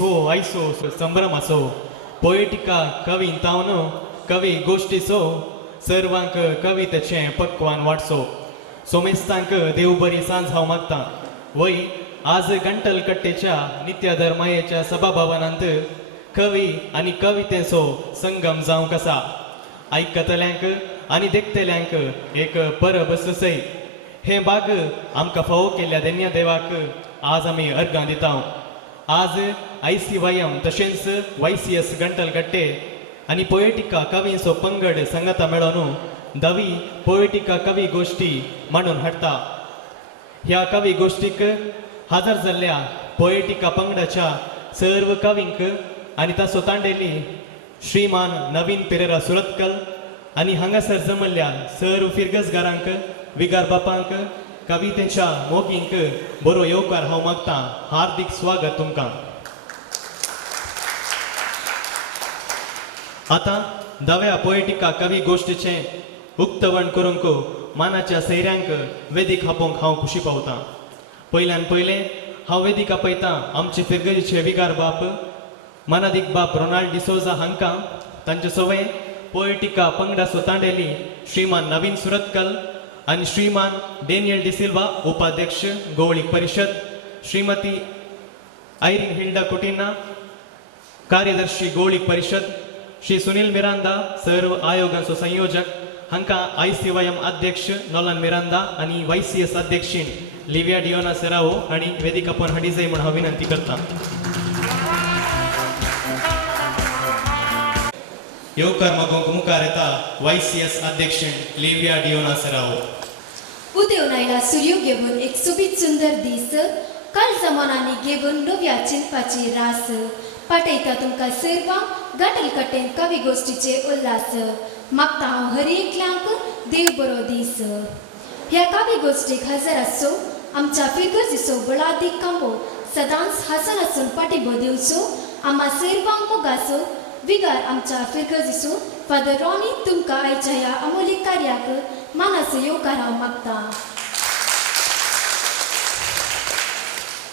हो आयसो संभ्रम असो पोएटिका कवितावन कवी गोष्टीसो सर्वांक कवितेचे पक्वान वाटसो सोमेस्तांक देव बरी सांज हांव मागता वय आज गंटल कट्टेच्या नित्य धर्मायेच्या सभाभवनांत कवी आणि कवितेचो संगम जावं कसा आयकतल्यांक आणि देखतल्यांक एक परब सई हे बाग आमकां फावो केल्ल्या देन्या देवाक आज आमी अर्गां दिता आज ICYM तशेंच YCS गंटलकट्टे आणि पोएटिका कवींचो पंगड संगता मेळोन दवी पोएटिका कवी गोष्टी मांडून हाडटा ह्या कवी गोष्टीक हजर जाल्ल्या पोएटिका पंगडाच्या सर्व कवींक आणि ताचो तांडेली श्रीमान नवीन पेरेरा सुरतकल आणि हांगासर जमल्ल्या सर्व फिरगसगारांक विगार बापांक कवितेच्या मोगींक बरो येवकार हांव मागता हार्दिक स्वागत तुमकां आता दव्या पोएटिका कवी गोष्टीचे उक्तवण करूंक मानाच्या सैऱ्यांक वेदीक हापोवंक हांव खुशी पावता पयल्यान पयले हांव वेदीक आपयता आमचे फिरगजीचे विगार बाप मानादीक बाप रोनाल्ड डिसोजा हांकां तांचे सवय पोएटिका पंगडाचो तांडेली श्रीमान नवीन सुरतकल आणि श्रीमान डेनियल डिसिल्वा उपाध्यक्ष गोवळीक परिषद श्रीमती आयरीन हिल्डा कुटिना कार्यदर्शी गोवळीक परिषद श्री सुनील मिरांदा सर्व आयोगाचो संयोजक हांकां ICYM अध्यक्ष नॉलन मिरांदा आणि YCS अध्यक्षीण लिविया डियोना सेरावो आणि वेदिका पण हाडी जाय म्हण हांव विनंती करता येवकार मागोवंक मुखार येता YCS अध्यक्षीण लिविया डियोना सेरावो उदेवन आयला सूर्य घेवन एक सुबीत सुंदर दीस काल जमानांनी घेवन नव्या चिंतपाची रास पाठयता तुमकां सर्वांक गंटलकट्टेन कवी गोष्टीचे उल्हास मागता हांव हर एकल्यांक देव बरो दीस ह्या कवी गोष्टीक हजर आसचो आमच्या फिरगजीचो बळादीक कांबो सदांच हांसून हांसून पाठिंबो दिवचो आम्हा सर्वांक मोगाचो विगार आमच्या फिरगजीचो फादर रॉनी तुमकां आयच्या ह्या अमोली कार्याक मानाचो येवकार हांव मागता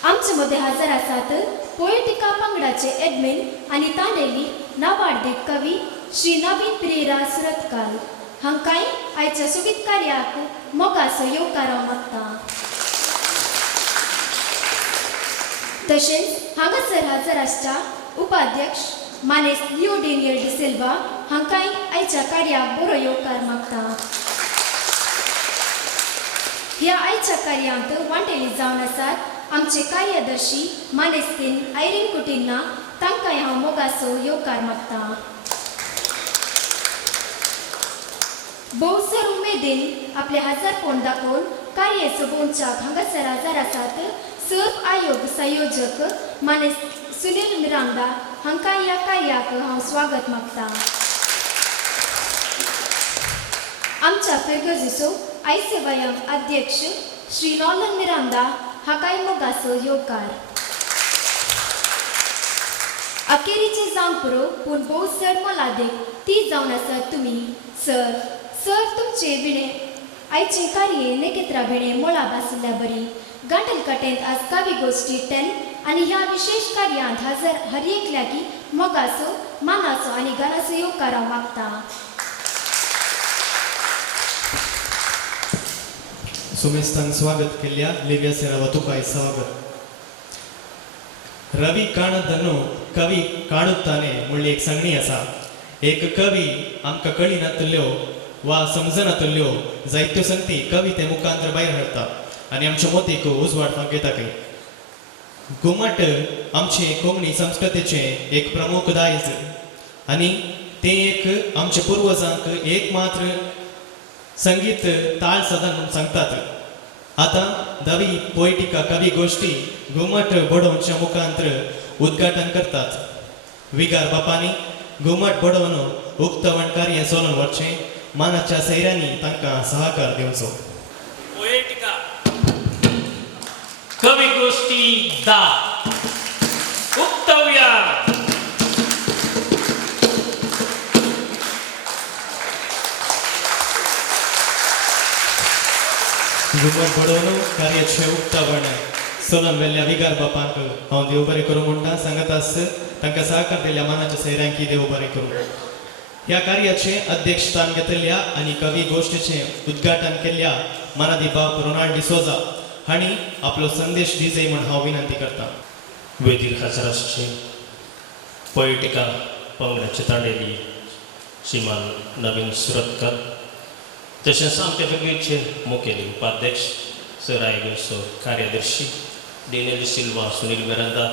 आमचे मदें हजर आसात पोएटिका पंगडाचे एडमिन आनी तांडेली नावाडीक कवी श्री नवीन पेरेरा सुरतकाल हांकांय आयच्या सुबीत कार्याक मोगाचो येवकार हांव मागता तशेंच हांगासर हजर आसच्या उपाध्यक्ष मानेस लिओ डेनियल डिसिल्वा हांकांय आयच्या कार्याक बरो येवकार मागता ह्या आयच्या कार्यांत वांटेली जावन आसात आमचे कार्यदर्शी मानेस्तीन आयरीन कुटिना तांकांय हांव मोगाचो येवकार मागता भोवसर उमेदीन आपले हजरपण दाखोवन कार्याचो बोंचाक हांगासर हजर आसात सर्व आयोग संयोजक मानेस सुनील मिरांदा हांकां ह्या कार्याक हांव स्वागत मागता आमच्या फिरगजीचो ICYM अध्यक्ष श्री नॉलन मिरांदा हाकाय मोगाचो येवकार अखेरीचे जावन पुरो पूण भोव सर मोलादीक ती जावन आसात तुमी सर सर तुमचे विणे आयचे कार्ये नेकेत्रा विणे मोळाब आशिल्ल्या बरी गंटलकट्टेंत आज कवी गोष्टी 10 आणि ह्या विशेष कार्यांत हजर हर एकल्याकी मोगाचो मानाचो आणि गणाचो येवकार हांव मागता सुमेस्तान स्वागत केल्ल्या लिविया सेरावा तुकाय स्वागत रवी काणतनो कवी काणुताने म्हणली एक सांगणी आसा एक कवी आमकां कळिनातल्यो वा समजनातल्यो जायत्यो संगती कविते मुखांतर भायर हाडटा आनी आमच्या मोतीक उजवाडपाक येता खंय घुमट आमचे कोंकणी संस्कृतीचे एक प्रमुख दायज आनी ते एक आमच्या पुर्वजांक एक मात्र संगीत ताळ सदन म्हणून सांगतात आता दवी पोएटिका कवी गोष्टी घुमट बडोवच्या मुखांतर उद्घाटन करतात विगार बापांनी घुमट बडोवन उक्तवण कार्य चलोवन वचचें मानाच्या सैऱ्यांनी तांकां सहकार दिवचो पोएटिका कवी गोष्टी दा उक्तव्या घुमट बडोवन कार्याचे उक्तवण सोलन वेल्ल्या विगार बापांक हांव देव बरें करूं म्हणटा सांगत आस तांकां सहकार दिल्ल्या मानाच्या सैऱ्यांकी देव बरें करूं. ह्या कार्याचे अध्यक्षस्थान घेतल्या आणि कवी गोष्टीचे उद्घाटन केल्ल्या मानादी बाब रोनाल्ड डिसोजा हांणी आपलो संदेश दिजय म्हण हांव विनंती करता. वेदीर हजर आसचे पोएटिका पंगडाचे तांडेली श्रीमान नवीन सुरतकर तशेंच आमचे वेगवेगळेचे मुखेली उपाध्यक्ष सर आयगोचो कार्यदर्शी डेनियल सिल्वा सुनील मेरांदा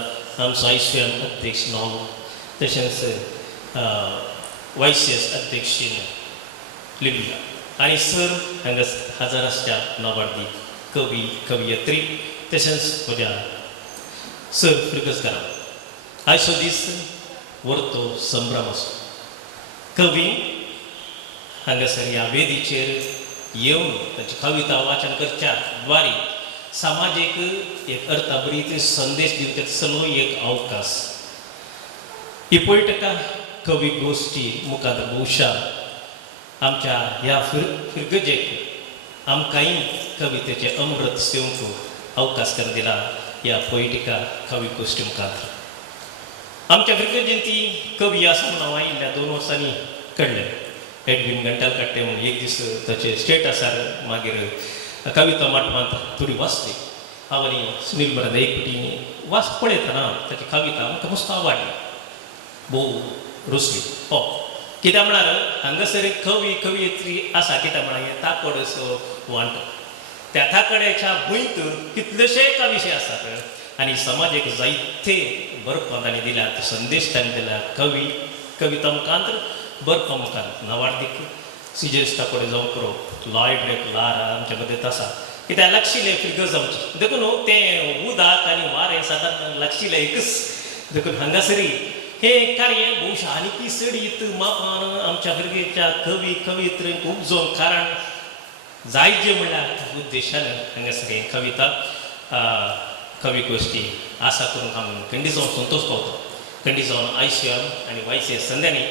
आमचो आयसीएम अध्यक्ष नॉम तशेंच YCS अध्यक्ष लिबिया आनी सर हांगा हजर आसच्या नवार्दी कवी कवयत्री तशेंच म्हज्या सर फिरगजकारां आयचो दीस व्हरतो संभ्रम असो. कवी हांगासर ह्या वेदीचेर येवन ताची कविता वाचन करच्या द्वारे सामाजीक एक अर्थाभरीत संदेश दिवचे सलो एक अवकाश. ही पोयटका कवी गोष्टी मुखार भोवशा आमच्या ह्या फिरगजेक आमकांय कवितेचे अमृत सेवंक अवकाश कर दिला. ह्या पोएटिका कवी गोष्टी मुखार आमच्या फिरगजेंती कवी असं नांव आयिल्ल्या 2 वर्सांनी कळ्ळें. एडविन गंटालकट्टे म्हणून एक दीस ताचे स्टेटसार मागीर कविता माटमांत थोडी वाचली. हांव आनी सुनील मरांदा एक फावटी वाच पळयतना ताची कविता म्हाका मस्त आवडली, भोव रुसली. कित्याक म्हळ्यार हांगासर कवी कवयित्री आसा कित्याक म्हळ्यार हें ताकड असो वांटो. त्या ताकड्याच्या भुंयत कितलेशे विशय आसात आनी समाजाक जायते बरपण तांणी दिल्यात, संदेश तांणी दिला. कविता मुखांतर बरपा मुखार नवार्दीक CJS ताकोडे जावं करो लॉयड रेक लारा आमच्या मदत आसा. कित्याक लागशिल्ले फिरगज आमची देखून तें उदक आनी वारें सादारण लागशिल्लें एकच. देखून हांगासरी हे कार्य भोवशा आनी सडीत मापान आमच्या भुरग्याच्या कवी कवयित्रींक उपजोवन कारण जायचे म्हणल्यार उद्देशान हांगासर हें कविता कवी गोष्टी आसा करून हांव खंडी जावन संतोश पावता. खंडी जावन ICM आनी YCS संध्यांनी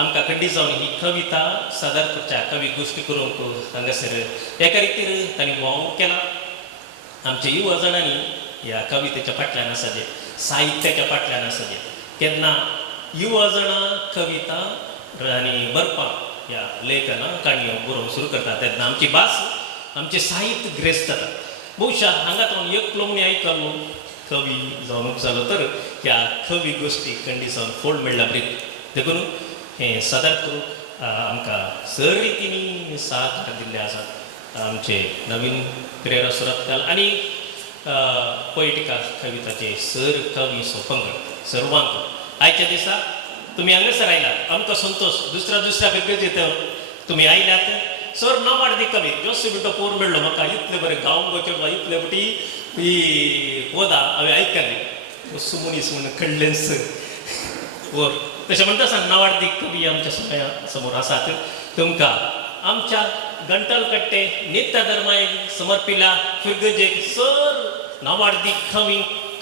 आमकां खंडी जावन ही कविता सादर करच्या कवी गोष्टी करूंक हांगासर एका रितीन तांणी वावर केला. आमच्या युवा जाणांनी ह्या कवितेच्या फाटल्यान आसा जे साहित्याच्या फाटल्यान आसा जे केन्ना युवा जाणां कविता आनी बरपाक ह्या लेखना काणयो बरोवंक सुरू करता तेन्ना आमची भास आमचें साहित्य ग्रेस्त जाता. भोवशा हांगा हांव एक प्लोवणी आयकलो कवी जावन जालो तर ह्या कवी गोष्टी खंडी जावन फोड मेळ्ळा बरी. देखून हें सादर करूंक आमकां सर रितीनी सहकार दिल्ले आसात आमचे नवीन प्रेरा सुरतकाल आनी पोएटिका कविताचे सर कवी पंगड सर्वांक आयच्या दिसा तुमी हांगासर आयल्यात आमकां संतोष. दुसऱ्या गरजेत तुमी आयल्यात. सर नवार्दी कवी जस्ट बिटो पोर मेळ्ळो म्हाका इतले बरें गांव गोचेडवा इतले बटी ही पोदा हांवें आयकल्ली सुमनीस म्हणून कळ्ळें सर वर तशें म्हणटा सांग नवार्दी कवी आमच्या सगळ्या समोर आसात. तुमकां आमच्या गंटलकट्टे नित्य धर्माक समर्पिल्ल्या फिरगजेक सर नवार्दी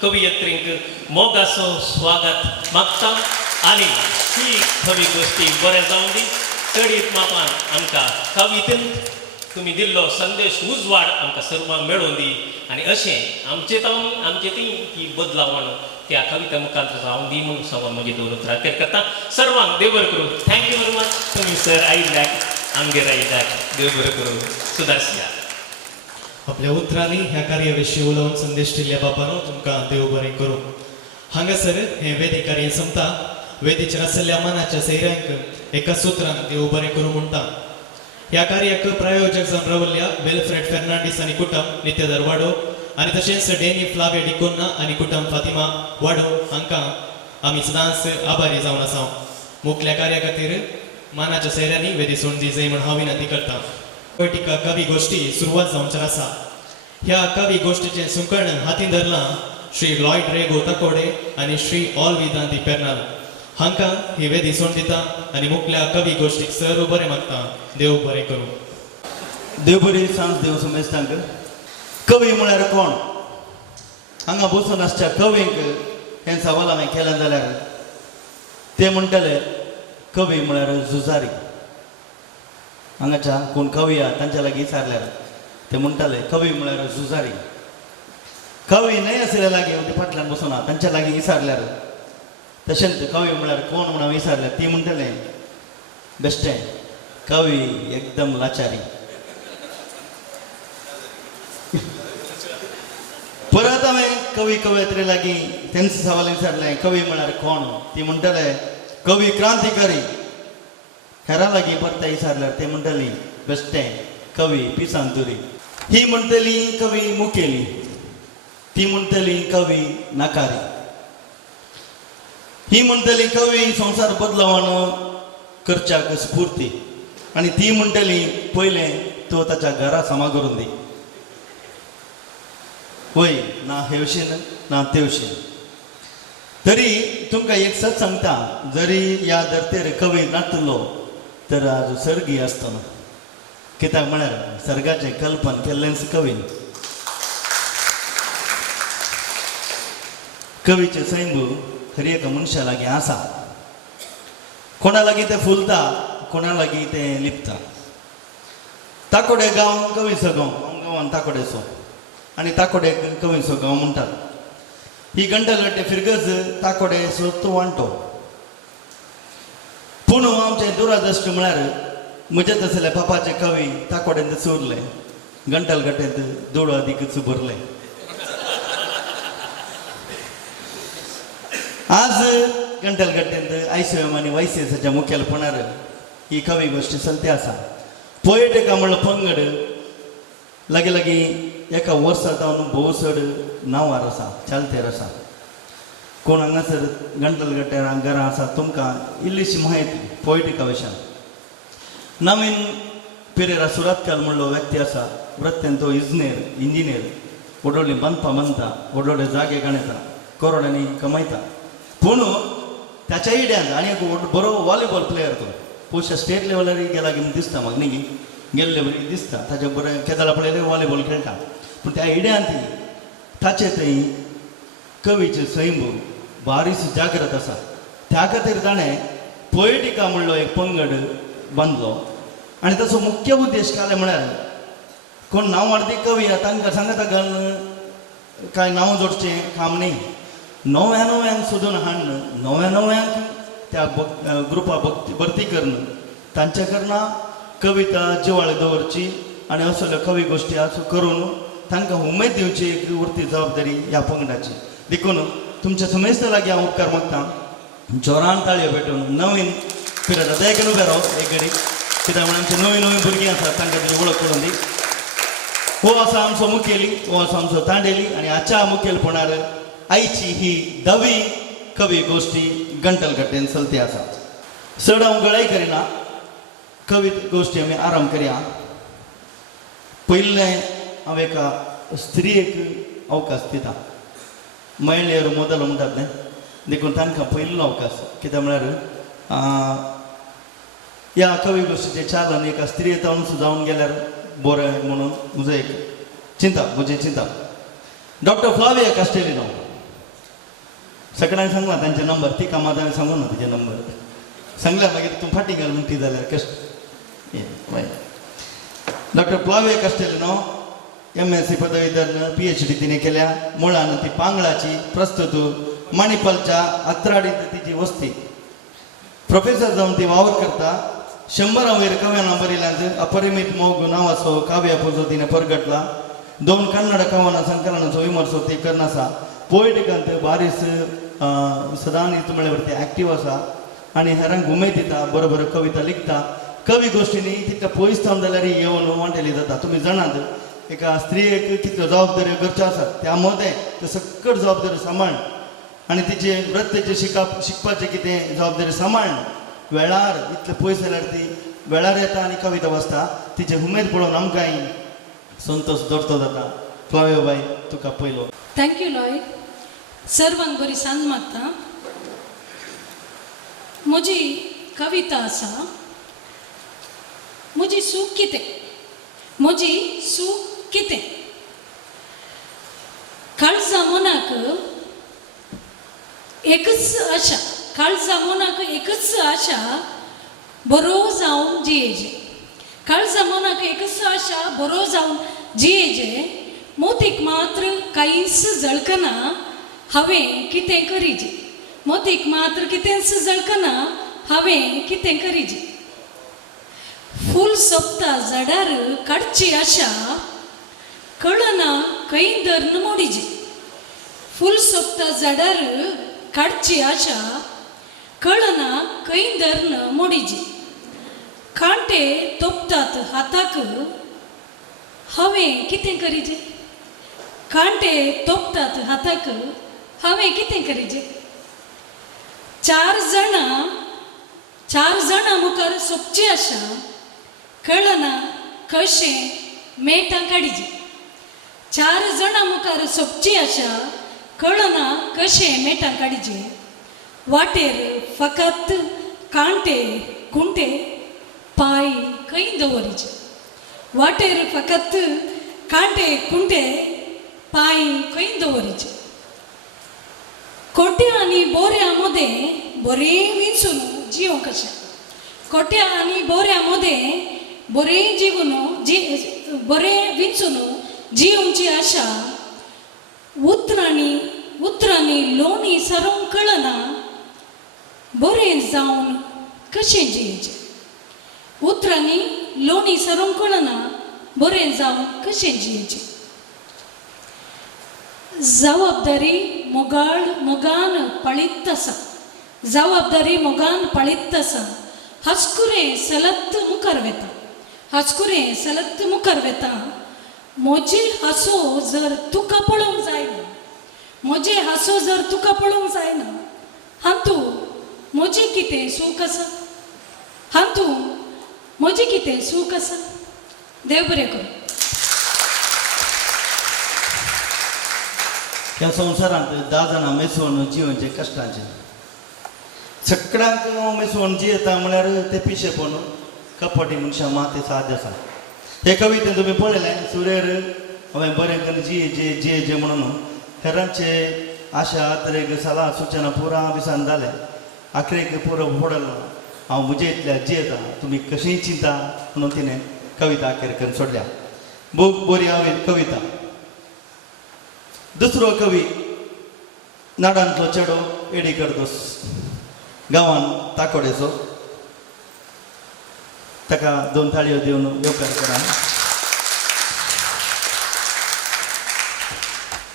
कवयित्रींक मोगाचो स्वागत मागता आनी ही कवी गोष्टी बरें जावन दी. चडीत मापान आमकां कवितेंत तुमी दिल्लो संदेश उजवाड आमकां सर्वांक मेळोवन दी आनी अशें आमचे ती ही बदलावण त्या कविता मुखार जावन दी म्हणून सवाल म्हजी 2 उतरां करता. सर्वांक देव बरें करूं. Thank you very much. तुमी सर आयिल्ल्याक आमगेर आयिल्ल्याक देव बरें करूं. सुदारसिया. आपल्या उतरांनी ह्या कार्याविशीं उलोवन संदेश दिल्ल्या बापानो तुमकां देव बरें करूं. हांगासर हें वेदी कार्य संपता. वेदीचेर आसलेल्या मानाच्या सैऱ्यांक एका सुत्रान देव बरें करूं म्हणटा. ह्या कार्याक प्रायोजक जावन रावल्ल्या वेल्फ्रेड फेर्नांडीस आनी कुटुंब नित्यधर वाडो आनी तशेंच डेनी फ्लावे डिकोन्ना आनी कुटुंब फातिमा वाडो हांकां आमी सदांच आभारी जावन आसा. मुखल्या कार्या खातीर मानाच्या सैऱ्यांनी वेदी सोडून दी जय म्हण हांव विनंती करता. पोएटिका कवी गोष्टी सुरवात जावंचार आसा. ह्या कवी गोष्टीचें सुकण हातीन धरलां श्री लॉयड रे गोताकोडे आनी श्री ऑल विदांती पेर्नाल हांकां ही वेदी सोडून दिता आनी मुखल्या कवी गोष्टीक सर्व बरें मागता. देव बरें करूं. देव बरी सांज देव समेस्तांक. कवी म्हळ्यार कोण हांगा बसून आसच्या कवींक हें सवाल हांवें केलें जाल्यार ते म्हणटले कवी म्हळ्यार झुजारी. हांगाच्या कोण कवी आहा तांच्या लागीं विचारल्यार ते म्हणटाले कवी म्हळ्यार झुजारी. कवी नाही असले लागी ते फाटल्यान बसून आहा तांच्या लागीं विचारल्यार तशेंच कवी म्हळ्यार कोण म्हणून विचारल्यार ती म्हणटले बेश्टें कवी एकदम लाचारी. परत हांवें कवी कवयित्री लागीं तेंच सवाल विचारलें कवी म्हळ्यार कोण ती म्हणटले कवी क्रांतिकारी. हेरां लागीं परत विचारल्यार ते म्हणटली बेश्टें कवी पिसांतुरी. ही म्हणटली कवी मुखेली. ती म्हणटली कवी नाकारी. ही म्हणटली कवी संसार बदलावण करच्याक स्फूर्ती. आनी ती म्हणटली पयलें तो ताच्या घरा समा करून दी. वय ना हेवशीन ना तेवशीन. तरी तुमकां एक सत सांगता जरी ह्या धर्तेर कवी नाटलो तर आज सर्गी आसतना. कित्याक म्हळ्यार सर्गाचें कल्पन केल्लेंच कवीन. कवीचें सैंबू खरी एका मनशा लागीं आसा. कोणा लागीं तें फुलता कोणा लागीं तें लिपता. ताकोडे गांव कवीचो गांव गांवान ताकोडेचो आनी ताकोडे कवीचो गांव म्हणटात. ही गंटलगट्टे फिरगज ताकोडे तो वांटो. पूण आमचें दुरादृश्ट म्हळ्यार म्हजे तसले बापाचे कवी ताकोडेंत चोरले गंटलगट्टेंत दोड अदीकच भरले. आज गंटलगट्टेंत ICM आनी YCSच्या मुखेलपणान ही कवी गोश्टी चलते आसा. पोएटिका म्हणलो पंगड लागी लागीं एका वर्सांत हांव भोव चड नांवार आसा चालतेर आसा. कोण हांगासर गंटलगट्ट्यार घरां आसा तुमकां इल्लीशी म्हायती पोएटिका विशयान. नवीन पेरेरा सुरातकाल म्हणलो व्यक्ती आसा. वृत्तेन तो इंजिनियर व्हडली बांदपां बांदता व्हडले जागे गणयता करोडांनी कमयता. पूण त्याच्या इड्यान आनी एक बरो वॉलीबॉल प्लेयर तो पोस्ट स्टेट लेवलार गेला की दिसता म्हाका न्ही गेल्ले बरी दिसता. ताचे बरें केदारा पळयलें वॉलीबॉल खेळटा. पूण त्या इड्यान ती ताचे थंय कवीचे सैंबू बारीस जागृत आसा. त्या खातीर ताणें पोएटिका म्हणलो एक पंगड बांदलो आनी ताचो मुख्य उद्देश काय म्हळ्यार कोण नांवार्थी कवी तांकां सांगता कांय नांव जोडचें काम न्ही. नव्यान सोदून हाडन नव्यांक त्या ग्रुपा भरती करण तांचे करना कविता जिवाळी दवरची आनी असल्यो कवी गोश्टी करून तांकां उमेद दिवची एक उरती जबाबदारी ह्या पंगडाची. देखून तुमच्या समेस्त लागीं हांव उपकार मागता जोरान ताळयो पेटोवन नवीन पिरियड आतां एक उबे राव एक घडी कित्याक म्हणून आमची नवीं भुरगीं आसात तांकां तुजी वळख करून दी. हो आसा आमचो मुखेली हो आसा आमचो तांडेली आनी हाच्या मुखेलपणान आयची ही 10वी कवी गोश्टी गंटलगट्टेन चलती आसा. चड हांव गळाय करिना कवी गोश्टी आमी आराम करया. पयलें हांव एका स्त्रियेक अवकाश दिता. महिळेर मोदल म्हणटात न्ही देखून तांकां पयलो अवकाश. कित्याक म्हळ्यार ह्या कवी गोश्टीचें चालन एका स्त्री येतावन जावन गेल्यार बरें म्हणून म्हजो एक म्हजी चिंता. डॉक्टर फ्लाविया कास्टेलिनो सगळ्यांक सांगला तांचे नंबर ती कामात हांवें सांगून ना तिचे नंबर सांगल्यार मागीर तूं फाटीं घाल म्हणटी जाल्यार कश्ट. डॉक्टर फ्लाविया कास्टेलिनो MSc पदवीधर PhD तिने केल्या. मुळान ती पांगळाची प्रस्तुत मणिपालच्या अत्राडीत तिची वस्ती. प्रोफेसर जावन ती वावर करता. 100 वयर कव्यां बरयल्यांत अपरिमीत मोग नांवाचो काव्यपुजो तिणें परगटला. 2 कन्नड कवनां संकलनाचो विमर्शो ती करन आसा. पोएटिकांत बारीस सदां म्हळ्यार वरती एक्टीव आसा आनी हेरांक उमेद दिता बरो कविता लिखता. कवी गोश्टींनी तितल्या पयस जावन जाल्यार येवन वांटेली जाता. तुमी जाणात एका स्त्रियेक कितल्यो जबाबदाऱ्यो गरज्यो आसात त्या मदें त्यो सकट जबाबदाऱ्यो सांबाळन आनी तिचे वृत्तेचे शिकपाचें कितें जबाबदारी सांबाळन वेळार इतले पयस जाल्यार ती वेळार येता आनी कविता वाचता. तिचे उमेद पळोवन आमकांय संतोश दरतो जाता. फ्लाविया बाय तुका पयलो. Thank you Lloyd. सर्वांक बरी सांज मागता. म्हजी कविता आसा म्हजी सूख कितें. म्हजी सूख कितें. काळजा मनाक एकच आशा. काळजा मनाक एकच आशा बरो जावन जियेजे. काळजा मनाक एकच आशा बरो जावन जियेजे मोतीक मात्र काहीच जळकना हांवें कितें करीजे मोतीक मात्र कितेंच जळकना हांवें कितें करीजे फूल सोंपता झाडार काडची आशा कळना खंय धरण मोडीजे फूल सोंपता झाडार काडची आशा कळना खंय धरण मोडीजे कांटे तोपतात हाताक हांवें कितें करीजे कांटे तोपतात हाताक हांवें कितें करीजे चार जाणां मुखार सोंपची आशा कळना कशें मेटां काडीजे चार जाणां मुखार सोंपची आशा कळना कशें मेटां काडीजे वाटेर फकत कांटे कुंटे पाय खंय दवरीचे वाटेर फकत कांटे कुंटे पाय खंय दवरीचे कोट्या आनी बोऱ्या मदें बरें विंचून जियो कशें कोट्या आनी बोऱ्या मदें बरें जिवन बरें विंचून जियोवची आशा उतरांनी लोणी सरोंक कळना बरें जावन कशें जियेचें उतरांनी लोणी सरोंक कळना बरें जावन कशें जियेचें जबाबदारी मोगान पाळीत आसा जबाबदारी मोगान पाळीत आसा हाचकुरें सलत मुखार वेता हाचकुरें सलत मुखार वेता म्हजी हांसो जर तुका पळोवंक जायना म्हजे हांसो जर तुका पळोवंक जायना हातूं म्हजें कितें सूख आसा हातूं म्हजें कितें सूख आसा देव बरें करूं ह्या संवसारांत 10 जाणां मेसवून जिवनचे कश्टांचे सगळ्यांक मेसवून जियेता म्हळ्यार ते पिशेपण कपटी मनशां माते साद आसा हे कवितेन तुमी पळयलें सुरेर हांवें बरें करून जिये म्हणून हेरांचे आशा तरेक सलाह सुचना पुरा विसान जाले आखरेक पुरो फोडलो हांव म्हजे इतल्या जियेता तुमी कशींय चिंता म्हणून तिणें कविता आखेर करून सोडल्या बरी हांवें कविता दुसरो कवी नाडांतलो चेडो एडी करदोस गांवान ताकोडेचो ताका 2 थाळयो दिवन येवकार करा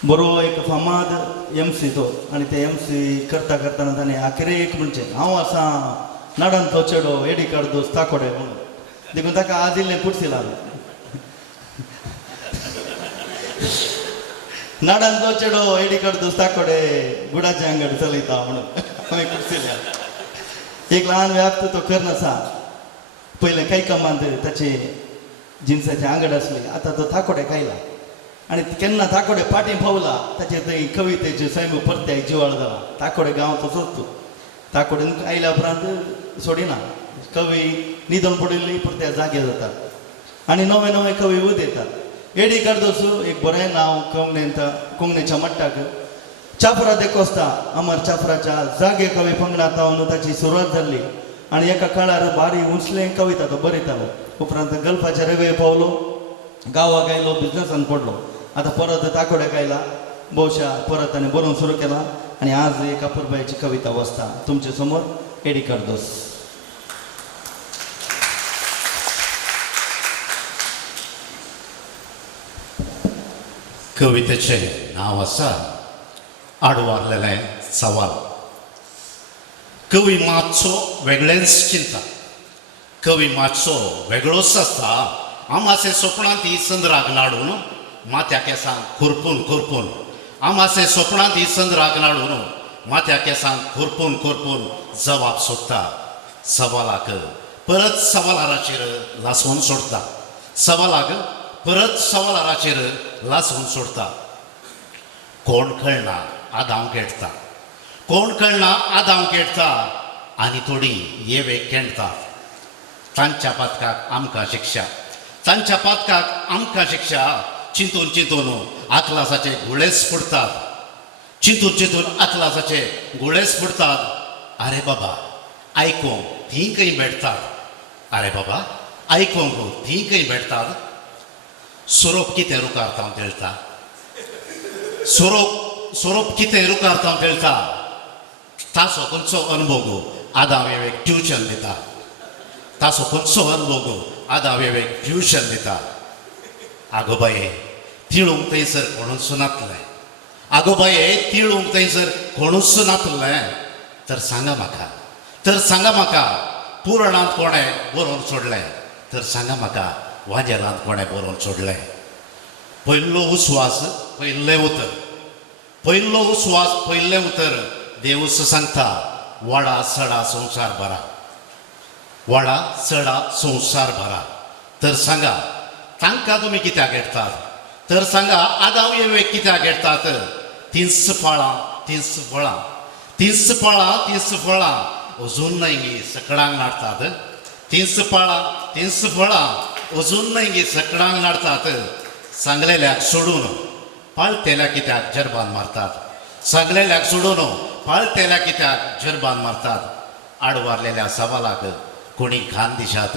बरो एक फामाद MC तो आनी ते MC करता करतना ताणें आखरे एक म्हणचे हांव आसा नाडांतलो चेडो एडी करदोस ताकोडे म्हणून देखून ताका आज इल्लें कुडसी लागलें नाडांतलो चेडो एडी करदोस ताकोडे गुडाचे आंगड चलयता म्हणून हांवें कुडसिल्या एक ल्हान व्याप्त तो कर्ण आसा पयलें काही कामांत ताचे जिन्साचे आंगड आसले आतां तो थाकोडे खायला आनी केन्ना थाकोडे पाटी पावला ताचे थंय कवितेचे सैम परत्याक जिवाळ जाला थाकोडे गांव तसोच तूं थाकोडेन आयल्या उपरांत सोडिना कवी न्हिदून पडिल्ली परत्या जागे जातात आनी नवे नवे कवी उद येतात एडी करदोस एक बरें नांव कोंकणीच्या मट्टाक चाफरा दे कोस्ता अमर चाफराच्या जागे कवी पंगडांत तावन ताची सुरवात जाल्ली आनी एका काळार बारी उंचलें कविता तो बरयतालो उपरांत गल्फाच्या रेवे पावलो गांवाक आयलो बिजनसान पडलो आतां परत ताकोड्याक आयला भोवशा परत ताणें बरोवंक सुरू केलां आनी आज एक अपुरबायेची कविता वाचता तुमचे समोर एडी करदोस कवितेचें नांव आसा आडवारलेले सवाल कवी मातसो वेगळेंच चिंता कवी मातसो वेगळोच आसता आमासे स्वप्नांत ही संद्राक नाडून माथ्या केंसांक खुरपून आमासे स्वप्नांत ही संद्राक नाडून माथ्या केंसांक खुरपून जबाब सोदता सवालाक परत सवालाराचेर लासवून सोडता सवालाक परत सवालाराचेर लासवून सोडता कोण कळना आदांव खेळटा कोण कळना आदांव खेळटा आनी थोडी येवे खेळटा तांच्या पातकाक आमकां शिक्षा तांच्या पातकाक आमकां शिक्षा चिंतून आकलासाचे गुळेस फुटतात चिंतून आकलासाचे गुळेस फुटतात आरे बाबा आयकूंक थिंकय भेटतात आरे बाबा आयकूंक थिंकय भेटतात सोरोप कितें रुकार तांव खेळटा सोरोप कितें रुकारता खेळटा तासो खंयचो अनुभव आदां वेवेक ट्युशन दिता तासो खंयचो अनुभव आदां वेवेक ट्युशन दिता आगो बाये तिळूंक थंयसर कोणूच नातलें आगो बाये तिळूंक थंयसर कोणूच नातलें तर सांगा म्हाका पुराणांत कोणें बरोवन सोडलें तर सांगा म्हाका वाजेलांत कोणें बरोवन सोडलें पयलो उस्वास पयलें उतर पयलें उतर देवूस सांगता वाडा सडा संवसार भरा तर सांगा तांकां तुमी कित्याक घेतात तर सांगा आदां वेवेक कित्याक घेतात तीस फळां अजून न्हय सकडांक नाडटात तीस फळां अजून न्हय सकडांक नाडटात सांगलेल्याक सोडून पाळतेल्या कित्याक जरबान मारतात सांगलेल्याक सोडून पाळतेल्या कित्याक जरबान मारतात आडवारलेल्या सवालाक कोणी घाण दिशात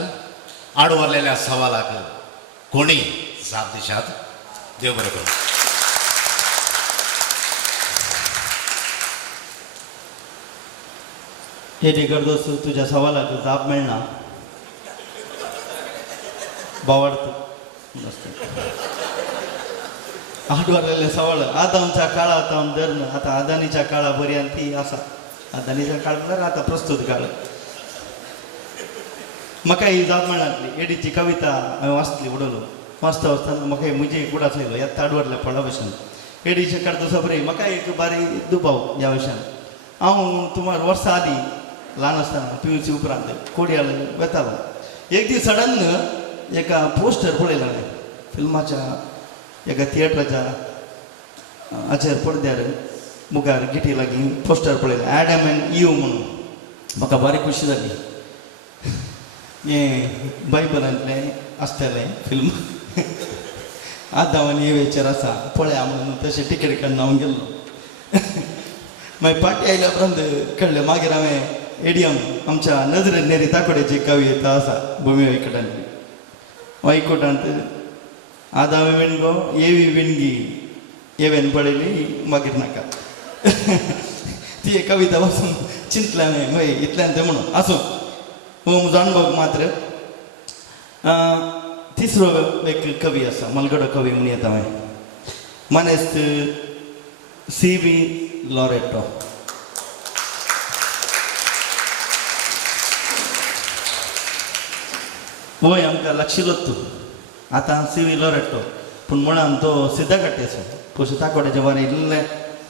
आडवारलेल्या सवालाक कोणी जाप दिशात देव बरें करूं हे करदोस तुझ्या सवालाक जाप मेळना बावाडतो आडवारलेले सवाल आदांच्या काळात हांव धरना आतां आदानीच्या काळा पर्यंत ती आसा आदानीच्या काळ म्हळ्यार आतां प्रस्तूत काळ म्हाका ही जाप मेळनातली एडीची कविता हांवें वाचली उडलो वाचता म्हाका म्हजी कुडाच येयलो येता आडवारल्या फळा भशेन एडीचे काढतो सबरे म्हाका एक बारी दुबाव ह्या विशयान हांव तुमार वर्सां आदीं ल्हान आसतना PUC उपरांत कोडयाळ वेतालो एक दीस सडन एका पोस्टर पळयलें हांवें फिल्माच्या एका थिएटराच्या हाचेर पडद्यार मुखार गिटी लागीं पोस्टर पळयलें ॲडम एंड ईव म्हणून म्हाका बारी खुशी जाली हें बायबलांतलें आसतलें फिल्म आदां आनी इवेचेर आसा पळया म्हणून तशें तिकेट काडून हांव गेल्लो मागीर पाटी आयल्या उपरांत कळ्ळें मागीर हांवें एडियम आमच्या नजरे नेरी ताकोड्याची कविता आसा भुमी वैकटांतली वैकुटांत आदां विणगो येवी विणगी येवेन पळयली मागीर नाका ती एक कविता वाचून चिंतलें हांवें हय इतल्यान तें म्हणून आसूं जाणभोग मात्र तिसरो एक कवी आसा मलगडो कवी म्हणून येता हांवें मनेस्त C.V. लॉरेटो वय आमकां लागशिल्लोच तूं आतां C.V. लॉरेटो पूण म्हणान तो सिद्धा काट्टेसो पयशे ताकोड्याचे वारें इल्लें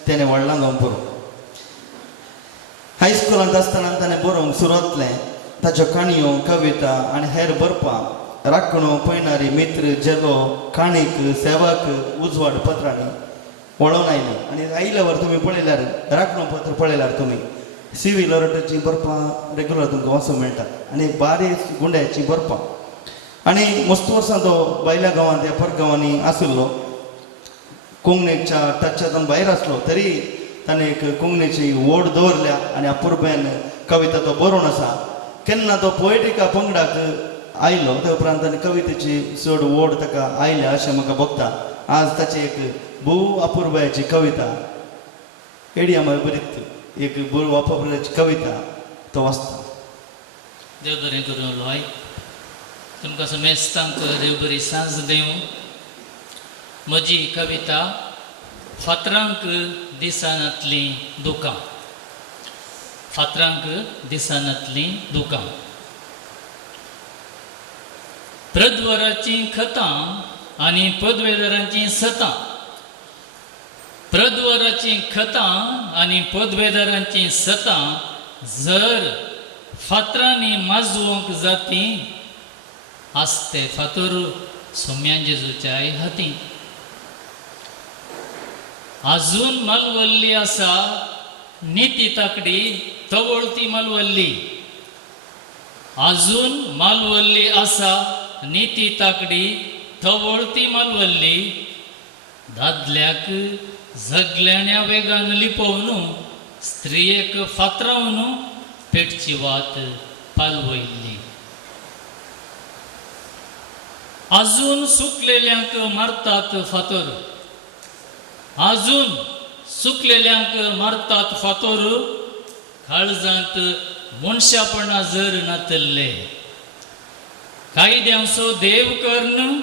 तेणें व्हडलां जावन बरोवंक हायस्कुलांत आसतना ताणें बरोवंक सुरवात केलें ताच्यो काणयो कविता आनी हेर बरपां राखणो पयणारी मित्र जेलो काणीक सेवाक उजवाड पत्रांनी वळोवन आयली आनी आयल्या वर तुमी पळयल्यार राखणो पत्र पळयल्यार तुमी C.V. लॉरेटोची बरपां रेग्युलर तुमकां वाचूंक मेळटा आनी बारीक गुंड्याची बरपां आनी मस्त वर्सां तो भायल्या गांवांत ह्या परगांवांनी आशिल्लो कोंकणीच्या टचांतून भायर आसलो तरी ताणें एक कोंकणीची ओड दवरल्या आनी अपुरबेन कविता तो बरोवन आसा केन्ना तो पोएटिका पंगडाक आयलो ते उपरांत ताणें कवितेची चड ओड ताका आयल्या अशें म्हाका भोगता आज ताची एक भोव अपुरबायाची कविता एडियम बरीत एक भोव अपुरबायाची कविता तो वाचता देव बरें करूं लोय तुमकां समेस्तांक देव बरी सांज दिवं म्हजी कविता फातरांक दिसानांतलीं दुकां फातरांक दिसानांतलीं दुकां प्रद्वराचीं खतां आनी पदवेदारांचीं सतां प्रद्वराचीं खतां आनी पदवेदारांचीं सतां जर फातरांनी माजोवंक जातीं आसते फातर सोम्यां जेजूच्या हातीं आजून मालवल्ली आसा निती ताकडी तवळती मालवल्ली आजून मालवल्ली आसा निती ताकडी तवळती मालवल्ली दादल्याक झगल्याण्या वेगान लिपोवन स्त्रियेक फातरावन पेटची वात पालवयल्ली आजून सुकलेल्यांक मारतात फातर अजून सुकलेल्यांक मारतात फातोर काळजांत मनशापणा जर नातल्ले कायद्यांचो देव कर्ण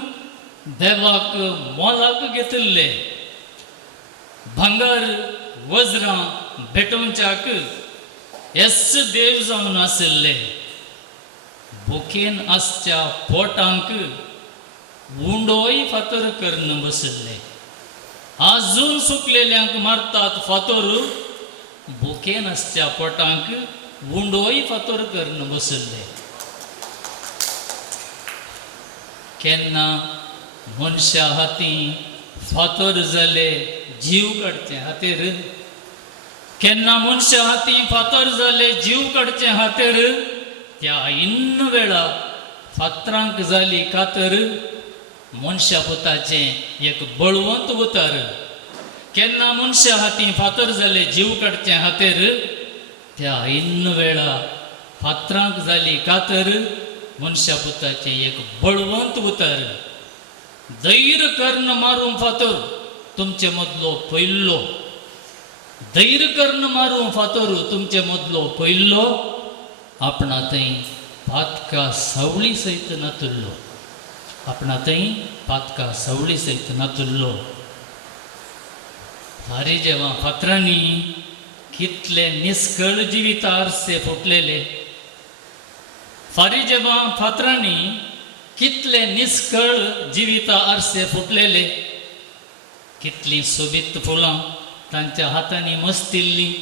देवाक मोलाक घेतले भांगर वज्रां भेटोवच्याक येस देव जावन आसले भुकेन आसच्या पोटांक उंडोय फातर कर्ण बसले अजून सुकलेल्यांक मारतात फातोर भुकेन आसच्या पोटांक उंडोय फातर कर्ण बसले केन्ना मनशा हाती फातर जाले जीव काडचे हातेर केन्ना मनशा हाती फातर जाले जीव काडचे हातेर त्या इन वेळा फातरांक जाली कातर मनशा पुताचे एक बळवंत उतर केन्ना मनशा हाती फातर जाले जीव काडचे हातेर त्या इन वेळा फातरांक जाली कातर मनशा पुताचे एक बळवंत उतर धैर्य कर्ण मारून फातर तुमचे मदलो पयल्लो धैर्य कर्ण मारून फातर तुमचे मदलो पयल्लो आपणा थंय पातका सावळी सयत नातुल्लो आपणा थंय पातका सावळी सयत नातुल्लो फारी जेव्हा फातरांनी कितले निस्कळ जिवित आरसे फुटलेले फारी जेव्हा फातरांनी कितले निस्कळ जिवित आरसे फुटलेले कितली सोबीत फुलां तांच्या हातांनी मस्तिल्ली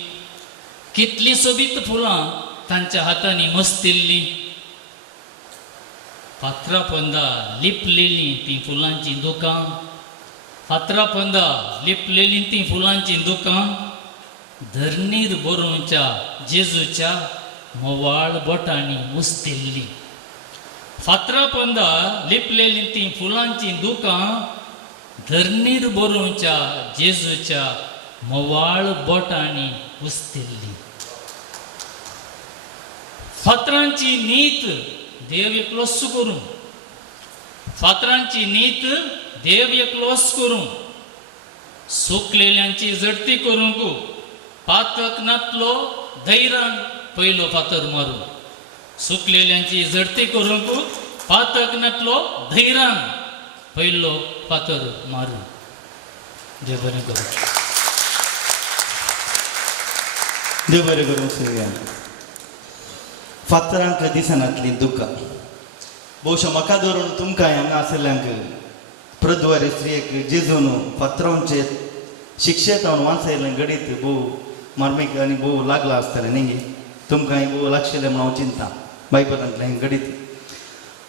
कितली सोबीत फुलां तांच्या हातांनी मस्तिल्ली फातरा पंदा लिपलेली ती फुलांची दुकां फातरा पंदा लिपलेली ती फुलांची दुकां धरणीर बरोवच्या जेजूच्या मोवाळ बोटांनी मुस्तिल्ली फातरा पंदा लिपलेली ती फुलांची दुकां धरणीर बरोवच्या जेजूच्या मोवाळ बोटांनी मुस्तिल्ली फातरांची नीत देव एकलोच करूं फातरांची नीत देव एकलोच करूं सुकलेल्यांची जडती करूंक पातक नातलो धैर्यान पयलो फातर मारू सुकलेल्यांची जडती करूंक पातक नातलो धैर्यान पयलो फातर मारू देव बरें करूं देव बरें करूं सगळ्यांक फातरांक दिसनातली दुकां भोवशा म्हाका धरून तुमकां हांगा आसल्ल्यांक प्रद्वारी स्त्रियेक जेजून फातरांचे शिक्षेत हांव वाचयलें घडीत भोव मार्मीक आनी भोव लागला आसतलें न्ही तुमकां भोव लागशिल्लें म्हणून हांव चिंता बायबलांतलें घडीत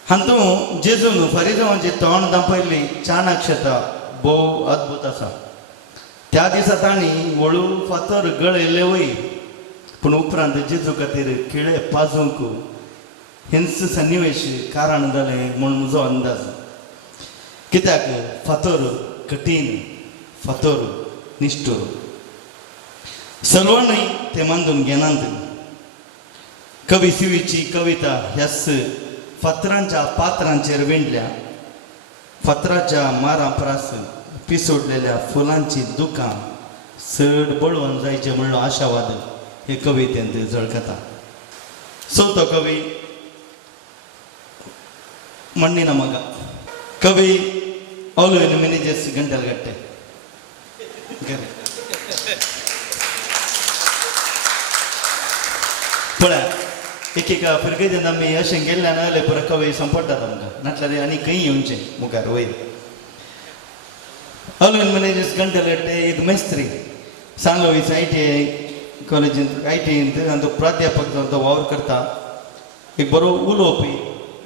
हातूंत जेजून फरिजांवाचें तोंड दापयल्ली चाणाक्षता भोव अद्भुत आसा त्या दिसा तांणी वळू फातर गळयल्ले वय पूण उपरांत जेजू खातीर किळे पाजूंक हिंस सन्निवेश कारण जालें म्हूण म्हजो अंदाज कित्याक फातर कठीण फातर निश्ठूर सर्वांनी ते मानून घेनात कवी सिवीची कविता ह्याच फातरांच्या पात्रांचेर विणल्या फातराच्या मारा प्रास पिसोडलेल्या फुलांची दुकां चड बळवून जायचे म्हणलो आशावाद हे कवितेंत झळकता चवथो कवी मण्णिना मगा कवी औलवेन मेनेजेस गंटलगट्टे पळय एक फिरके जेन्ना आमी अशें गेल्ल्यान जाल्यार पुरो कवी संपडटात आमकां नाटल्यार आनी खंय येवचें मुखार वयर औलवेन मेनेजेस गंटलगट्टे एक मेस्त्री सांगलोवीस ITI कॉलेजींत ITIंत आनी तो प्राध्यापक जावन तो वावर करता एक बरो उलोवपी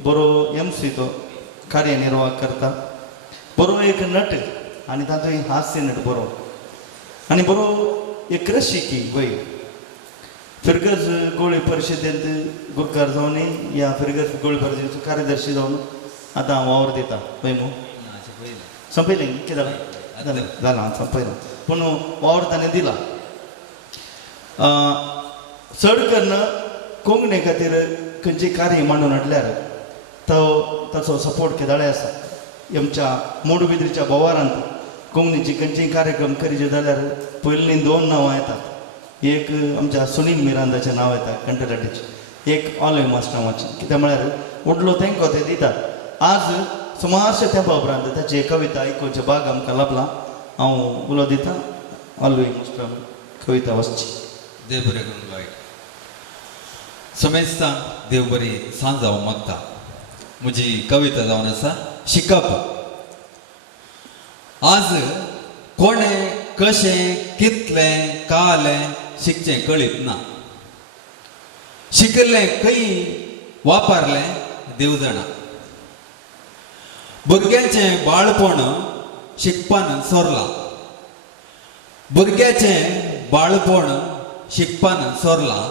बरो MC तो कार्यनिर्वाह करता बरो एक नट आनी तातूंत हास्य नट बरो आनी बरो एक रसिकी गोंय फिरगज गोळी परिशदेंत गुरकार जावन ह्या फिरगज गोळी परिशदेचो कार्यदर्शी जावन आतां हांव वावर दिता पळय मू संपयलें कितें जालें जालां हांव संपयलां पूण वावर ताणें दिला चड करून कोंकणी खातीर खंयचें कार्य मांडून हाडल्यार तो ताचो सपोर्ट केदाळे आसा आमच्या मोडबिद्रीच्या बोवारांत कोंकणीची खंयचीय कार्यक्रम करीचे जाल्यार पयलीं 2 नांवां येतात. एक आमच्या सुनील मिरांदाचें नांव येता कंठलाटीचें, एक ऑलवे मास्टरांवाचें. कित्याक म्हळ्यार उडलो तेंको ते दितात. आज सुमारशे तेंपा उपरांत ताची कविता आयकुचे भाग आमकां लाभला. हांव उलो दितां ऑलवे मास्टरान कविता वाचची. देव बरें करून लायक समेस्तां देव बरी सांज जावं मागता. म्हजी कविता जावन आसा शिकप. आज कोणें कशें कितलें कालें शिकचें कळीत ना. शिकलें खंय वापरलें देव जाणा. भुरग्याचें बाळपण शिकपान सोरलां. भुरग्याचें बाळपण शिकपान सोरलां.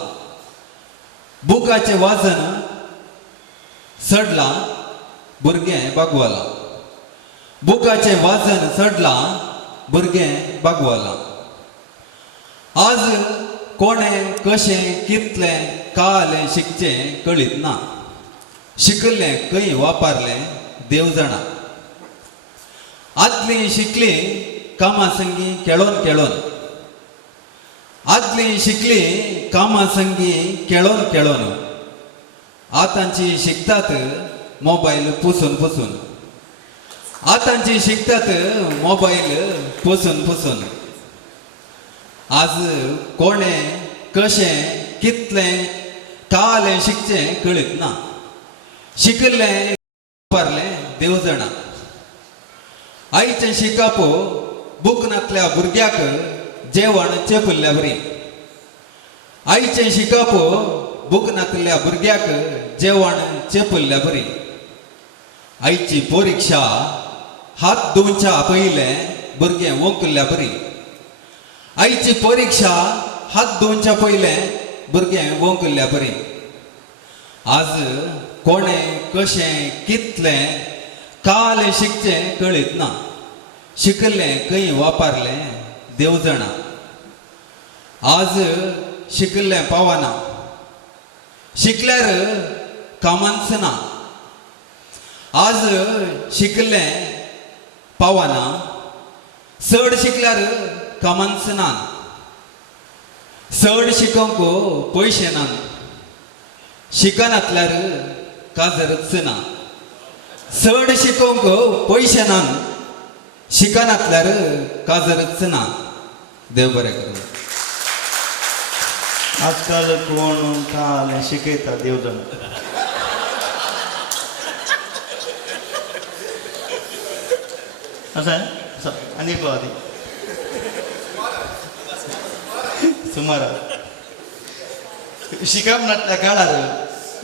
बुकाचें वाचन चडलां भुरगें बागवालां. बुकाचें वाचन चडलां भुरगें बागवालां. आज कोणें कशें कितलें कालें शिकचें कळीत ना. शिकलें खंय वापरलें देव जाणा. आदलीं शिकलीं कामां संगी खेळोन खेळोन. आदलीं शिकलीं कामां संगी खेळोन खेळोन. आतांची शिकतात मोबायल पुसून पुसून. आतांची शिकतात मोबायल पुसून पुसून. आज कोणें कशें कितलें कालें शिकचें कळीत ना. शिकलें वापरलें देव जाणा. आईचें शिकप बूक नातल्या भुरग्याक जेवण चेपल्ल्या बरी. आईचें शिकप बूक नातल्या भुरग्याक जेवण चेपल्ल्या बरी. आईची परीक्षा हात धुवच्या पयलें भुरगें वंकल्ल्या बरी. आईची परीक्षा हात धुवच्या पयलें भुरगें वंकल्ल्या बरी. आज कोणें कशें कितलें कालें शिकचें कळीत ना. शिकलें खंय वापरलें देव जाणा. आज शिकलें पावना. शिकल्यार कामांच ना. आज शिकलें पावना. चड शिकल्यार कामांच ना. चड शिकोवंक पयशे ना. शिकनातल्यार काजरच ना. चड शिकोवंक पयशे ना. शिकनातल्यार काजरच ना. देव बरें करूं. आजकाल कोण कालें शिकयता देव जाणा. असं आहे आनी एक आदी सुमार शिकप नाटल्या काळार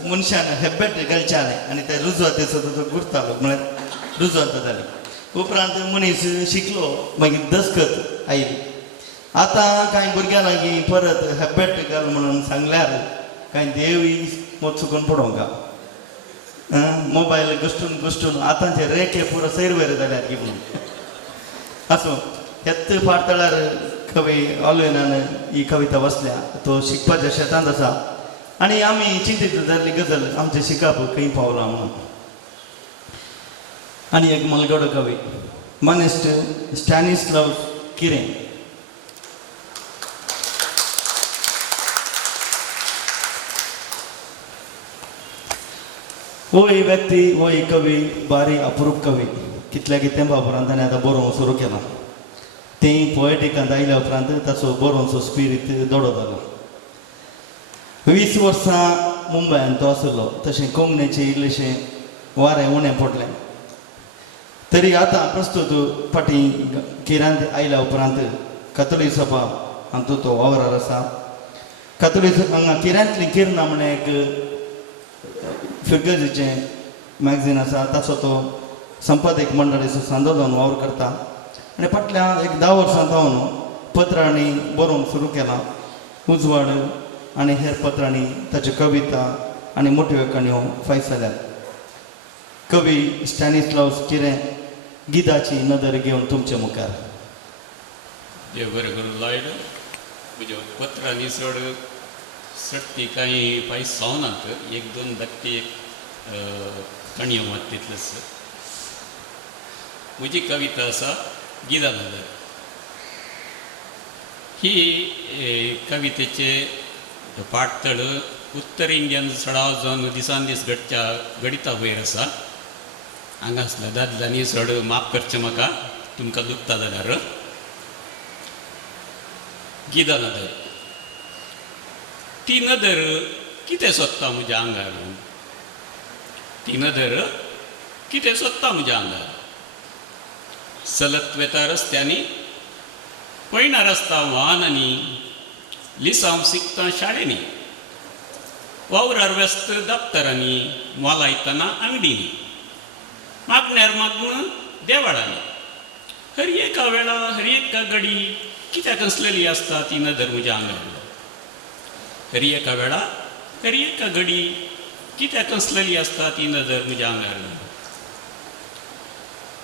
मनशान हेब्बेट घालच्यालें आनी ते रुजवातेचो तो गुरतालो म्हळ्यार रुजवात जाताली. उपरांत मनीस शिकलो मागीर दसखत आयली. आतां कांय भुरग्यां लागीं परत हेब्बेट घाल म्हणून सांगल्यार कांय देवूय मोत चुकून पडोवंक. मोबायल घुस्टून घुस्टून आतांचे रेखे पुरो सैरवेर जाल्यात की म्हणून. असो हेत फाटतळार कवी ऑलवेनान ही कविता वाचल्या. तो शिकपाच्या शेतांत आसा आनी आमी चिंतीत जाल्ली गजाल आमचें शिकप खंय पावलां म्हणून. आनी एक मलगडो कवी मनेस्ट स्टॅनिस्लाव किरें. हो ही व्यक्ती हो ही कवी बारी अप्रूप कवी. कितल्या कितें उपरांत ताणें आतां बरोवंक सुरू केलां. तें पोएटिकांत आयल्या उपरांत ताचो बरोवचो स्पिरीट दोडो जालो. 20 वर्सां मुंबयांत तो आसलो. तशें कोंकणीचें इल्लेशें वारें उणें पडलें. तरी आतां प्रस्तूत फाटीं किरांत आयल्या उपरांत कातोलीक सभा हातूंत तो वावरार आसा. कातोलीक हांगा किरांतली किर्ना म्हणून एक फिगर्जीचें मॅगझीन आसा. ताचो तो संपादक मंडळीचो सांदो जावन वावर करता. आनी फाटल्या एक 10 वर्सां जावन पत्रांनी बरोवंक सुरू केलां. उजवाड आनी हेर पत्रांनी ताच्यो कविता आनी मोठ्यो काणयो फायज जाल्यात. कवी स्टॅनिस्लाव किरें गिताची नदर घेवन तुमचे मुखार. देव बरें करून लायड. म्हज्या पत्रांनी चड कांय पायस जावनात. 1-2 धाकटे काणयो मात तितल्योच. म्हजी कविता आसा गीतानगर ही कवितेचे पाठतळ उत्तर इंडियन सडाव जावन दिसान दीस घडिता वयर आसा. हांगासल्या दादल्यांनी चड माफ करचें म्हाका तुमकां दुखता जाल्यार. गीतानगर ती नदर कितें सोदता म्हज्या आंगार. ती नदर कितें सोदता म्हज्या आंगार. चलत वेता रस्त्यांनी पयना रस्ता वाहनांनी लिसांव शिकता शाळेनी वावरार व्यस्त दफ्तरांनी मोलायतना अंगडीनी मागण्यार मागन देवाळांनी हर एका वेळा हर एका घडी कित्याक असलेली आसता ती नदर म्हज्या आंगार. हर एका वेळा हर एका घडी कित्याक असलेली आसता ती नदर म्हज्या आंगार.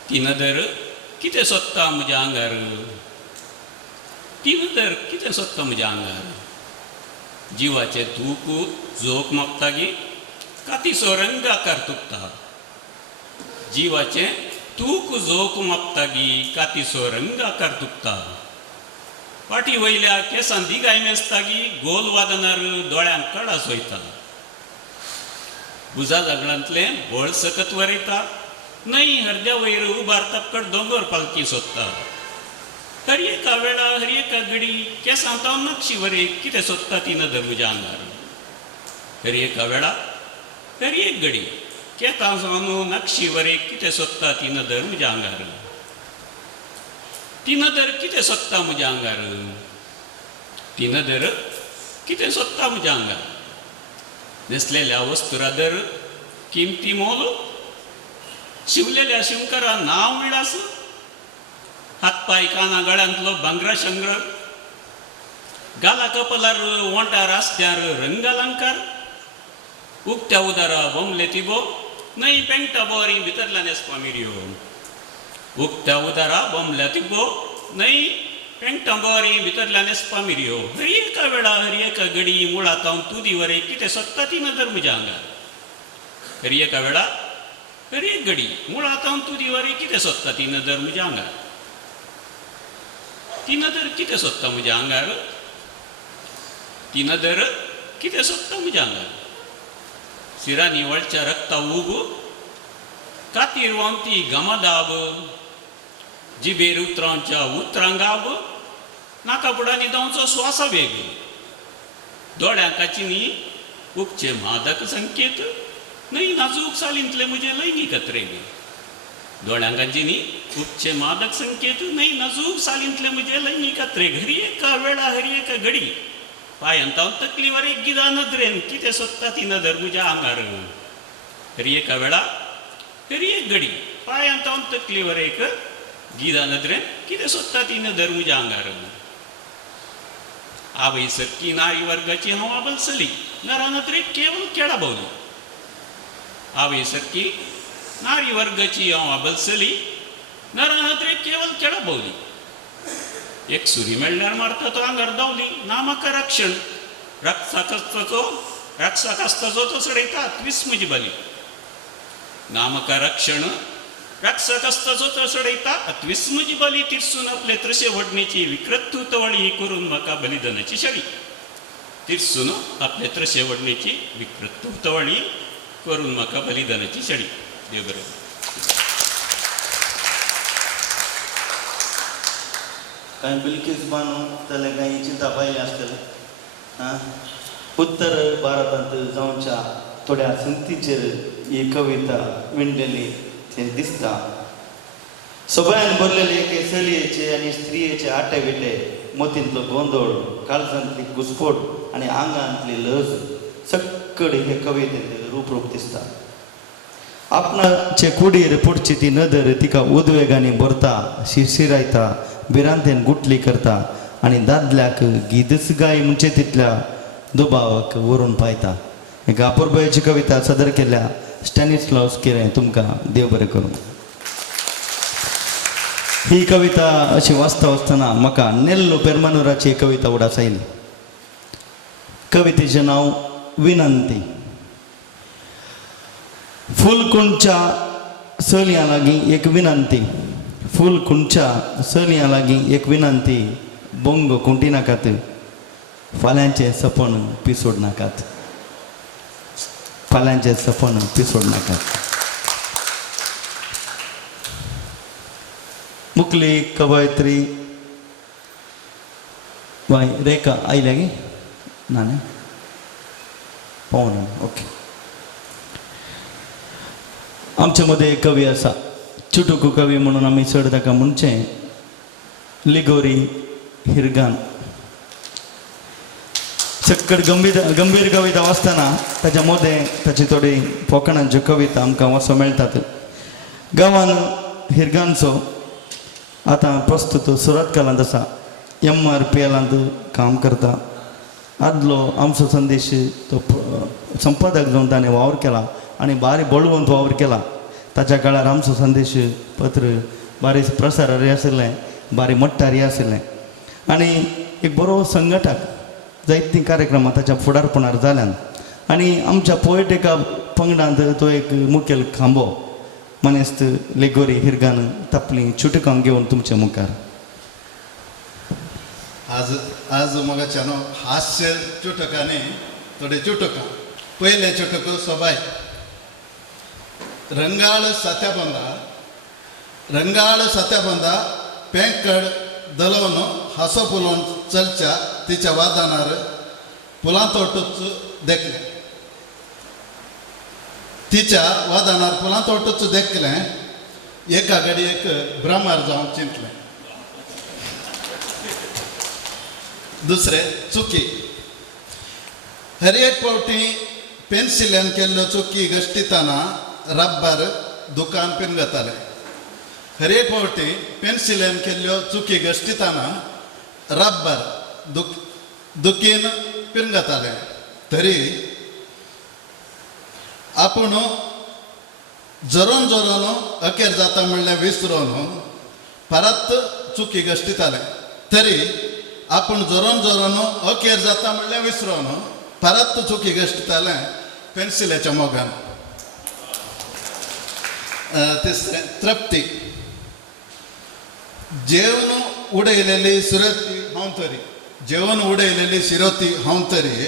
ती नदर कितें सोदता म्हज्या आंगार. ती नदर कितें सोदता म्हज्या आंगार. जिवाचे दूख जोक मागता गी कातीचो रंग आकार तुकता. जिवाचे तूक जोक मागता गी कातीचो रंग आकार तुकता. पाटी वयल्या केंसां दिगाय मेसता गी गोल वादनार दोळ्यांक कडा सोयता. भुजा जागळांतले बळ सकत वरयता. न्हय हरद्या वयर उबार तपकड दोंगर पालकी सोदता. हर एका वेळा हर एका घडी केंसां तावन नक्षी वरे कितें सोदता ती नदर म्हज्या आंगार. हर एका वेळा हर एक घडी केंसां तावन नक्षी वरे कितें सोदता ती नदर म्हज्या आंगार. ती नदर कितें सोदता म्हज्या आंगार. ती नदर कितें सोदता म्हज्या आंगार. न्हेसलेल्या वस्तुरादर किमती मोल शिवलेल्या शिवकारा नांव मिळास. हातपाय काना गळ्यांतलो भांगरा शंगर गाला कपलार वोंटार आसत्यार रंग अलंकार. उक्त्या उदारा बोमले तिबो न्हय पेंटा बोरी भितरल्या न्हेसपा मिरयो. उक्त्या उदारा बोमल्या तिबो न्हय पेंटा बोरी भितरल्या न्हेसपा मिरयो. हर एका वेळा हर एका घडी मुळा तावन तुदी वरे कितें सोदता ती नदर म्हज्या आंगार. हर एका वेळा हर एक घडी मुळा तावन तुदी वरे कितें सोदता ती नदर म्हज्या आंगार. ती नदर कितें सोदता म्हज्या आंगार. ती नदर कितें सोदता म्हज्या आंगार. सिरांनी वळच्या रक्ता उब कातीर वांती घमदाब जिबेर उतरांच्या उतरांगाब नाकापुडांनी दांवचो स्वासा वेग. दोळ्यां काचिनी उगचे मादक संकेत न्हय नाजूक सालींतले म्हजे लैंगीक कत्रेग. दोळ्यां काचिनी उगचे मादक संकेत न्हय नाजूक सालींतले म्हजे लैंगीक कत्रेग. हर एका वेळा हर एका घडी पांयांतावन तकली वर एक गिदा नदरेन कितें सोदता ती नदर म्हज्या आंगार. हर एका वेळा हर एक घडी पांयांतावन तकली वर एक गिदा नदरेन कितें सोदता ती नदर म्हज्या आंगार. आवय सरकी नारी वर्गाची हांव आबलसली नरा नदरेक केवल केळा भोवली. आवय सरकी नारी वर्गाची हांव आबलसली नरा नदरेक केवल केळा भोवली. एक सुरी मेळ्ळ्यार मारता तो आंगार दावली ना म्हाका रक्षण. रक्षकास्ताचो तो सडयता त्विस म्हजी बाली. ना म्हाका रक्षण रक्षकास्ताचो तो सडयता त्विस म्हजी बाली. तिरसून आपले त्रशे वडणेची विकृत तवळी करून म्हाका बलिदानाची शाळी. तिरसून आपले त्रशे वडणेची विकृत तवळी करून म्हाका बलिदानाची शाळी. देव बरोबर. कांय बिलकीस बानू जाल्यार कांय चिंता पाहिली आसतलें. उत्तर भारतांत जावच्या थोड्या संगतीचेर ही कविता विणलेली तें दिसता. सगळ्यान बरलेले एके चलयेचे आनी स्त्रियेचे आटे विटे मोतींतलो गोंदळ काळजांतली घुसफोट आनी आंगांतली लज सक्कड हे कवितेंत रूप दिसता. आपणाचे कुडीर पुडची ती नदर तिका उद्वेगांनी भरता शिरशिरायता भिरांतेन गुटली करता आनी दादल्याक गीतच गाय म्हणजे तितल्या दुबावाक व्हरून पायता. एक अपुर्बायेची कविता सदर केल्या स्टॅनिस्लावस केरें तुमकां देव बरें करूं. ही कविता अशी वाचता आसतना म्हाका नेल्लो पेरमानुराची कविता उडास आयली. कवितेचें नांव विनंती. फुलकुंडच्या चलयां लागीं एक विनंती. फूल कुंच्या सणिया लागीं एक विनंती बोंग कुंटी नाकात फाल्यांचें सपन पिसोड नाकात फाल्यांचें सपन पिसोड नाकात मुखली कवयत्री बाय रेखा आयल्या गे ना न्ही पवन ओके आमचे मध्ये कवी आसा चुटुकू कवी म्हणून आमी चड ताका म्हणचे लिगोरी हिरगान सक्कड गंभीर कविता वाचतना ताच्या मदें ताची थोडी कोंकणांच्यो कविता आमकां वाचूंक मेळटात गांवान हिरगांचो आतां प्रस्तुत सुरत कालांत आसा MRPLांत काम करता आदलो आमचो संदेश तो संपादक जावन ताणें वावर केला आनी बारी बळवंत वावर केला ताच्या काळार आमचो संदेश पत्र बारी प्रसाररी आशिल्लें बारी मट्टारी आशिल्लें आनी एक बरो संघटक जायतीं कार्यक्रमां ताच्या फुडारपणार जाल्यात आनी आमच्या पोएटिका पंगडांत तो एक मुखेल खांबो मनेस्त लेगोरी हिरगान तपली चुटकां घेवन तुमच्या मुखार आज मगाच्यान हास्य चुटकांनी थोडे चुटकां पयले चुटक सोबाय रंगाळ सात्या बंदा पेंकड दलोवन हांसो फुलोवन चलच्या तिच्या वादानार पुलांतोटूच देखलें तिच्या वादानार पुलांतोटूच देखलें एका घडयेक भ्रमार जावन चिंतलें दुसरें चुकी हर एक फावटी पेन्सिलेन केल्ल्यो चुकी गश्टिताना रब्बार दुकान पिनगतालें हर एक फावटी पेन्सिलेन केल्ल्यो चुकी गश्टिताना रब्बार दुखीन पिनगतालें तरी आपूण जोरोन अखेर जाता म्हणल्यार विसरून परत चुकी गश्टितालें तरी आपूण जोरोन अखेर जाता म्हणल्यार विसरून परत चुकी गश्टितालें पेन्सिलेच्या मोगान तिसरें तृप्ती जेवण उडयलेली सुरती हांव तरी जेवण उडयलेली शिरोती हांव तरी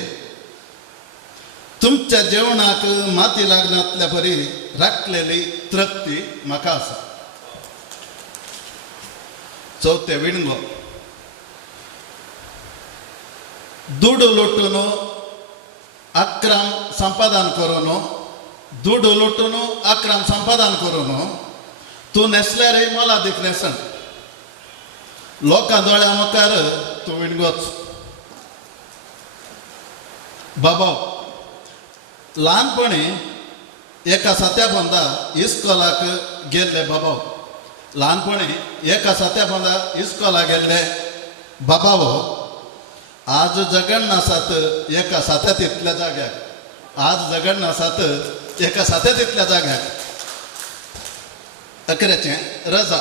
तुमच्या जेवणाक माती लागनातल्या परी राखलेली तृप्ती म्हाका आसा चवथे विणगो दूड लुटून अक्रम संपादन करून दूड लुटून अक्रम संपादन करून तूं नेसल्यारय मला दिखलेसन लोकां दोळ्या मुखार तूं विणगोच बाबा ल्हानपणी एका सात्या बंदा इस्कॉलाक गेल्ले बाबा ल्हानपणी एका सात्या बंदा इस्कॉलाक गेल्ले बाबा आज जगन नासात एका साथ्यात इतल्या जाग्याक आज जगन नासात एका साथ्यात इतल्या जाग्याक अकरेचें रजा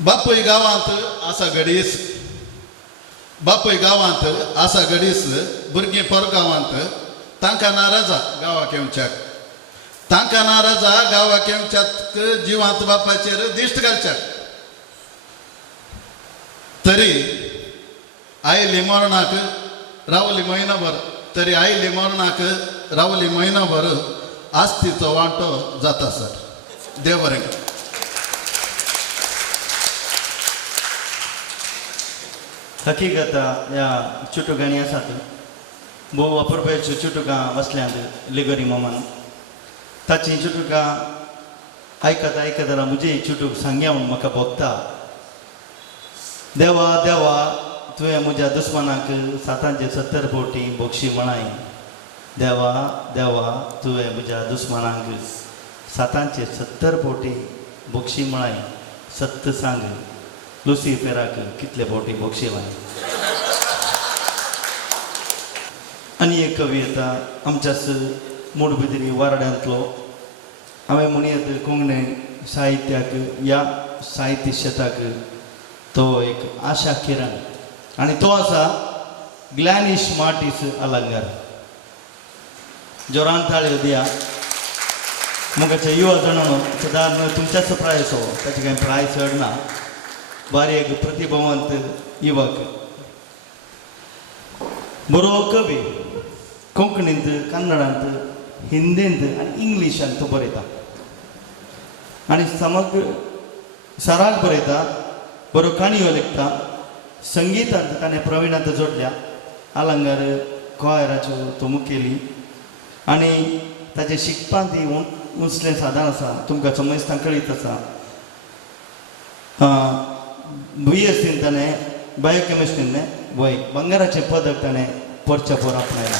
बापूय गांवांत आसा घडीस बापूय गांवांत आसा घडीस भुरगीं परगांवांत तांकां ना रजा गांवाक येवच्याक तांकां ना रजा गांवाक येवच्याक जिवांत बापाचेर दिश्ट घालच्याक तरी आयली मरणाक रावली म्हयनोभर तरी आयली मरणाक रावली म्हयनोभर आस्तीचो वांटो जाता सर देव बरें करूं. हकीकता ह्या चुटुकांनी आसात भोव अपुरबायेच्यो चुटुकां वाचल्यांत लेगोरी मामान ताची चुटुकां आयकता आयकतना म्हजी चुटूक सांग्या म्हूण म्हाका भोगता देवा देवा तुवें म्हज्या दुस्मानाक 770 फावटी बोक्षी म्हणाय देवा देवा तुवें म्हज्या दुस्मानाक 770 फावटी बोक्षी म्हणाय सत्य सांग लुसिफेराक कितले फावटी बोक्षी म्हणाय. आनी एक कवी येता आमच्याच मूडबिदिरी वारड्यांतलो हांवें म्हणयत कोंकणी साहित्याक या साहित्य शेताक तो एक आशा किरण आनी तो आसा ग्लॅनिश मार्टिस अलंगार. जोरान ताळयो दिया. मुगाच्या युवा जाणून साधारण तुमच्याच प्रायस हो ताचे कांय प्राय चड ना बारीक प्रतिभावंत युवक बरो कवी कोंकणींत कन्नडांत हिंदींत आनी इंग्लिशांत तो बरयता आनी समग्र सराक बरयता बरो काणयो लेखता संगीतांत ताणें प्रवीणांत जोडल्या आलंगार कोयराच्यो तो मुखेली आनी ताचे शिकपाक ती उंचलें साधन आसा तुमकां समजता कळीत आसा BSc ताणें बायोकॅमिस्ट्रीन वय बंगाराचें पदक ताणें परच्या पर आपणायला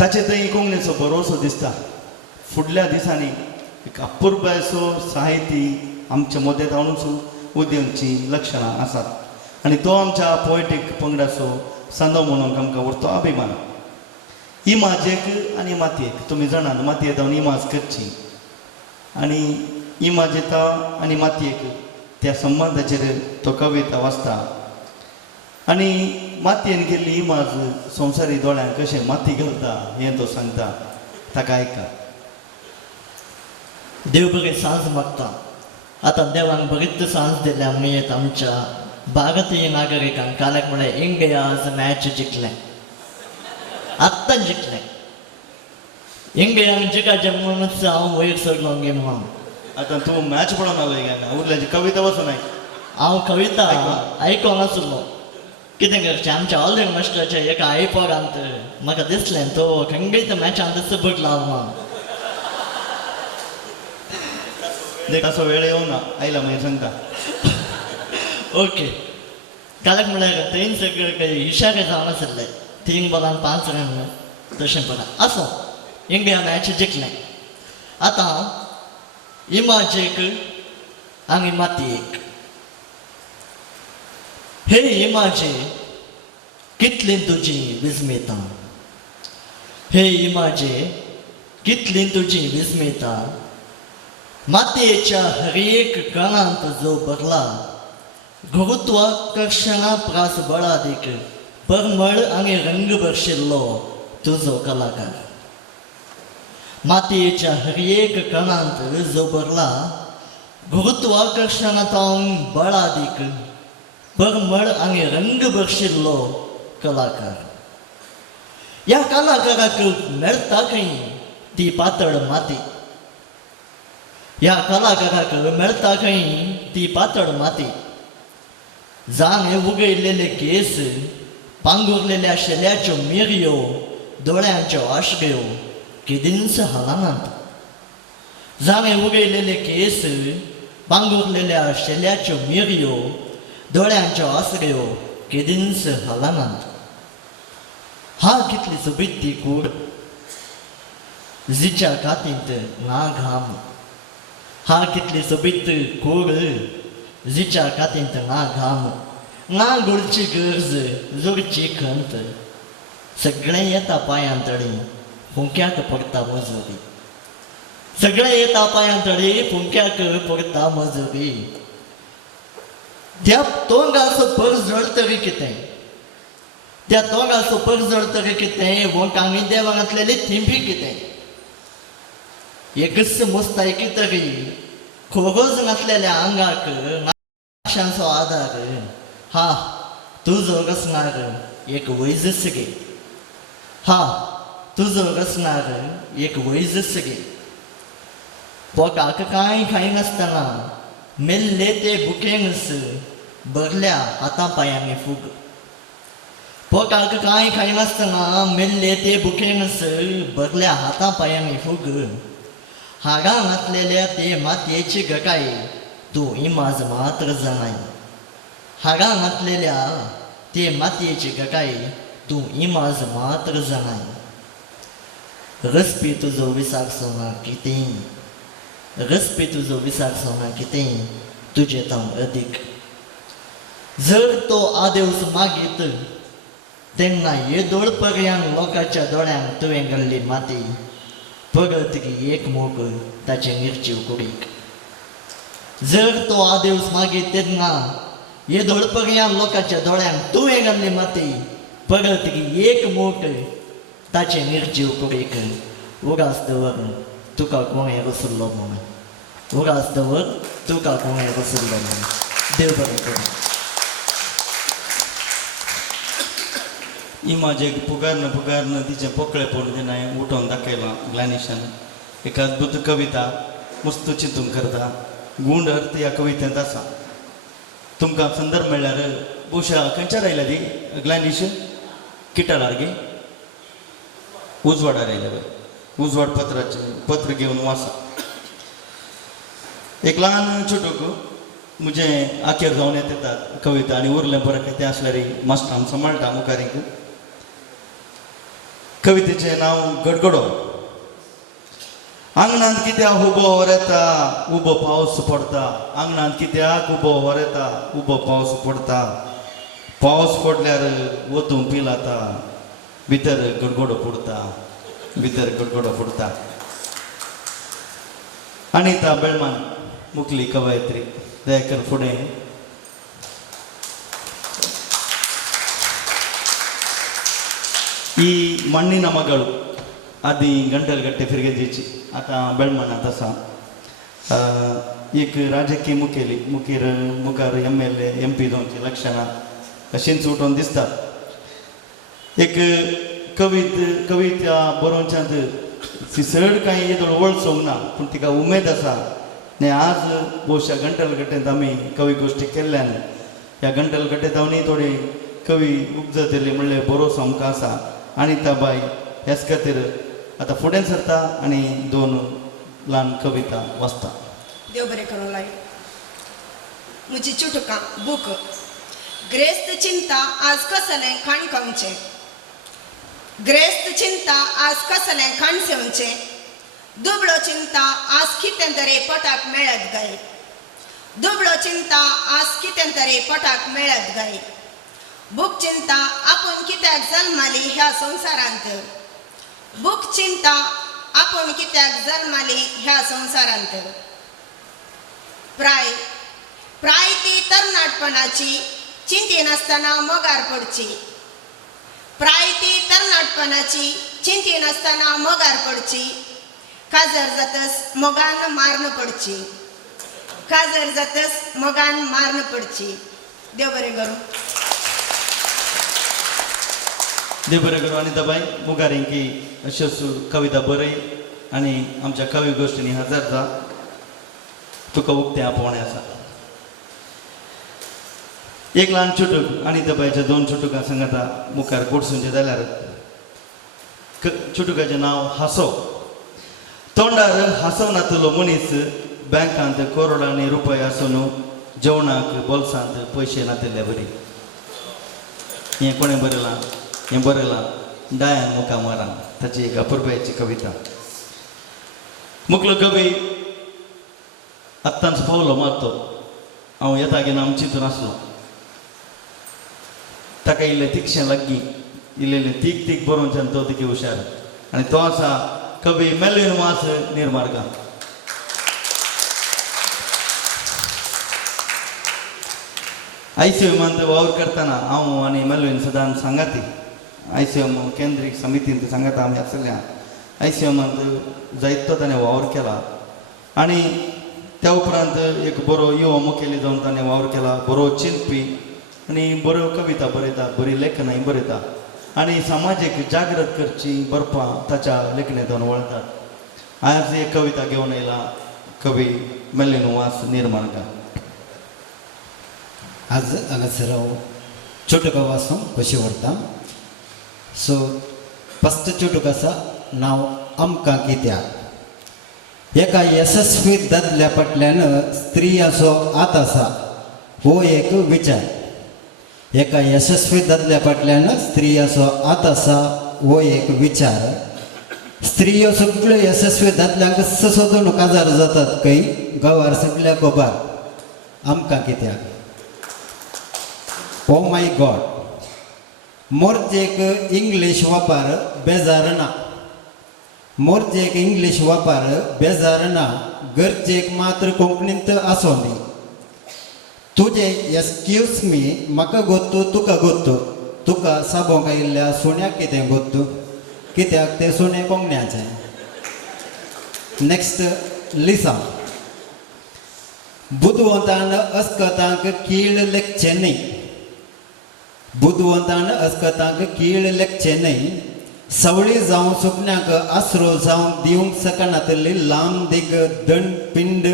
ताचे थंय कोंकणीचो भरोसो दिसता फुडल्या दिसांनी एक अपूर्व असो साहिती आमच्या मदेंत हाडून उद्योगची लक्षणां आसात आनी तो आमच्या पोयटीक पंगडाचो सांदो म्हणून आमकां उरतो अभिमान इमाजेक आनी मातयेक तुमी जाणात मातयेत हांव इमाज करची आनी इमाजेता आनी मातयेक त्या संबंधाचेर तो कविता वाचता आनी मातयेन गेल्ली इमाज संवसारी दोळ्यांक कशें माती घालता हें तो सांगता ताका आयका. देव बरें सांज मागता. आतां देवान बरीच सांज दिल्या मेळत आमच्या भारतीय नागरिकांक काल्याक म्हळ्यार इंडिया आज मॅच जिखलें आत्तां जिखलें इंडियान जिकाचे म्हणून हांव वयर सरलो गेम हांव. आतां तूं मॅच पळोवन आलो काय उरल्याची कविता वचून आयक. हांव कविता आयकोंक नासलो कितें करचें आमच्या ऑलरेडी मास्टराच्या एका आयपॉडांत म्हाका दिसलें तो खंयच मॅचांत सबक लावना ताचो वेळ येवं ना आयला मागीर सांगता. काल्याक म्हळ्यार थंय सगळे काही इशारे जावन आसले 3 बॉलान 5 रन तशें पडा आसो इंडिया मॅच जिखलें. आतां इमाजेक आनी मातयेक हे इमाजे कितली तुजी विस्मिता हे इमाजे कितली तुजी विस्मिता मातयेच्या हर एक कणांत जो भरला गुरुत्वाकर्षणा प्रास बळादीक परमळ आनी रंग भरशिल्लो तुजो कलाकार. मातयेच्या हर एक कणांत जो भरला गुरुत्वाकर्षणांतावन बळादीक परमळ आनी रंग भरशिल्लो कलाकार. ह्या कलाकाराक मेळटा खंय ती पातळ माती. ह्या कलाकाराक मेळटा खंय ती पातळ माती. जांगे उगयलेले केस पांगुरलेल्या शेल्याच्यो मिरयो दोळ्यांच्यो आशड्यो केदींच हालानात. जांगे उगयलेले केस पांगुरलेल्या शेल्याच्यो मिरयो दोळ्यांच्यो आसड्यो केदींच हालानात. हा कितली सोबीत ती कूड जिच्या कातींत ना घाम. हा कितली सोबीत कूड जिच्या कातींत ना घाम ना गुळची गरज जोडची खंत. सगळें येता पांयांतळी फुंक्याक पडटा मजुरी. सगळें येता पांयांतळी फुंक्याक पडटा मजुरी. त्या तोंडाचो पर जळतरी कितें त्या तोंडाचो पर जळतरी कितें वोंकांनी देवान घातलेली थिंबी कितें. एकच मुस्तायकी तरी खोगोज नासलेल्या आंगाक नाशांचो आधार. हा तुजो रचणार एक वैजसगे. हा तुजो रचणार एक वैजसगे. पोटाक कांय खायनासतना मेल्ले ते बुकेंगस भरल्या हातां पांयांनी फूग. पोटाक कांय खायनासतना मेल्ले ते बुकेंगस भरल्या हातां पांयांनी फूग. हाडां घातलेल्या ते मातयेची गकाय तूं इमाज मात्र जाणाय. हाडां घातलेल्या ते मातयेची गकाय तूं इमाज मात्र जाणाय. रस्पी तुजो विसार सोना कितें रस्पी तुजो विसार सोना कितें तुजे तावन अदीक. जर तो आदेवस मागीत तेन्ना येदोळपर्यंत लोकांच्या दोळ्यांक तुवें घाल्ली माती परत एक मोग ताचे निर्जीव कुडीक. जर तो आदेवस मागीत तेन्ना येदोळपर्यंत लोकांच्या दोळ्यांक तुवें घाल्ली माती परत एक मोग ताचे निर्जीव कुडीक. उगास दवर तुका कोणें रसुल्लो म्हणून उगास दवर तुका कोणें रसुल्लो म्हणून देव बरें करूं. इमाजेक पुकारन तिचें पोकळे पोट देनाय उठोवन दाखयलां ग्लॅनिशान. एक अद्भुत कविता मस्त चिंतून करता. गूण अर्थ ह्या कवितेंत आसा. तुमकां संदर्भ म्हणल्यार भुशा खंयच्यार आयल्या ती ग्लॅनिश किटाळार गे उजवाडार आयल्या पळय. उजवाड पत्र घेवन वाचा. एक ल्हान चुटूक म्हजे आखेर जावन येतात कविता आनी उरलें बरें कितें आसल्यार मास्टरान सांबाळटा मुखारीक. कवितेचें नांव गडगडो. आंगणांत कित्याक उबो वर येता उबो पावस पडटा. आंगणांत कित्याक उबो वर येता उबो पावस पडटा. पावस पडल्यार वतू पिलाता भितर गडगडो फुडटा भितर गडगडो फुडटा. अनिता बेळमान मुखली कवयत्री दयाकर फुडें. ಈ ಮಣ್ಣಿನ ಮಗಳು आदी गंटलगट्टे फिरगेजीची आता बेळमणांत आसा. एक राजकीय मुखार MLA MP जावची लक्षणां अशींच उठोवन दिसता. एक कविता बरोवच्यात सिसड कांय येदोळ वळसूंक ना पूण तिका उमेद आसा. आनी आज भोवशा गंटलगट्टेंत आमी कवी गोश्टी केल्ल्यान ह्या गंटलगट्टेंत हांव थोडी कवी उपजतली म्हणल्यार बरोवचो आमकां आसा. अनिता बाई ह्याच खातीर आतां फुडें सरता आनी 2 ल्हान कविता वाचता. देव बरें करूं लाय. म्हजी चुटुकां बूक ग्रेस्त चिंता आज कसलें खाण खावचें. ग्रेस्त चिंता आज कसलें खाण सेवचें. दुबळो चिंता आज कितें तरी पोटाक मेळत गाय. दुबळो चिंता आज कितें तरी पोटाक मेळत गाय. बूक चिंता आपूण कित्याक जल्माली ह्या संवसारांत. बूक चिंता आपूण कित्याक जल्माली ह्या संवसारांत. प्राय ती तरणाटपणाची चिंती नासतना मोगार पडची. प्राय ती तरणाटपणाची चिंती नासतना मोगार पडची. काजर जातस मोगान मारन पडची. काजर जातस मोगान मारन पडची. देव बरें करूं. देव बरें करूं. अनिताबाई मुखारेंकी अश्योच कविता बरय आनी आमच्या कवी गोश्टींनी हजर जा. तुका उक्तें आपोवणें आसा. एक ल्हान चुटूक अनिताबाईच्या 2 चुटुकां सांगता मुखार कोडसूंचें जाल्यार चुटुकाचें नांव हांसो. तोंडार हांसो नातलो मनीस बँकांत करोडांनी रुपये आसून जेवणाक बोल्सांत पयशे नातिल्ले बरी. हें कोणें बरयलां? हें बरयलां डायन मुकामारान. ताची एक अपुर्बायेची कविता. मुखलो कवी आत्तांच पावलो मातो. हांव येता घेवन आमी चिंतून आसलो. ताका इल्लें तिक्षें लागीं इल्लें तीक बरोवच्यान तो तिकी हुशार. आनी तो आसा कवी मेल्वीन वास निर्मार्गा. ICM वावर करतना हांव आनी मेल्वीन सदांच सांगाती. ICM केंद्रीय समितींत सांगाता आमी आसल्या. ICM जायतो ताणें वावर केला आनी त्या उपरांत एक बरो युवा मुखेली जावन ताणें वावर केला. बरो चिंतपी आनी बऱ्यो कविता बरयता. बरी लेखनाय बरयता आनी समाजीक जागृत करची बरपां ताच्या लेखणेंतून वळटात. आज एक कविता घेवन येयला कवी मेल्वीन वास निर्माणकार. आज हांगासर हांव चुटुका वाचून कशी व्हरता. सो फस्ट चुटूक आसा नांव आमकां कित्याक. एका यशस्वी दादल्या फाटल्यान स्त्रियाचो हात आसा हो एक विचार. एका यशस्वी दादल्या फाटल्यान स्त्रियाचो हात आसा हो एक विचार. स्त्रियो सगळ्यो यशस्वी दादल्यांक सोदून काजार जातात खंय गवार सगळ्या गोबार. आमकां कित्याक. Oh my God. मोर्जेक इंग्लीश वापर बेजार ना. मोर्जेक इंग्लीश वापर बेजार ना. गरजेक मात्र कोंकणींत आसो न्ही. तुजे एक्सक्यूज मी म्हाका गोत्तू तुका गोत्तू. तुका साबोंक आयिल्ल्या सुण्याक कितें गोत्तू. कित्याक तें सुणें कोंकण्याचें. नेक्स्ट लिसा बुधवंतान अस्कतांक कीळ लेक चेन्नई बुधवंतान अस्कतांक कीळ लेक चेन्नई सवळी जावं सुकण्याक आसरो जावं दिवंक सकनातली लांब देग दंड पिंड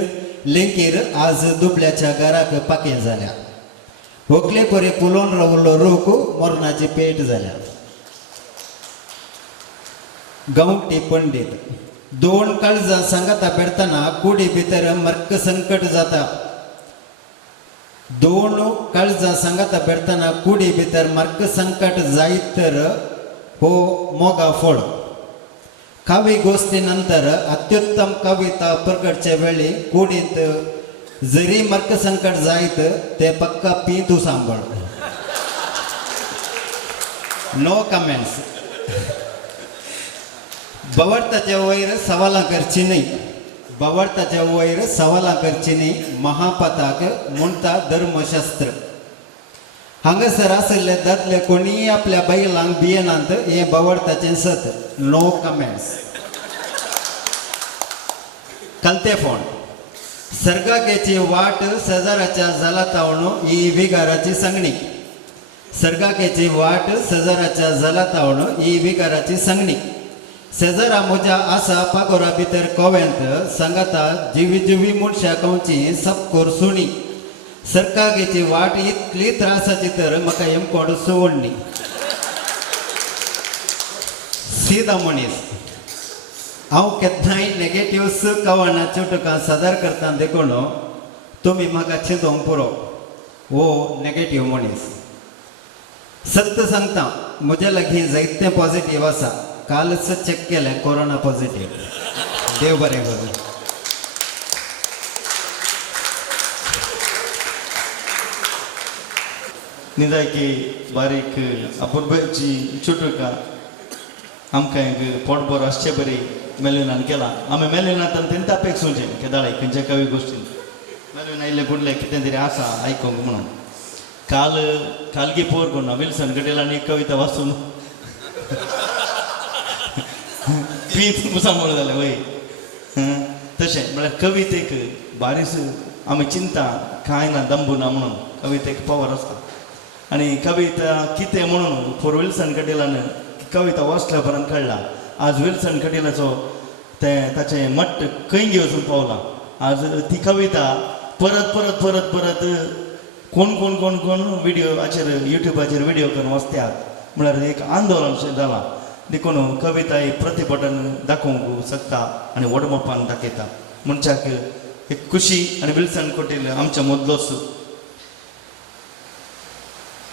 लेंकीर आज दुबळ्याच्या घराक पाके जाल्या व्हंकले परे पुलोवन रावलो रोक मरणाची पेट जाल्या गांवठी पंडीत दोन काळजां सांगाता पेडताना कुडी भितर मर्क संकट जाता दोन काळजां सांगाता पेडताना कुडी भितर मर्क संकट जायत तर हो मोगा फोड कावी गोष्टी नंतर अत्युत्तम कविता प्रकटच्या वेळी कुडीत जरी मर्क संकट जायत ते पक्का पी तू सांभाळ नो कमेंट्स बवडताच्या वयर सवालां करची न्ही बवडताच्या वयर सवालां करची न्ही महापताक म्हणटा धर्मशास्त्र हांगासर आसले दादले कोणी आपल्या बैलांक बियेनांत हे बवडताचें सत नो कमेंट्स कलतेफोण सर्गाकेची वाट शेजाराच्या जलातावण ही विगाराची सांगणी सर्गाकेची वाट शेजाराच्या जलातावण ही विगाराची सांगणी शेजारा म्हज्या आसा पागोरा भितर कोवेंत सांगाता जिवी जिवी मनशां कवची सबकोर सुणी सरकागेची वाट इतली त्रासाची तर म्हाका हेमकोड सुवण्णी सीधा मनीस हांव केन्नाय नेगेटिव्ह कवना चुटकां सादर करता देखून तुमी म्हाका चिंतोवंक पुरो हो नेगेटिव्ह मनीस सत्य सांगता म्हज्या लागीं जायते पॉझिटिव्ह आसा कालच चेक केलें कोरोना पॉझिटिव्ह देव बरें करूं निदाय की बारीक अपुर्बाची चुटुका आमकां एक पोटभर आसचे बरी मेलिनान केला आमी मेलिनांतल्यान तें तापेक सुचें केदाळे खंयच्या कवी गोश्टीन मेलिन आयिल्ले कुडले कितें तरी आसा आयकोंक म्हणून कालगी पोर कोण विल्सन गडेलांनी एक कविता वाचून पीत सांबाळ जालें वय तशें म्हळ्यार कवितेक बारीस आमी चिंता कांय ना दंबू ना म्हणून कवितेक पावर आसता आनी कविता कितें म्हणून फोर विल्सन कटेलान कविता वाचल्या उपरांत कळ्ळा आज विल्सन कटेलाचो ताचें मट्ट खंय वचून पावला आज ती कविता परत परत परत परत कोण कोण कोण कोण विडियोचेर युट्यूबाचेर विडियो करून वाचतात म्हळ्यार एक आंदोलन शें जालां देखून कविता ही प्रतिभटन दाखोवंक शकता आनी वडमोपान दाखयता मनशाक एक खुशी आनी विल्सन कटेल आमच्या मदलोच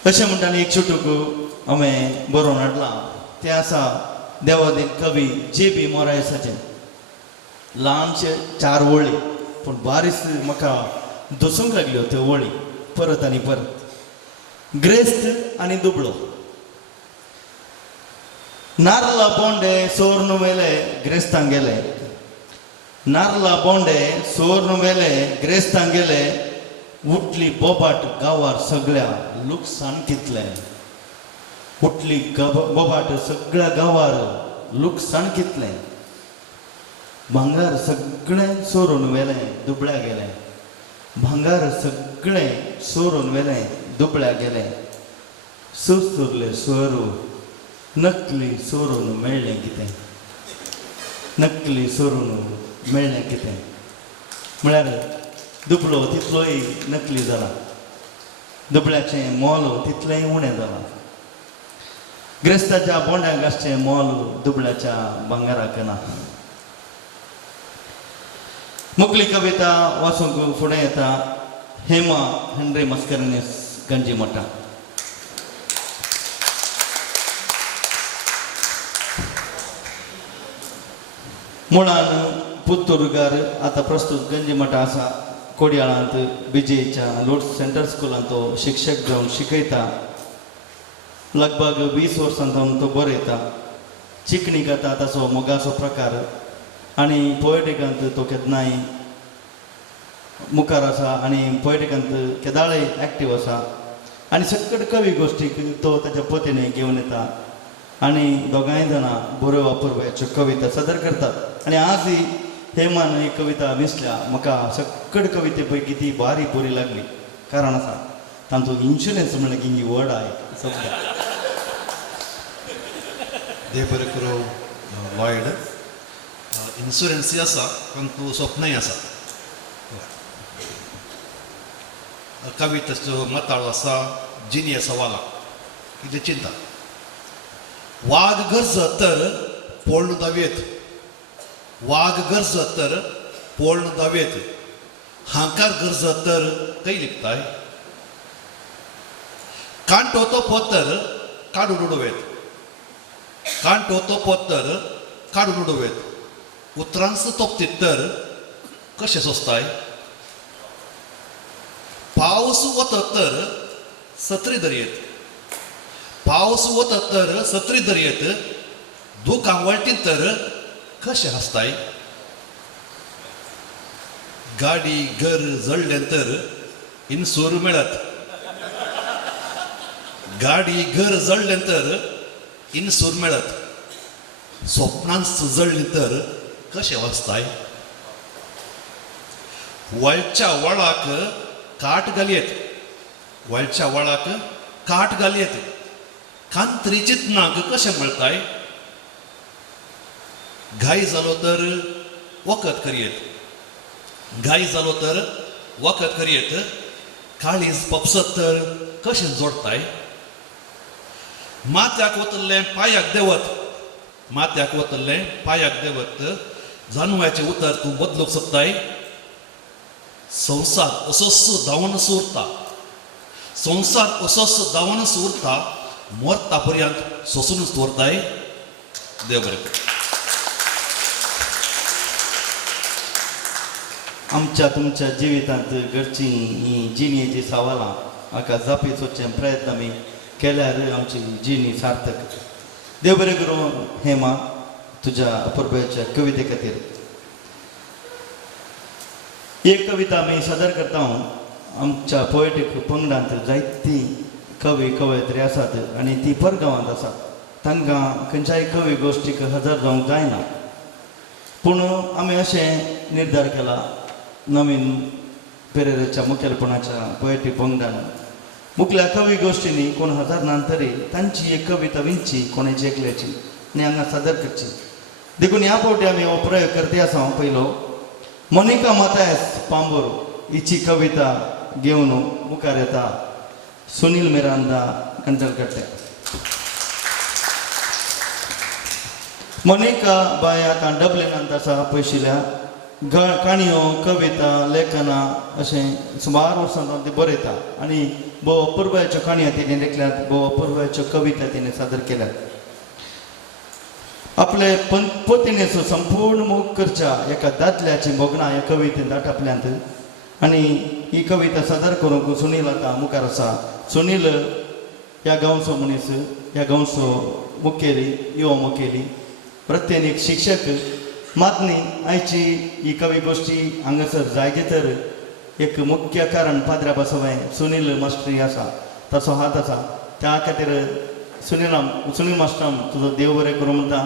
अशें म्हणटाली एक चुटूक हांवें बरोवन हाडलां तें आसा देवादेव कवी जे.बी. मोरायसाचें ल्हानशे 4 वळी पूण बारीस म्हाका दसूंक लागल्यो त्यो वळी परत आनी परत ग्रेस्त आनी दुबळो नारला बोंडे सोर्न वेले ग्रेस्तांक गेले नारला बोंडे सोर्न वेले ग्रेस्तांक गेले उठली बोबाट गांवार सगळ्या लुकसाण कितलें उठली बोबाट सगळ्या गांवार लुकसाण कितलें भांगार सगळें सोरून वेलें दुबळ्या गेलें भांगार सगळें सोरून वेलें दुबळ्या गेलें सुरले सोरू नकली सोरून मेळ्ळें कितें नकली सोरून मेळ्ळें कितें म्हळ्यार दुबळो तितलोय नकली जाला दुबळ्याचें मोल तितलेंय उणें जालां ग्रेस्ताच्या बोंड्याक आसचें मोल दुबळ्याच्या भांगाराक ना मुखली कविता वाचूंक फुडें येता हेमा हेनरी मस्करनीस गंजी मोटा मुळान पुत्तूरकार आतां प्रस्तूत गंजी मठा आसा कोडयाळांत बीजेच्या लोड सेंटर स्कुलांत तो शिक्षक जावन शिकयता लगभग 20 वर्सां जावन तो बरयता चिकणी करता ताचो मोगाचो प्रकार आनी पोएटिकांत तो केन्नाय मुखार आसा आनी पोएटिकांत केदाळय एक्टीव आसा आनी सकट कवी गोश्टीक तो ताच्या पतीने घेवन येता आनी दोगांय जाणां बऱ्यो अपुर्ब्याच्यो कविता सादर करतात आनी आजय हेमान ही कविता मिसल्या म्हाका सगळे कविते पैकी ती बारी बरी लागली कारण आसा तांचो इन्शुरन्स म्हणल्यार की वर्ड आहे सगळं देव बरें करूं लॉयड इन्शुरन्सूय आसा पण तूं स्वप्नय आसा कवितेचो मताळो आसा जिनियस सवाला कितें चिंता वाघ गरजत तर पोळण दावेत वाघ गरजत तर पोळण दावेत हांकार गरजत तर कೈ लिखताय कांटो तो पोतर काडून उडोवेत कांटो तो पोतर काडून उडोवेत उतरांच तोपतीत तर कशें सोंसताय पावस वतत तर सत्री दर्येत पावस वतत तर सत्री दर्येत दुकां वळटीत तर कशें हांसताय गाडी घर जळ्ळें तर इन्सूर मेळत गाडी घर जळ्ळें तर इन्सूर मेळत स्वप्नांच जळ्ळीं तर कशें वाचताय वळच्या वळाक काट घालयेत वळच्या वळाक काट घालयेत कांतरी चिंतनाक कशें मळताय घाई जालो तर वखद करयेत घाई जालो तर वखद करयेत काळीज पपसत तर कशें जोडताय माथ्याक वतल्लें पांयाक देवत माथ्याक वतल्लें पांयाक देवत जानवाचें उतर तूं बदलूंक सोदताय संसार असोच धांवन उरता संसार असोच धांवन उरता मरता पर्यंत सोंसूनच दवरताय देव बरें करूं. आमच्या तुमच्या जिवितांत घडची ही जिणेची सवालां हाका जापी सोदचे प्रयत्न आमी केल्यार आमची जिणी सार्थक देव बरें करूं. हेमा तुज्या अपुर्बाच्या कविते खातीर एक कविता आमी सादर करता आमच्या पोएटीक पंगडांत जायती कवी कवयत्री आसात आनी ती परगांवांत आसात तांकां खंयच्याय कवी गोश्टीक हजर जावंक जायना पूण आमी अशें निर्धार केला नवीन पेरेरेच्या मुखेलपणाच्या पोएटी पंगडान मुखल्या कवी गोश्टींनी कोण हजर ना तरी तांची एक कविता विंची कोणाची एकल्याची आनी हांगा सादर करची देखून ह्या फावटी आमी हो प्रयोग करते आसा पयलो मोनिका मातायस पांबोर हिची कविता घेवन मुखार येता सुनील मिरांदा कंटलकट्टे. मोनिका बाय आतां डब्लिनांत आसा पयशिल्ल्या काणयो कविता लेखनां अशें सुमार वर्सां ती बरयता आनी भोव अपुर्बाच्यो काणयो तिणें लेखल्यात भोव अपुर्बाच्यो कविता तिणें सादर केल्यात. आपले पोतीने संपूर्ण मोग करच्या एका दादल्याची मोगणा ह्या कवितेंत आटापल्यांत आनी ही कविता सादर करूंक सुनील आतां मुखार आसा. सुनील ह्या गांवचो मनीस ह्या गांवचो मुखेली युवा मुखेली प्रत्येन एक शिक्षक मात न्ही आयची ही कवी गोश्टी हांगासर जायते तर एक मुख्य कारण पाद्र्या बसोवें सुनील मास्टरी आसा ताचो हात आसा त्या खातीर सुनील मास्टर तुजो देव बरें करूं म्हणटा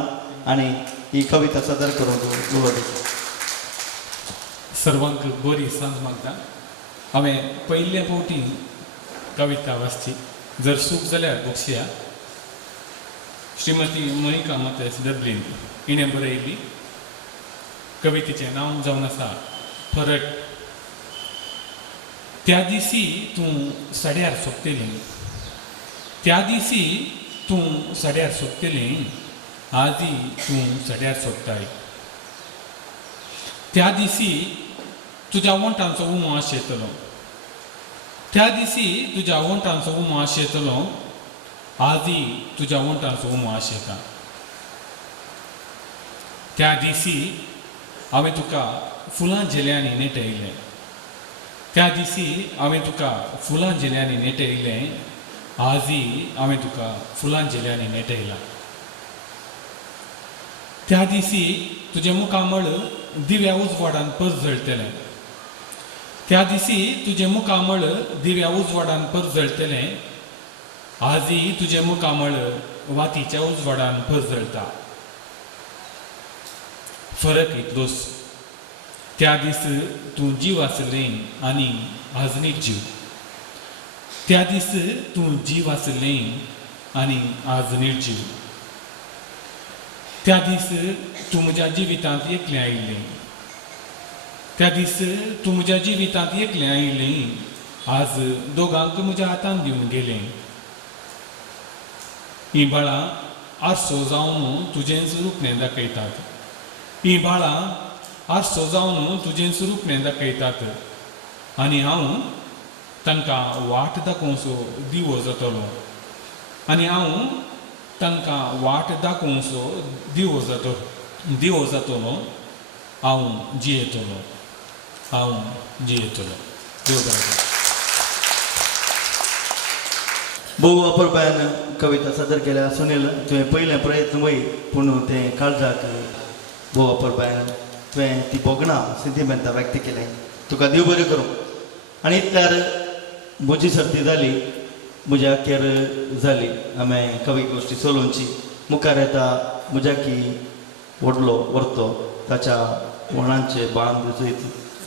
आनी ही कविता सादर करूंक उलो दिता. सर्वांक बरी सांज मागता. हांवें पयल्या फावटी कविता वाचची जर चूक जाल्यार बक्षिया. श्रीमती मोनिका मातेस डब्लिन हिणें बरयल्ली कवितेचें नांव जावन आसा फरट. त्या दिसी तूं सड्यार सोंपतली त्या दिसी तूं सड्यार सोंपतली आजी तूं सड्यार सोंपताय. त्या दिसी तुज्या वंटांचो उमास येतलो त्या दिसी तुज्या वंटांचो उमास येतलो आजी तुज्या वंटांचो उमास येता. त्या दिसी हांवें तुका फुलां जेल्यांनी नेटयलें त्या दिसी हांवें तुका फुलां जेल्यांनी नेटयलें आजी हांवें तुका फुलां जेल्यांनी नेटयलां. त्या दिसी तुजें मुखामळ दिव्या उजवाडान परत जळटलें त्या दिसी तुजें मुखामळ दिव्या उजवाडान परत जळटलें आजी तुजें मुखामळ वातीच्या उजवाडान परत जळटा. फरक इतलोच त्या दीस तूं जीव आसलें आनी आजनीक जीव. त्या दीस तूं जीव आसलें आनी आजनीक जीव. त्या दीस तूं म्हज्या जिवितांत एकलें आयिल्लें. त्या दीस तूं म्हज्या जिवितांत एकलें आयिल्लें. आज दोगांक म्हज्या हातान दिवन गेलें. हीं बाळां आरसो जावन तुजें स्वरूपणें दाखयतात. हीं बाळां आरसो जावन तुजें स्वरूपणें दाखयतात. आनी हांव तांकां वाट दाखोवचो दिवो जातलो. आनी हांव तांकां वाट दाखोवचो दिवो जातलो. हांव जियेतलो. हांव जियेतलो. देव बरें करूं. भोव अपुरबायन कविता सादर केल्या. सुनील तुवें पयलें प्रयत्न वय पूण तें काळजाक भोव अपुरबायन तुवें ती बोगणां सेंटिमेंटां व्यक्त केलें. तुका देव बरें करूं. आनी इतल्यार म्हजी सर्ती जाली. म्हज्या अखेर जाली. हांवें कवी गोश्टी सोलोवची. मुखार येता म्हज्या की व्हडलो व्हरतो ताच्या वळांचे बांद सयत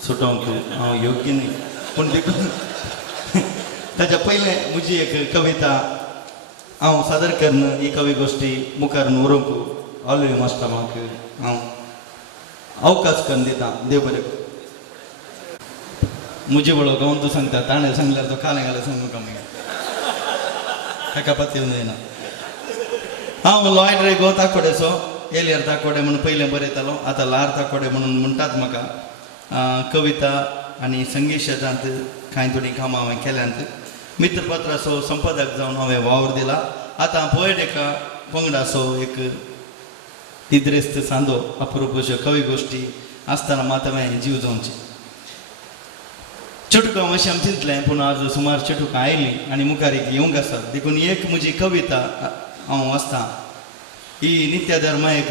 सुटोवंक हांव योग्य न्ही. पूण देखून ताच्या पयलें म्हजी एक कविता हांव सादर करना. ही कवी गोश्टी मुखार व्हरूंक ऑलवे मास्टराक हांव अवकाश करून दिता. देव बरें करूं. म्हजे वळो गांवन तूं सांगता. ताणें सांगल्यार तो काले घाले सांगू कमी ताका पत्ते जायना. हांव लॉयड रे गो ताकोडेचो एलियर ताकोडे म्हणून पयलें बरयतालो. आतां लार ताकोडे म्हणून म्हणटात म्हाका. कविता आनी संगीत क्षेत्रांत कांय थोडी कामां हांवें केल्यांत. मित्रपत्राचो संपादक जावन हांवें वावर दिला. आतां पोएटिका पंगडाचो एक इद्रेस्त सांदो अपुरूप अश्यो कवी गोश्टी आसतना मात हांवें जीव जावची. चुटकां मातशें हांवें चिंतलें पूण आज सुमार चुटकां आयलीं आनी मुखार एक येवंक आसात. देखून एक म्हजी कविता हांव वाचतां. ही नित्यादार मायेक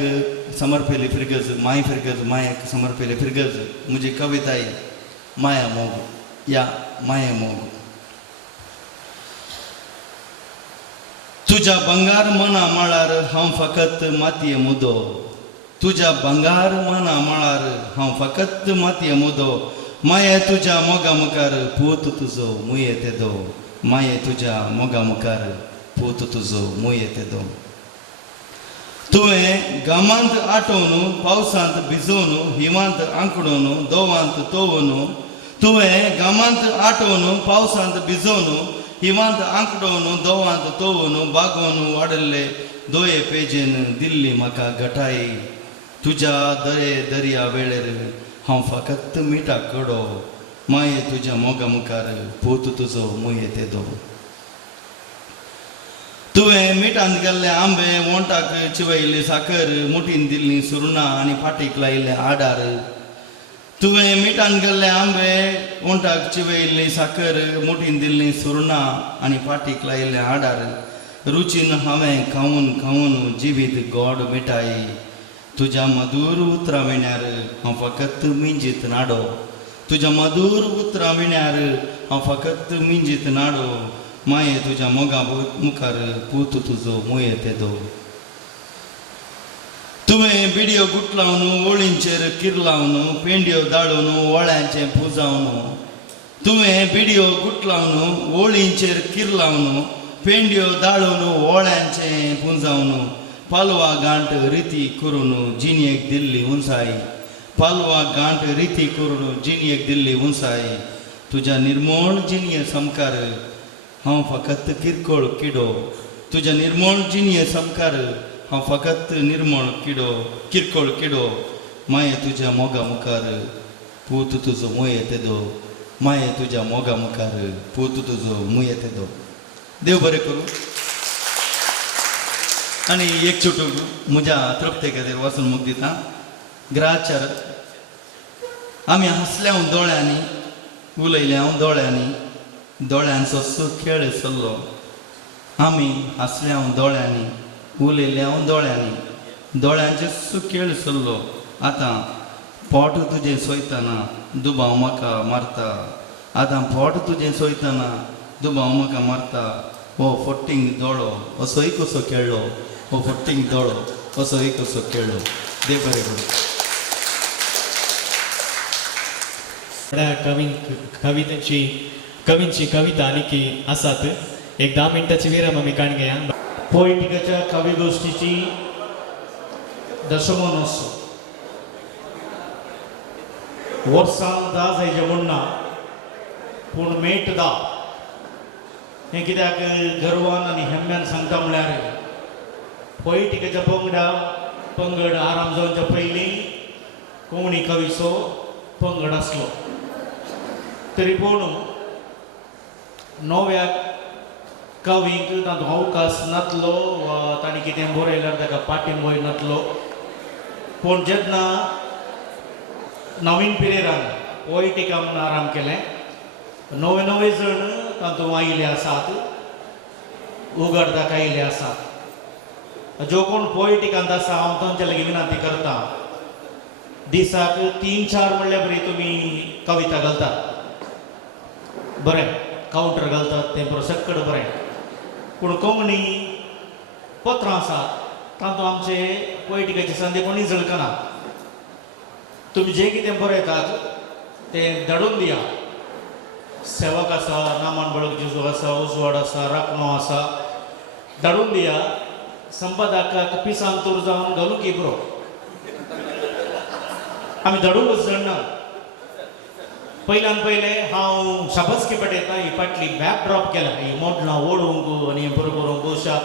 समर्पिल्ली फिरगज. माय फिरगज मायेक समर्पिल्ली फिरगज. म्हजी कविता ही माया मोग या माये मोग. तुज्या बंगार मना मळार हांव फकत मातये मुदो. तुज्या बंगार मना मळार हांव फकत मातये मुदो. माये तुज्या मोगा मुखार पूत तुजो मुये तेदो. माये तुज्या मोगा मुखार पूत तुजो मुये तेदो. तुवें घामांत आटोवन पावसांत भिजोवन हिमांत आंकडोवन दोवांत तोवून. तुवें घामांत आटोवन पावसांत भिजोवन हिमांत आंकडोवन दोवांत तोवून बागोवन वाडले दोये पेजेन दिल्ली म्हाका घटाई. तुज्या दर्या वेळेर हांव फकत मिठा कडो. माये तुज्या मोगा मुखार पूत तुजो मुये तेदो. तुवें मिठांत गेल्ले आंबे वोंटाक चिवयल्ली साकर मुठीन दिल्ली सुरणां आनी फाटीक लायिल्ले आडार. तुवें मिठांत गेल्ले आंबे वोंटाक चिवयल्ली साकर मुठीन दिल्ली सुरणां आनी फाटीक लायिल्ले आडार. रुचीन हांवें खावून खावून जिवीत गोड मिठाई. तुज्या मधुर उतरां विण्यार हांव फकत मिंजीत नाडो. तुज्या मधुर उतरां विण्यार हांव फकत मिंजीत नाडो. माये तुज्या मोगा मुखार पूत तुजो मुये तेदो. तुवें बिडयो गुटलावन ओळींचेर किरलावन पेंड्यो दाळून ओळ्यांचें पुजावन. तुवें बिडयो गुटलावन ओळींचेर किरलावन पेंड्यो दाळून ओळ्यांचें पुंजावन. पालवा गांठ रिती करून जिणयेक दिल्ली उंचाई. पालवा गांठ रिती करून जिणयेक दिल्ली उंचाई. तुज्या निर्मळ जिणये समकार हांव फकत किरकोळ किडो. तुज्या निर्मळ जिणये समकार हांव फकत निर्मळ किडो किरकोळ किडो. माये तुज्या मोगा मुखार पूत तुजो मुये तेदो. माये तुज्या मोगा मुखार पूत तुजो मुये तेदो. देव बरें करूं. आनी एक चुटूक म्हज्या तृप्ते खातीर वाचून मुख दिता. ग्राचार आमी हसल्या दोळ्यांनी उलयल्या दोळ्यांनी दोळ्यांचो खेळ चल्लो. आमी हसल्या दोळ्यांनी उलयल्या दोळ्यांनी दोळ्यांचो खेळ चल्लो. आतां पोट तुजें सोयतना दुबाव म्हाका मारता. आतां पोट तुजें सोयतना दुबाव म्हाका मारता. हो फोट्टींग दोळो असोय कसो खेळ्ळो. हो फोट्टींग दोळो असोय कसो खेळ्ळो. देव बरें करूं. कवींची कविता आनी की आसात. एक 10 मिनटाची विराम आमी काण घेया. पोएटिकाच्या कवी गोष्टीची दशमोत्सव वर्सांक 10 जायचे म्हणना पूण मेट 10 हें कित्याक गर्वान आनी हेम्यान सांगता म्हळ्यार पोएटिकाच्या पंगड आराम जावच्या पयलीं कोंकणी कवीचो पंगड आसलो. तरी पूण नव्या कवींक तातूंत अवकाश नासलो वा ताणें कितें बरयल्यार ताका पाठिंबोय नासलो. पूण जेन्ना नवीन पिरेरान पोएटिका म्हूण आराम केलें नवे नवे जण तातूंत आयिल्ले आसात, उगडटाक आयिल्ले आसात. जो कोण पोएटिकांत आसा हांव तांचे लागीं विनंती करतां, दिसाक 3-4 म्हणल्यार बरी तुमी कविता घालतात, बरें कावंटर घालतात तें बरें सक्कड बरें. पूण कोंकणी पत्रां आसात तातूंत आमचे पोएटिकाची संदी कोणी झळकना. तुमी जें कितें बरयतात तें धाडून दिया. सेवक आसा, नामान बळक जेजू आसा, उजवाड आसा, राखणो आसा, धाडून दिया. संपादकाक पिसांतूर जावन घालूं की बरो, आमी धाडूंकच धरना. पयल्यान पयलें हांव शाबासकी पटयतां ही फाटली बॅक ड्रॉप केला, ही मोडलां ओडूंक आनी हें बरो करूंक भोवशा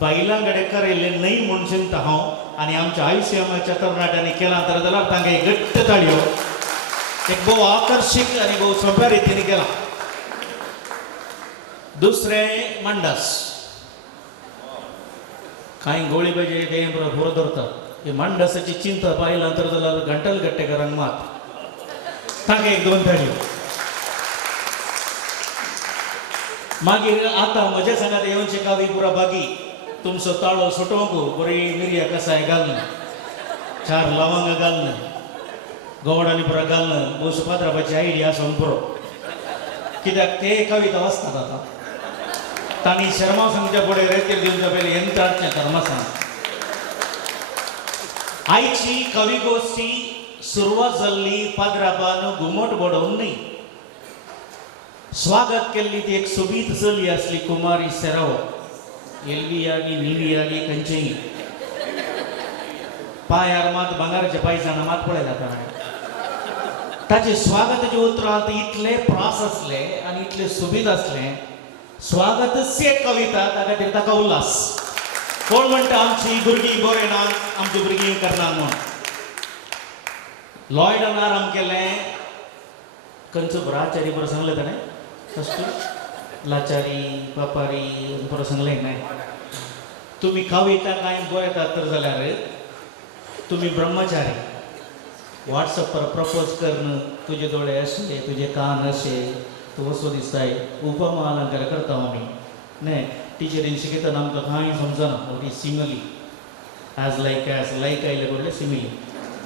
बायलां कडेन करेलें न्हय म्हूण चिंता हांव. आनी आमच्या आयुश्याच्या तरणाट्यांनी केलां जाल्यार तांकां एक घट्ट ताळयो. एक भोव आकर्शीक आनी भोव सोंप्या रितीन केलां. दुसरें मांडास, कांय गोळी पाहिजे तें बरो धरतात. ही मांडासाची चिंता पायलां तर जाल्यार घंटल गट्टेकारांक मात तांकां एक 2 ताळयो. मागीर आतां म्हज्या सांगात येवनचे कवी पुरा बागी तुमचो ताळो सुटोवंक बरी मिरयां कसाय घालना, 4 लवंगां घालना, गोड आनी पुरा घालना. भोवशे पात्रापाची आयडिया आसून पुरो, कित्याक ते कविता वाचतात. आतां तांणी शर्मा सांगच्या फुडें रेतीर दिवच्या पयलीं यंत्र हाडचें धर्मसान. आयची कवी गोष्टी सुरवात जाल्ली पाद्रापान घुमट बडोवन न्ही. स्वागत केल्ली ती एक सोबीत चली आसली कुमारी सेरावो. एलवी आनी न्हिवी आनी खंयचेय पांयार मात भांगाराच्या पायजाणां मात पळयला ताणें. ताचे स्वागताचे उतरांत इतले प्रास असले आनी इतले सोबीत असले. स्वागतस्य कविता ताका खातीर ताका उल्हास. कोण म्हणटा आमची भुरगीं बरयनात, आमची भुरगीं करनात म्हूण. लॉयडान आराम केलें खंयचो बरो आचार्य बरो सांगलें ताणें फस्ट लाचारी बापारी बरो सांगलें न्हय. तुमी कविता कांय बरयतात तर जाल्यार तुमी ब्रह्मचारी. व्हॉट्सअप प्रपोज करून तुजे दोळे अशे तुजे कान अशे तूं वचो दिसताय. उपमा अलंकार करता आमी न्हय. टिचरीन शिकयतना आमकां कांय समजना. ती सिमिली एज लायक आयले कडले सिमिली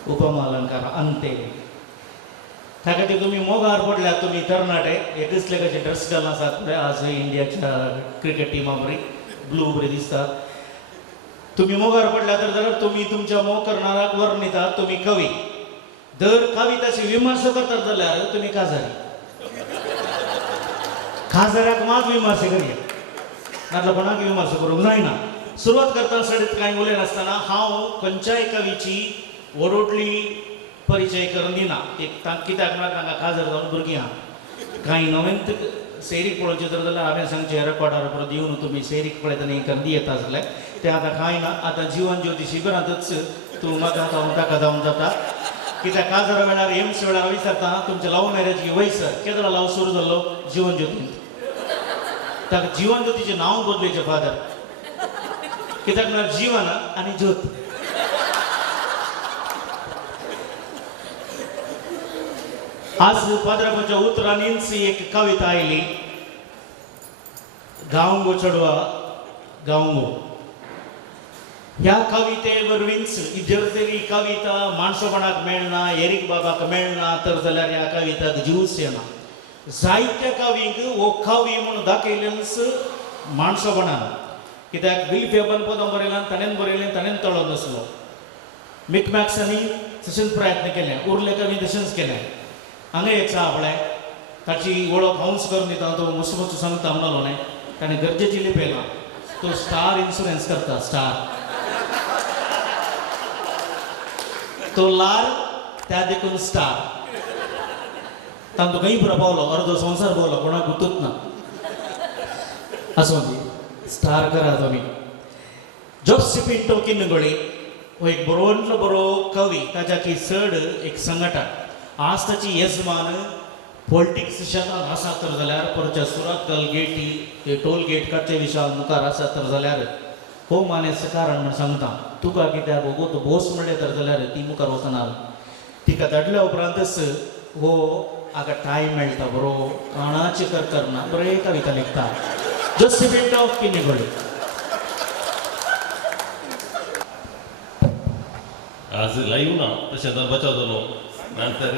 उपमा अलंकार अंते. त्या खातीर तुमी मोगार पडल्यात. तुमी तरणाटे एक दिसलेकाचे ड्रेस घालून आसात पळय. आज इंडियाच्या क्रिकेट टिमा बरी ब्लू बरी दिसतात. तुमी मोगार पडल्या तर जाल्यार तुमी तुमच्या मोग करणाराक वर्णितात. तुमी कवी. दर कविताची विमर्श करतात जाल्यार तुमी काजारी. खासदाराक मात विमर्श करूया नातल्या कोणाक विमर्श करूंक जायना. सुरवात करतना सडीत कांय उलयनासतना हांव खंयच्याय कवीची व्हडली परिचय करून दिना. कित्याक म्हळ्यार तांकां खाजर जावन भुरगीं आहा. कांय नवीन सैरीक पळोवचें जर जाल्यार हांवें सांगचें रेकॉर्डार परत दिवन तुमी सैरीक पळयतना ही कंदी येता जाल्यार तें आतां कांय ना. आतां जिवन ज्योती शिबिरांतच तूं म्हाका जावन ताका जावन जाता. कित्याक काजरा वेळार एम्स वेळार विचारता तुमच्या लव मॅरेजची वयस केदो लव सुरू जाल्लो जिवन ज्योतींत. ताका जिवन ज्योतीचें नांव बदलेचें फादर. कित्याक म्हळ्यार जिवन आनी ज्योत. आज पाद्रापाच्या उतरांनीच एक कविता आयली. गांवगो चेडवा गांवगो. ह्या कविते वरवींच जर तरी कविता माणसोपणाक मेळना, एरीक बाबाक मेळना तर जाल्यार ह्या कविताक जीवच येना. जायत्या कवींक हो कवी म्हणून दाखयलेंच माणसोपणान. कित्याक विल फेबन पदम बरयलां ताणें बरयलें ताणें तळो नसलो. मिकमॅक्सांनी तशेंच प्रयत्न केले, उरले कवी तशेंच केलें. हांगा एक सापळे ताची वळख हांवच करून दिता तो मस्त सांगता म्हणलो न्ही ताणें गरजेची लिपयला तो स्टार इन्शुरन्स करता स्टार तो लार त्या देखून स्टार तांकां खंय पुरो पावलो अर्दो संवसार पावलो कोणाक गुतूच ना असो स्टार करा तुमी जोसेफ पिंटो किन्नगोळी हो एक बरो कवी ताच्या की चड एक संघटक आज ताची येजमान पॉलिटिक्स शेतान आसा तर जाल्यार परच्या सुरत गेटी टोल गेट काडचे विशयान मुखार आसा तर जाल्यार हो मानेस कारण म्हण सांगता तुका कित्याक तो बोस म्हणले तर जाल्यार ती मुखार वचना तिका धाडल्या उपरांतच हो हाका टायम मेळटा बरो काणाची करना बरे कविता लिखता जोसेफ पिंटो किन्नगोळी आज लाईव्ह ना तशें जावन बचाव न्हू नंतर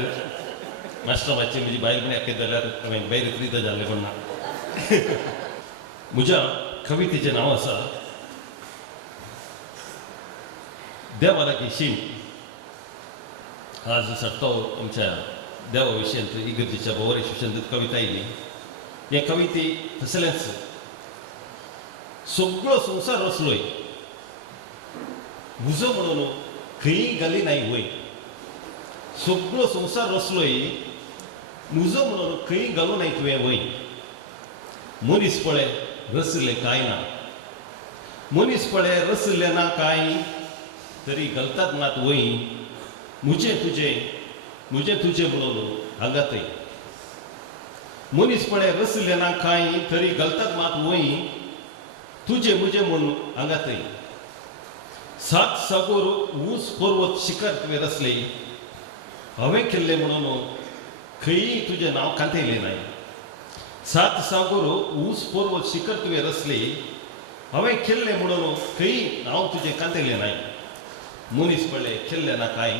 मास्टर मातशी म्हजी बायल म्हण एके जाल्यार हांवें बायल फ्री जाल्लें कोण ना म्हज्या कवितेचें नांव आसा देवा लागीं शीम आज सट्टो आमच्या देवा विशयांत इगर्जेच्या बोवार विशयांत कविता आयली हे कविते तसलेंच सगळो संवसार रचलोय म्हजो म्हणून खंय घाली नाही वय सगळो संवसार रचलोय म्हजो म्हणून खंय घालूं नाय तुवें वय मनीस पळय रचले कांय ना मनीस पळय रचले ना कांय तरी घालतात मात वय म्हजें तुजें म्हणून हांगातय मनीस पळय रचले ना कांय तरी घालतात मात वय तुजें म्हजें म्हणून हांगातय सात सागोर ऊस पर्वत शिखर तुवें रचले हांवें केल्लें म्हणून खंय तुजें नांव कांतयलें नाय सात सागोर ऊस पर्वत शिखर तुवें रचले हांवें केल्लें म्हणून खंय हांव तुजें कांतयलें नाय मनीस पळय केल्लें ना कांय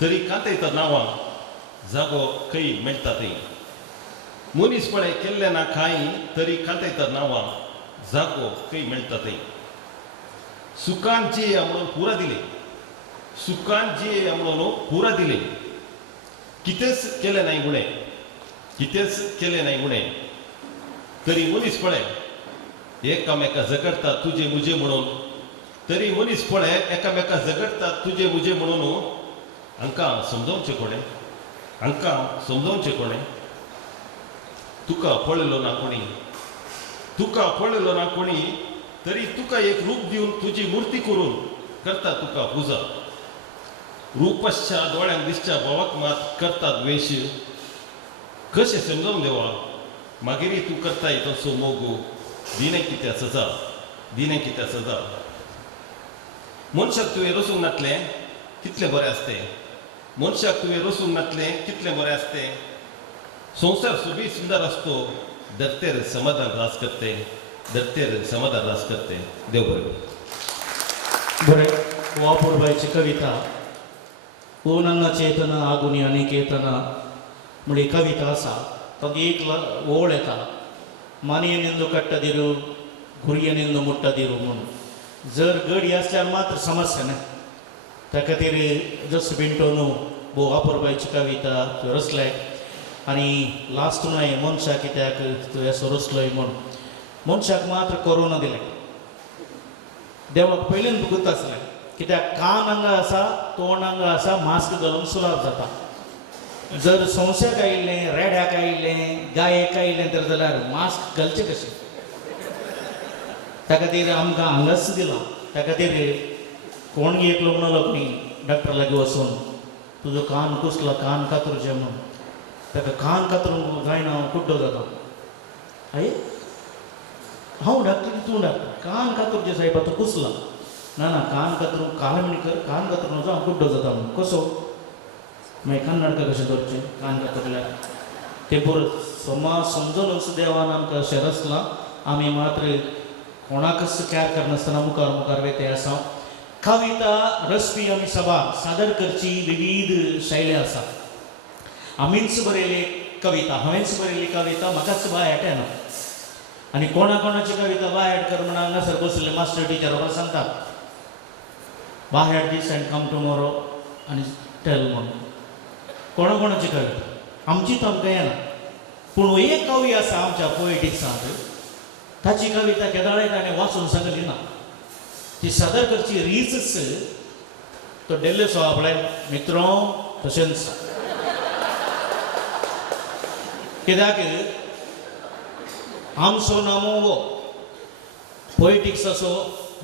तरी कांतयता नांवां जागो खंय मेळटा थंय मनीस पळय केल्लें ना कांय तरी कांतयता नांवां जागो खंय मेळटा थंय सुखान जिये म्हणून पुरा दिले सुखान जिये म्हणून पुरा दिले कितेंच केलें नाय गुणें कितेंच केलें नाय गुणें तरी मनीस पळय एकामेका झगडटा तुजें मुजें म्हणून तरी मनीस पळय एकामेका झगडटा तुजें मुजें म्हणून हांकां समजावचें कोणें हांकां समजावचें कोणें तुका पळयलो ना कोणी तुका पळयलो ना कोणी तरी तुका एक रूप दिवन तुजी मुर्ती करून करता तुका पुजा रूपश्या दोळ्यांक दिसच्या भावाक मात करता द्वेश कशें समजावन देवा मागीर तूं करताय तसो मोगो दिने कित्या सजा दिने कित्या सजा मनशाक तुवें रसूंक नातलें कितलें बरें आसतें मनशाक तुवें रसूंक नातलें कितलें बरें आसतें संवसार सोबी सुंदर आसतो धरतेर समाधान रास करते धरतेर समाधान रास करते देव बरें वापुरबाईची कविता ओ नंगा चेतन आगुनी अनिकेतन म्हळी कविता आसा तातूंत एक ओळ येता मानयेनिंदू कट्टदिरू गुरयेनिंदू मुट्टदिरू म्हूण जर गडी आसल्यार मात्र समस्या न्ही त्या खातीर जोसेफ पिंटो न्हू भोव वापुरबाईची कविता रचले आनी लास्ट न्हय मनशाक कित्याक तुवें असो रचलोय म्हूण मनशाक मात्र कोरोना दिलें देवाक पयलीं भुगत आसलें कित्याक कान हांगा आसा तोंड हांगा आसा मास्क घालून सुलाब जाता जर संवस्याक आयिल्लें रेड्याक आयिल्लें गायेक आयिल्लें तर जाल्यार मास्क घालचें कशें त्या खातीर आमकां हांगाच दिलां त्या खातीर कोण एकलो म्हणलो खंय डॉक्टर लागीं वचून तुजो कान कुसला कान कातरुचें म्हूण ताका कान कातरूंक जायना हांव कुड्डो जाता आय हांव डॉक्टर तूं डॉक्टर कान कातरुचें साहेबा तो कुसला ना ना कान कातरूंक कालमणी कर कान कातरूंक वचून हांव कुड्डो जाता म्हूण कसो मागीर कन्नडका कशें धरचें कान कातरल्यार तें बरो समाज समजून देवान आमकां अशें रचलां आमी मात्र कोणाकच कॅर करनासतना मुखार मुखार वेते आसा कविता रचपी आमी सभा सादर करची विविध शैली आसा आमीच बरयली कविता हांवेंच बरयली कविता म्हाकाच बाय येना आनी कोणा कोणाची कविता बाय एड कर म्हणून हांगासर बसले मास्टर टिचर बाबा सांगतात बाय एड दीस एंड कम टुमोरो आनी टेल म्हणून कोणा कोणाची कविता आमची तांकां येना पूण एक कवी आसा आमच्या पोएटिक्सांत ताची कविता केदाळे ताणें वाचून सांगली ना ती सादर करची रीच तो डेल्ले सो आपल्या मित्रो तशेंच कित्याक आमचो नामो वो पोएटिक्साचो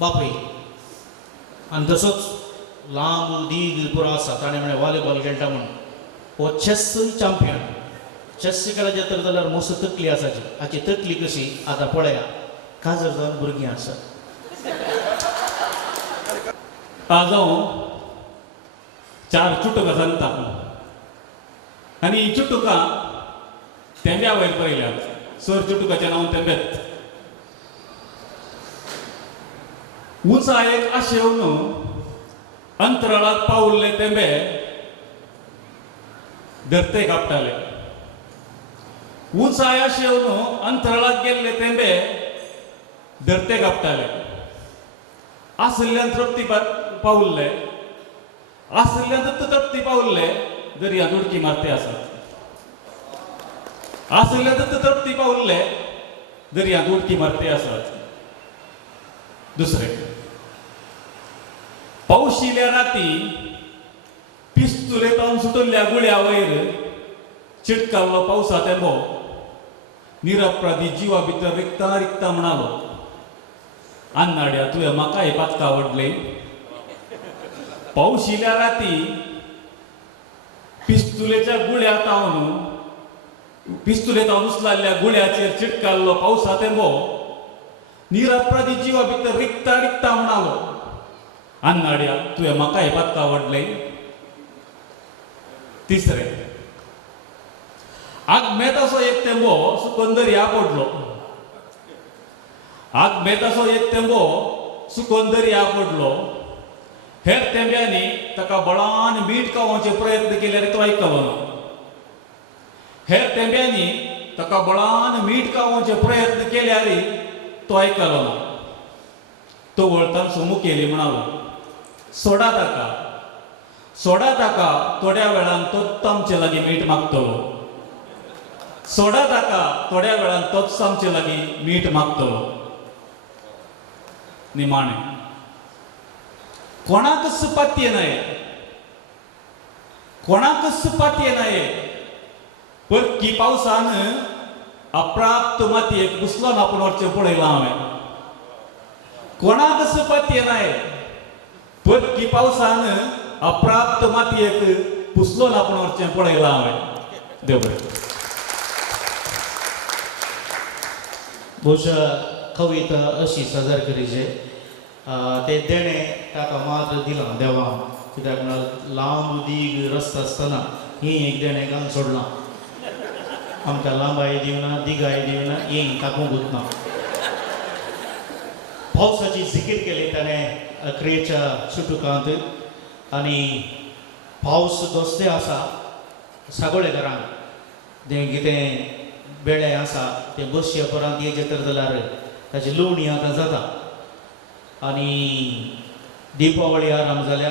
बापूय आनी तसोच लांब दीग पुरो आसा ताणें म्हळें वॉलीबॉल खेळटा म्हणून हो चेस चॅम्पियन चेस खेळाचे तर जाल्यार मस्त तकली आसाची हाची तकली कशी आतां पळया काजर जावन भुरगीं आसा आज हांव 4 चुटुकां सांगता आनी ही चुटुकां तेंब्या वयर पळयल्यात सर चुटुकाचें नांव तेंबेत उंचा एक आशेवन अंतराळात पावल्ले तेंबे धरते कापताले उंचाय आशेवन अंतराळात गेल्ले तेंबे धरते कापताले आसल्यान तृप्ती पावल्ले आसल्यान तृप्ती पावल्ले दर्यांत उडकी मारते आसात आसल्यान तृप्ती पावल्ले दर्यांत उडकी मारते आसात दुसरे पावशिल्ल्या राती पिस्तुलेतावन सुटल्ल्या गुळ्या वयर चिटकाल्लो पावसा तेंबो निरपराधी जिवा भितर रिक्ता रिक्ता म्हणालो आन्नाड्या तुवें म्हाकाय पातका आवडले पावशिल्ल्या राती पिस्तुलेतावन उचलाल्ल्या गुळ्याचेर चिटकाल्लो पावसा तेंबो निरपराधी जिवा भितर रिक्ता रिक्ता म्हणालो आन्नाड्या तुवें म्हाकाय पातका आवडले तिसरे आगमेताचो एक तेंबो सुकून दर्या पडलो आगमेताचो एक तेंबो सुकून दर्या पडलो हेर तेंब्यांनी ताका बळान मीठ खावपाचे प्रयत्न केल्यार तो आयकलो ना हेर तेंब्यांनी ताका बळान मीठ खावपाचे प्रयत्न केल्यार तो आयकलो ना तो वळतान मुखेली म्हणालो सोडा ताका थोड्या वेळान तोच आमचे लागीं मीठ मागतलो सोडा ताका थोड्या वेळान तोच आमचे लागीं मीठ मागतलो निमाणे कोणाकच पातये न्हय परकी पावसान अप्राप्त मातयेक घुसलोन आपूण वरचें पळयलां हांवें कोणाकच पातये न्हय परकी पावसान अप्राप्त मातयेक पुसलोन आपूण वरचें पळयलां हांवें देव बरें बहुशा कविता अशी सादर करीचे ते देणें ताका मात्र दिलां देवान कित्याक म्हळ्यार लांब दीग रस्तो आसतना ही एक देणें गांग सोडलां आमकां लांबाय दिवना दिगाय दिवना ही ताकूंक गुतना पावसाची जिकीर केली ताणें अकरेच्या चुटुकांत आनी पावस दोस्ते आसा सगळे घरांक जें कितें बेळे आसा ते बसचे परत येचे तर जाल्यार ताची लुवणी आतां जाता आनी दिपावळी आराम जाल्या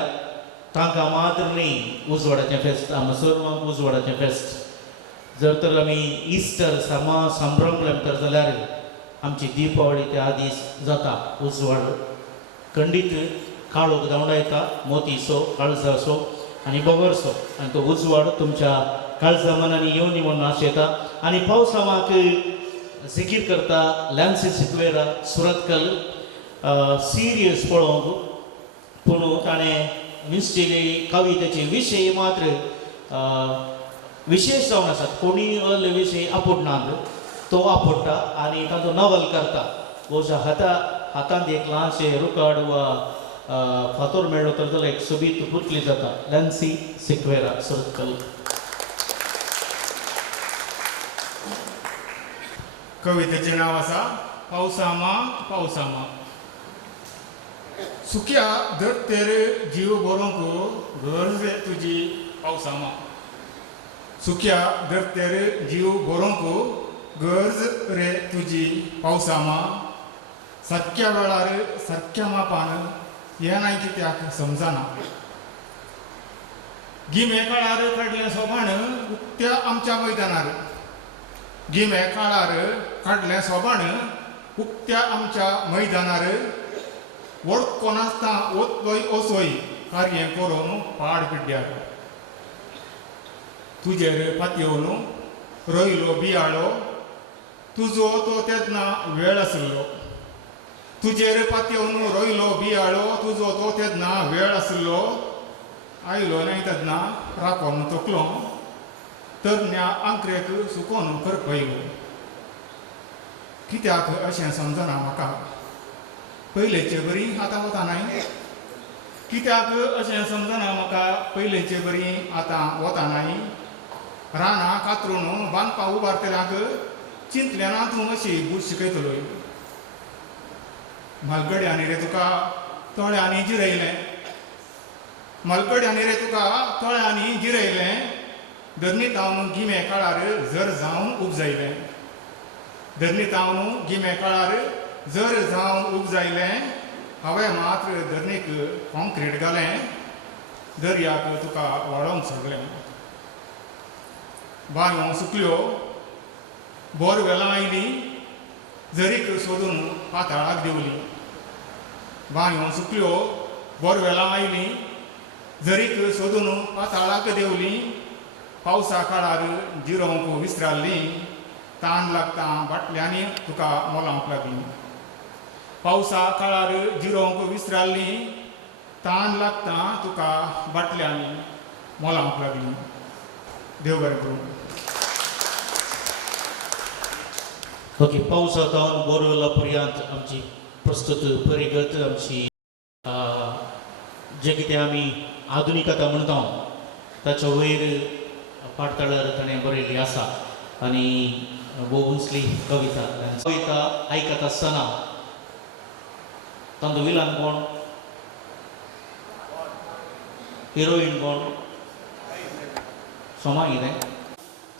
तांकां मात्र न्ही उजवाडाचें फेस्त आमकां सर्वांक उजवाडाचें फेस्त जर तर आमी इस्टर संभ्रमले तर जाल्यार आमची दिपावळी त्या दीस जाता उजवाड खंडीत काळोख धांवडायता मोतीसो काळजासो आनी बगरसो आनी तो उजवाड तुमच्या काळजा मनांनी येवनी म्हणून आशेता आनी पावसा माक जिकीर करता लॅन्सी सिक्वेरा सुरतकल सिरियस पळोवंक पूण ताणें निश्चिली कवितेचे विशय मात्र विशेश जावन आसात कोणी असले विशय आपडनात तो आपडटा आनी ताचो नवल करता बहुशा हातांत एक ल्हानशें रुकाड वा फातोर मेळ्ळो तर जाल्यार एक सोबीत पुतली जाता लॅन्सी सिक्वेरा सुरतकल कवितेचें नांव आसा पावसामा पावसामा सुक्या धरतेर जीव बरोवंक गरज तुजी पावसामा सुक्या धरतेर जीव बरोवंक गरज रे तुजी पावसामा सारक्या वेळार सारक्या मापान हें नाय कित्याक समजना गिमे काळार काडलें सोबाण उक्त्या आमच्या मैदानार गिमे काळार काडलें सोबाण उक्त्या आमच्या मैदानार वळखो नासता ओतलोय ओसोय कार्य करून पाड पिड्ड्यार तुजेर पातयेवन रोयलो बियाळो तुजो तो तेदना वेळ आसलो तुजेर पातयेवन रोयलो बियाळो तुजो तो तेदना वेळ आसलो आयलो नाही तेदना राखोन तकलो तरण्या आंकरेक सुकोवन करपयलो कित्याक अशें समजना म्हाका पयलेचे बरी आतां वता नाय कित्याक अशें समजना म्हाका पयलेचे बरी आतां वता नाय रानां कातरून बांदपा उबारतल्याक चिंतलेना तूं अशी बूट शिकयतलो म्हालगड्यांनी रे तुका तोळ्यांनी जिरयलें मलकड्यांनी रे तुका तोळ्यांनी जिरयलें धरणीतावन गिमे काळार जर जावन उपजायलें धरणीतावन गिमे काळार जर जावन उपजायलें हांवें मात्र धरणीक कॉन्क्रीट घालें दर्याक तुका वाळोवंक सोडलें बांयो सुकल्यो बोरवेलां आयलीं झरीक सोदून पाताळाक देवलीं बांयो सुकल्यो बोरवेलां आयलीं झरीक सोदून पाताळाक देवलीं पावसा काळार जिरोवंक विसराल्लीं ताण लागता बाटल्यांनी तुका मोलावंक लागलीं पावसा काळार जिरोवंक विसराल्लीं ताण लागता तुका बाटल्यांनी मोलावंक लागलीं देव बरें करूं ओके पावसांत बोरवेला पर्यंत आमची प्रस्तुत परिगत आमची जे कितें आमी आधुनिकता म्हणटा ताच्या वयर पाडतळार ताणें बरयल्ली आसा आनी भोव उसली कविता कविता आयकता आसतना तांचो विलन कोण हिरोईन कोण सोमा कितें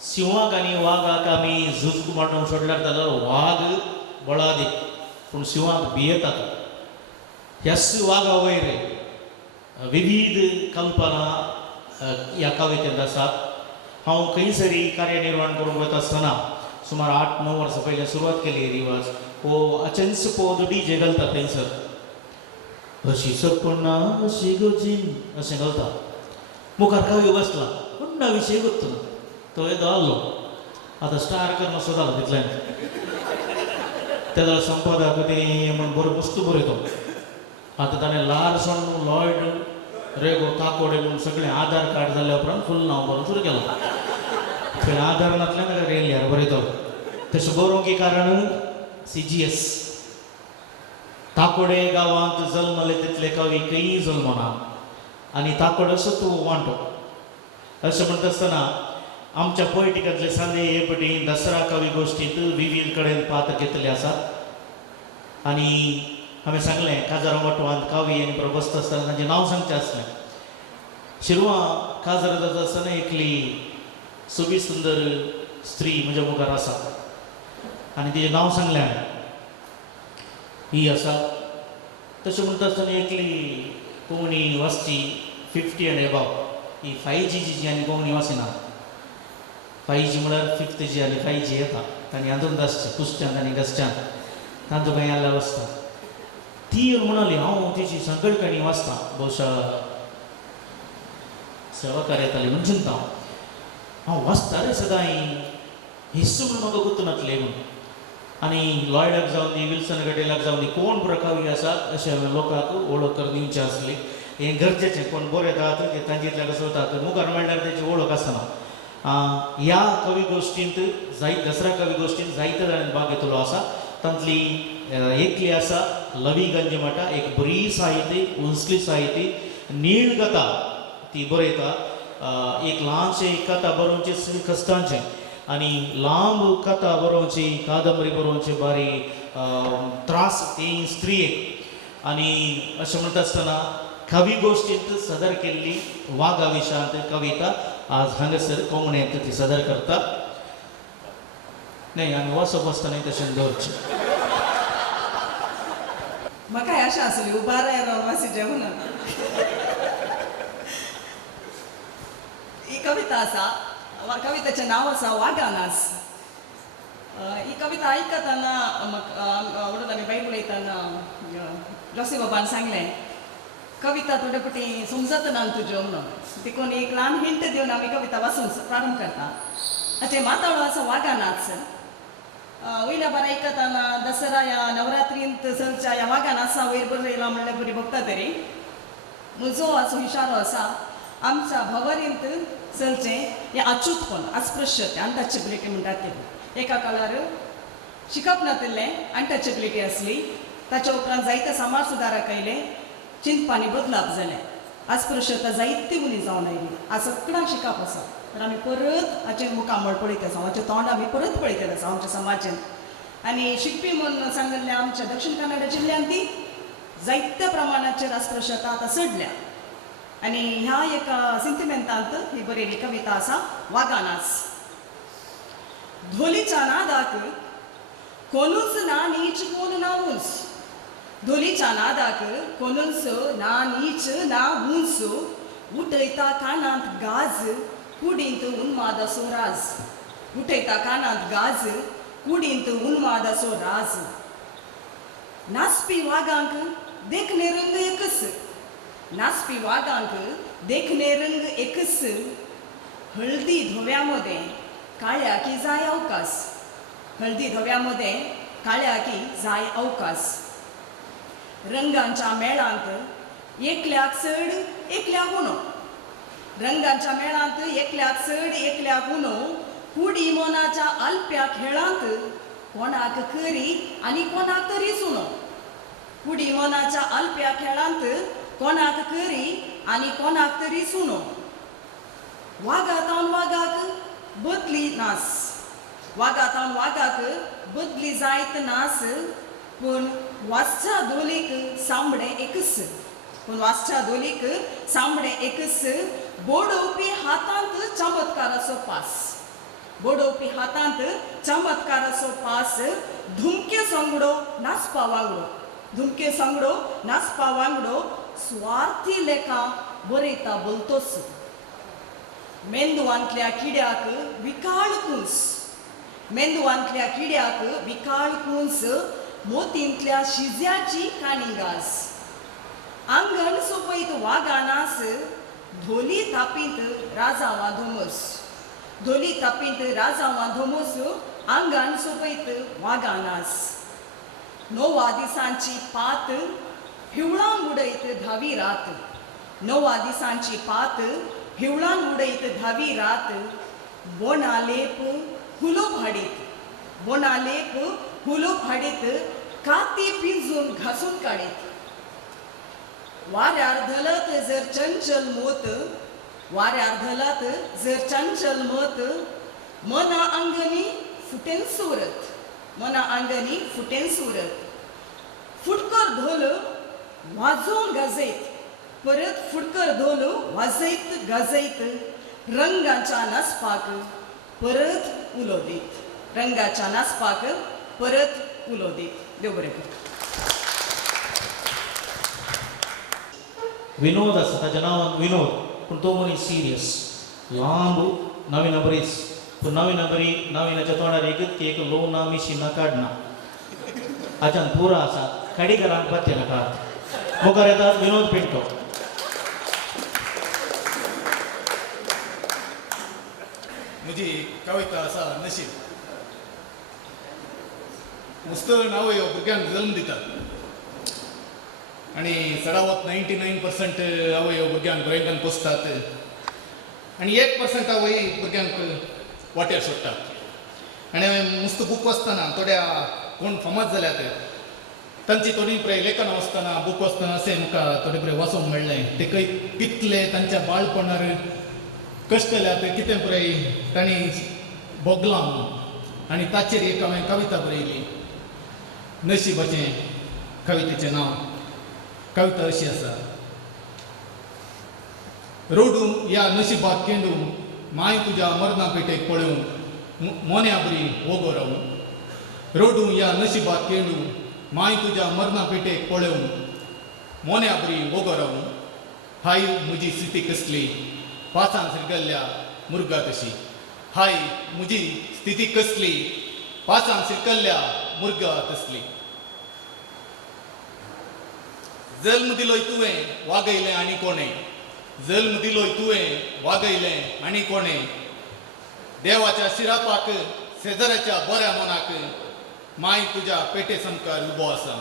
शिवाक आनी वागाक आमी झूज मारून सोडल्यार जाल्यार वाग बळादीक पूण शिवाक भियेतात ह्याच वागा वयर विविध कल्पना ह्या कवितेंत आसात हांव खंयसरी कार्यनिर्वाण करूंक वता आसतना सुमार 8-9 वर्सां पयलीं सुरवात केली रिवाज हो अचेंस पोद डीजे घालता थंयसर अशी सपना अशी गजीन अशें घालता मुखार कवी बसला पुन्हा विशय गुंतून तो येदो आसलो आतां स्टार कर मातसो जालो तितल्यान तेजो संपादक तें म्हण बरो वस्तू बरयतो आतां ताणें लार्सन लॉयड रेगो ताकोडे म्हणून सगळें आधार कार्ड जाल्या उपरांत फूल नांव बरोवन सुरू केलो पयलीं आधारांतल्यान ताका रेल्ल्यार बरयतो तशें बरोवंक कारण CGS ताकोडे गांवांत जल्मले तितले कवी खंयी जल्मना आनी ताकोडेचो तूं वांटो अशें म्हणटा आसतना आमच्या पोयटिकांतले सांदे हे पटीन दसरा कवी गोश्टींत विविध कडेन पात्र घेतले आसात आनी हांवें सांगलें काजार वटवांत कवी आनी बरोबर बसता आसतना तांचें नांव सांगचें आसलें शिरवां काजार जाता आसतना एकली सोबी सुंदर स्त्री म्हज्या मुखार आसा आनी तिचें नांव सांगलें हांवें ही आसा तशें म्हणटा आसतना एकली कोंकणी वाचची 50 एंड एबाव ही 5G जी आनी कोंकणी वाचिना 5G म्हळ्यार 5th G आनी 5G येता तांणी आंदून आसचें कुस्त्यांत आनी गसच्यांत तांचो खंय आल्या वाचता ती म्हणाली हांव तिची संकल्पणी वाचता भोवशा सेवाकार येताली म्हूण चिंता हांव वाचता रे सदां हिस्सो म्हूण म्हाका गुंतूनातले म्हूण आनी लॉयडाक जावन दी विल्सन गडेलाक जावन दी कोण बरो कवी आसात अशें लोकांक वळख करून दिवचें आसली हें गरजेचें कोण बरे येतात ते तांचेतल्या कसोतात मुखार म्हणल्यार तेची वळख आसना ह्या कवी गोश्टींत दसरा कवी गोश्टींत जायते जाणांनी भाग घेतलो आसा तांतली एकली आसा लवी गंजमटा एक बरी साहित्य उंचली साहित्य नीळ कथा ती बरयता एक ल्हानशें कथा बरोवचें कश्टांचें आनी लांब कथा बरोवची कादंबरी बरोवची बारी त्रास ती स्त्रियेक आनी अशें म्हणटा आसतना कवी गोश्टींत सदर केल्ली वागा विशांत कविता आज हांगासर कोंकणींत ती सदर करता नाही आमी वचप आसतना तशें दवरचें म्हाका अशें आसली उबार रावन वासिचें म्हणून कविता आसा कवितेचें नांव आसा वागानास. ही कविता आयकताना म्हणून आमी बायल उलयतना जोसी बाबान सांगलें कविता थोडे फावटी समजतना तुज्यो म्हणून देखून एक ल्हान हिंट दिवन आमी कविता वाचून प्रारंभ करता. ताचे माताळो आसा वागानाच. वयल्या बार आयकताना दसरा ह्या नवरात्रींत चलच्या ह्या वागानासा वयर बरयलां म्हणल्यार बरी बघता तरी म्हजो असो इशारो आसा आमच्या भवानींत चलचें हें अच्युतपण अस्पृश्यते अनटचेबिलिटी म्हणटात ते. एका काळार शिकप नातिल्लें अनटचेबिलिटी आसली. ताच्या उपरांत जायते समाज सुदारक आयले. चिंतपांनी बदलाप जालें. अस्पृश्यता जायती उणी जावन आयली. आज सगळ्यांक शिकप आसा. तर आमी परत हाचेर मुखामळ पळयत आसा. हाचें तोंड आमी परत पळयत आसा आमच्या समाजान. आनी शिकपी म्हणून सांगिल्लें आमच्या दक्षिण कन्नड जिल्ल्यांत ती जायत्या प्रमाणाचेर अस्पृश्यता आतां चडल्या. आनी ह्या एका सेंटिमेंटांत ही बरयल्ली कविता आसा वागानास. धोलीच्या नादाक कोणूच ना नीच कोण ना उंच. धोलीच्या नादाक कोणूच ना नीच ना उंच. उठयता कानांत गाज कुडींत उन्मादाचो राज. उठयता कानांत गाज कुडींत उन्मादाचो राज. नाचपी वागांक देखणे रंग एकच. नाचपी वागांक देखणे रंग एकच. हळदी धव्यामध्ये काळ्या की जाय अवकाश. हळदी धव्यामध्ये काळ्या की जाय अवकाश. रंगांच्या मेळांत एकल्याक चढ एकल्याक उणो. रंगांच्या मेळांत एकल्याक चढ एकल्याक उणो. कुडी मोनाच्या अल्प्या खेळांत कोणाक खरी आनी कोणाक तरी सुणो. कुडी मोनाच्या अल्प्या खेळांत कोणाक खरी आनी कोणाक तरी सुणो. वागातावन वागाक बदली नास. वागातावन वागाक बदली जायत नास. पूण वासच्या दोलीक सांबडे एकच. पूण वासच्या दोलीक सांबडे एकच. बोडोवपी हातांत चमत्काराचो पास. बोडोवपी हातांत चमत्काराचो पास. धुमके संगडो नाचपा वांगडो. धुमके संगडो नाचपा वांगडो. स्वार्थी लेखा बरयता बोलतोस. मेंदवांतल्या किड्याक विकाळ कुंस. मेंदवांतल्या किड्याक विकाळ कुंस. मोतींतल्या शिज्याची काणिगास. आंगण सोपयत वागानास. धोली थापीत राजावा धोमस. धोली थापीत राजावा धोमस. आंगण सोपयत वागानास. नोवा दिसांची पात हिवळान उडयत धावी रात. नोवा दिसांची पात हिवळान उडयत धावी रात. बोना लेप हुलो भाडीत. बोना लेप हुलो भाडीत. काती पिंजून घासून काडीत. वाऱ्यार धलत जर चंचल मोत. वाऱ्यार धलत जर चंचल मोत. मना अंगणी फुटेन सुरत. मना अंगणी फुटेन सुरत. फुटकर धोल वाजोवन गाजयत. परत फुटकर धोल वाजयत गाजयत. रंगाच्या नाचपाक परत उलो दीत. रंगाच्या नाचपाक परत उलो दीत. देव बरें करूं. विनोद आसा ताचें नांव विनोद पूण तो मनीस सिरियस. लांब नवीन बरीच पूण नवीन बरी नवीनाच्या तोंडार एकच एक लो ना मिशी ना काडना. हाच्यान पुरो आसा. काडीकरांक पत्ते नाकात. मुखार येतात विनोद पिंटो. म्हजी कविता आसा नशीब. मुस्तळ नावयो भुरग्यांक जल्म दितात आनी चडावत 99% आवयो भुरग्यांक गोंयकान पोसतात आनी 1% आवय भुरग्यांक वाटेर सोडटात. आनी हांवें मुस्त बूक वाचतना थोड्या कोण फामाद जाल्यात तांची थोडी पळय लेखनां वाचतना बूक वाचतना अशें म्हाका थोडे पळय वाचूंक मेळ्ळें. ते कितले तांच्या बाळपणार कश्ट केल्यात कितें पळय तांणी भोगलां म्हणून. आनी ताचेर एक हांवें कविता बरयली. नशिबाचें कवितेचें नांव. कविता अशी आसा. रोडू या नशिबाक केंडू माय तुज्या मरणा पेटेक पळोवन मोन्या बरी वोगो रावू. रोडू या नशिबाक केंडू माय तुज्या मरणा पेटेक पळोवन मोन्या बरी वोगो रावू. हाय म्हजी स्थिती कसली पाचान सिरगल्ल्या मुर्गा तशी हाय म्हजी स्थिती कसली पासांक शिरकल्ल्या मुर्गा तसली जल्म दिलोय तुवें वागयलें आनी कोणें जल्म दिलोय तुवें वागयलें आनी कोणें देवाच्या शिरापाक शेजाऱ्याच्या बऱ्या मनाक माय तुज्या पेटे समकार उबो आसा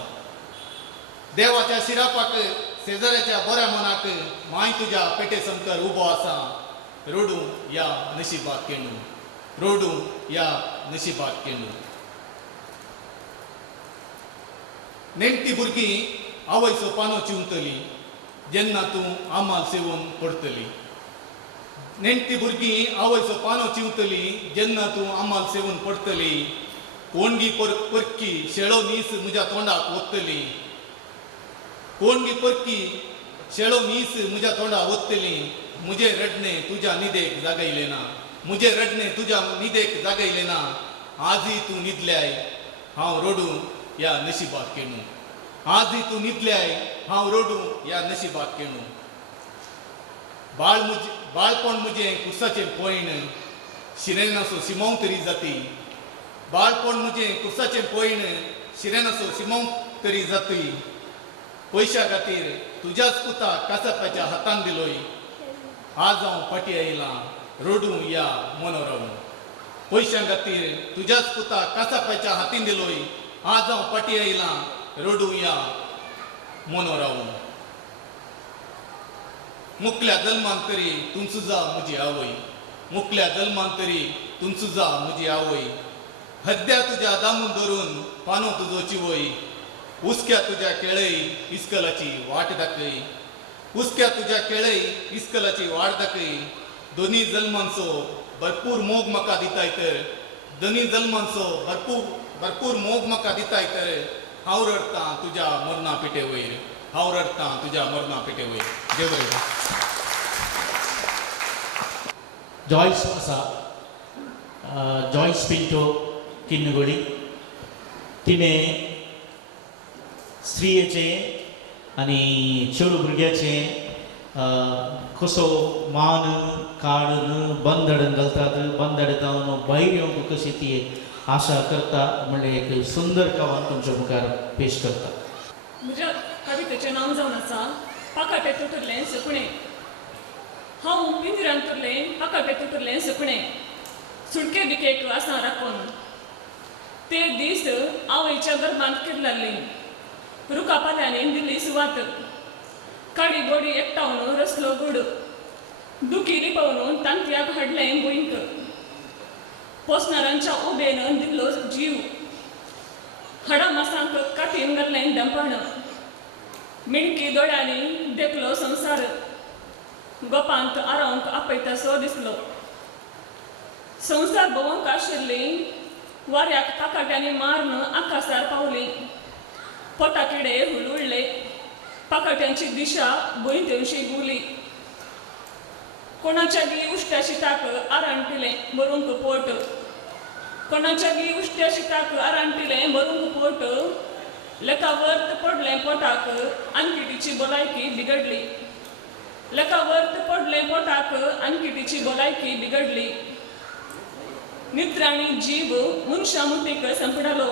देवाच्या शिरापाक शेजाऱ्याच्या बऱ्या मनाक माय तुज्या पेटे समकार उबो आसा रोडू या नशिबाक केणू रोडू या नशिबाक केणू नेणटी भुरगीं आवयचो पानो चिवतली जेन्ना तूं आमाल सेवून पडटली नेणटी भुरगीं आवयचो पानो चिवतली जेन्ना तूं आमाल सेवून पडटली कोणगी परकी शेळो नीस म्हज्या तोंडाक ओतली कोणगी परकी शेळो नीस म्हज्या तोंडाक ओतली मुझे रडणे तुझ्या निदेक जागयले ना मुझे रडणे तुझ्या निदेक जागयले ना आजही तू न्हिदल्याय हांव रोडू या नशिबाक केणू आजही तू न्हिदल्याय हांव रोडू या नशिबाक केणू बाळपण म्हजें कुर्साचेर पयण शिरेनाचो सिमोव तरी जाती बाळपण म्हजें कुर्साचेर पयण शिरेनाचो सिमोव तरी जाती पयशा खातीर तुज्याच पुता कासापाच्या हातान दिलोय आज हांव फाटी आयलां रोडू या मनोरवून पयशां खातीर तुज्याच पुता कासापाच्या हातीन दिलोय आज हांव फाटी आयलां रोडू या मनोरवून मुखल्या जल्मांत तरी तूं सुजा म्हजी आवय मुखल्या जल्मांत तरी तूं सुजा म्हजी आवय हद्द्या तुज्या दामून धरून पानो तुजो चिवय उस्क्या तुज्या केळय इस्कलाची वाट दाखय उस्क्या तुज्या केळय इस्कलाची वाट दाखय दोनी जल्मांचो भरपूर मोग म्हाका दिताय तर दोनी जल्मांचो भरपूर मोग म्हाका दिताय तर हांव रडटां तुज्या मरणा पेटे वयर हांव रडटां तुज्या मरणा पेटे वयर देव बरें जॉयस आसा जॉयस पिंटो किन्नगोडी तिणें स्त्रियेचें आनी चेडू भुरग्याचें कसो मान काडून बंदड घालतात बंदड जावन भायर येवंक कशी ती आशा करता म्हणल्यार एक सुंदर कवान तुमच्या मुखार पेश करता म्हज्या कवितेचें नांव जावन आसा पाकाटे तुटलें सुकणें हांव पिंजऱ्यांत तुरलें पाकाटे तुटलें सुकणें सुटके बिकेक आसा राखून ते दीस आवयच्या गर्भांत किरलाली रुखा पाल्यांनी दिल्ली सुवात काडी बोडी एकटावन रसलो गुड दुखी लिपवून तांतयाक हाडलें गोंयक पोसणारांच्या उबेन दिल्लो जीव हाडा मासांक काठीन घाल्लें दंपण मिणकी दोळ्यांनी देखलो संवसार गोपांत आरोंक आपयतासो दिसलो संवसार भोवंक आशिल्ली वाऱ्याक पाकाट्यांनी मारून आकाशार पावली पोटाकिडे हुलुळ्ळे पाकाट्यांची दिशा गोंयतेवशी गुली कोणाच्या गी उश्ट्या शिताक आरांटिलें बरूंक पोट कोणाच्या गी उश्ट्या शिताक आरांटिलें बरूंक पोट लेका वर्त पडलें पोटाक आनकी तिची भलायकी बिगडली लेका वर्त पडलें पोटाक आनकी तिची भलायकी बिगडली निद्राणी जीव मनशा मुठीक संपडालो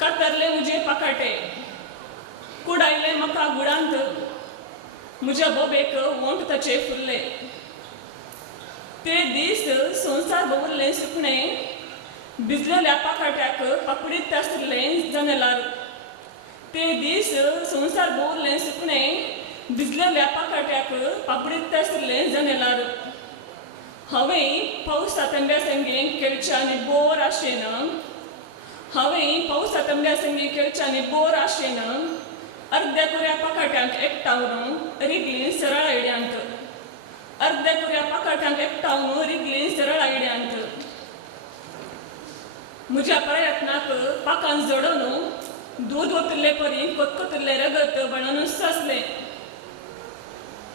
कातरले म्हजे पाकाटे कुडायले म्हाका गुडांत म्हज्या बोबेक वोंट ताचे फुल्ले ते दीस संवसार भोवल्लें सुकणें भिजलेल्या पाकाट्याक पापडीत आसलें जनेलार ते दीस संवसार भोवल्लें सुकणें भिजलेल्या पाकाट्याक पापडीत आसलें जनेलार हांवें पावसा तांब्या संगे खेळच्या बोर आशेन हांवें पावसा तांब्या संगे खेळच्या बोर आशेन अर्द्या कुऱ्या पाकाट्यांक एकटावन रिगलीं सरळ आयड्यांत अर्द्या कुऱ्या पाकाट्यांक एकटावन रिगलीं सरळ आयड्यांत म्हज्या प्रयत्नाक पाकान जोडून दूद वतले परी कोतकोतले रगत बनून सासलें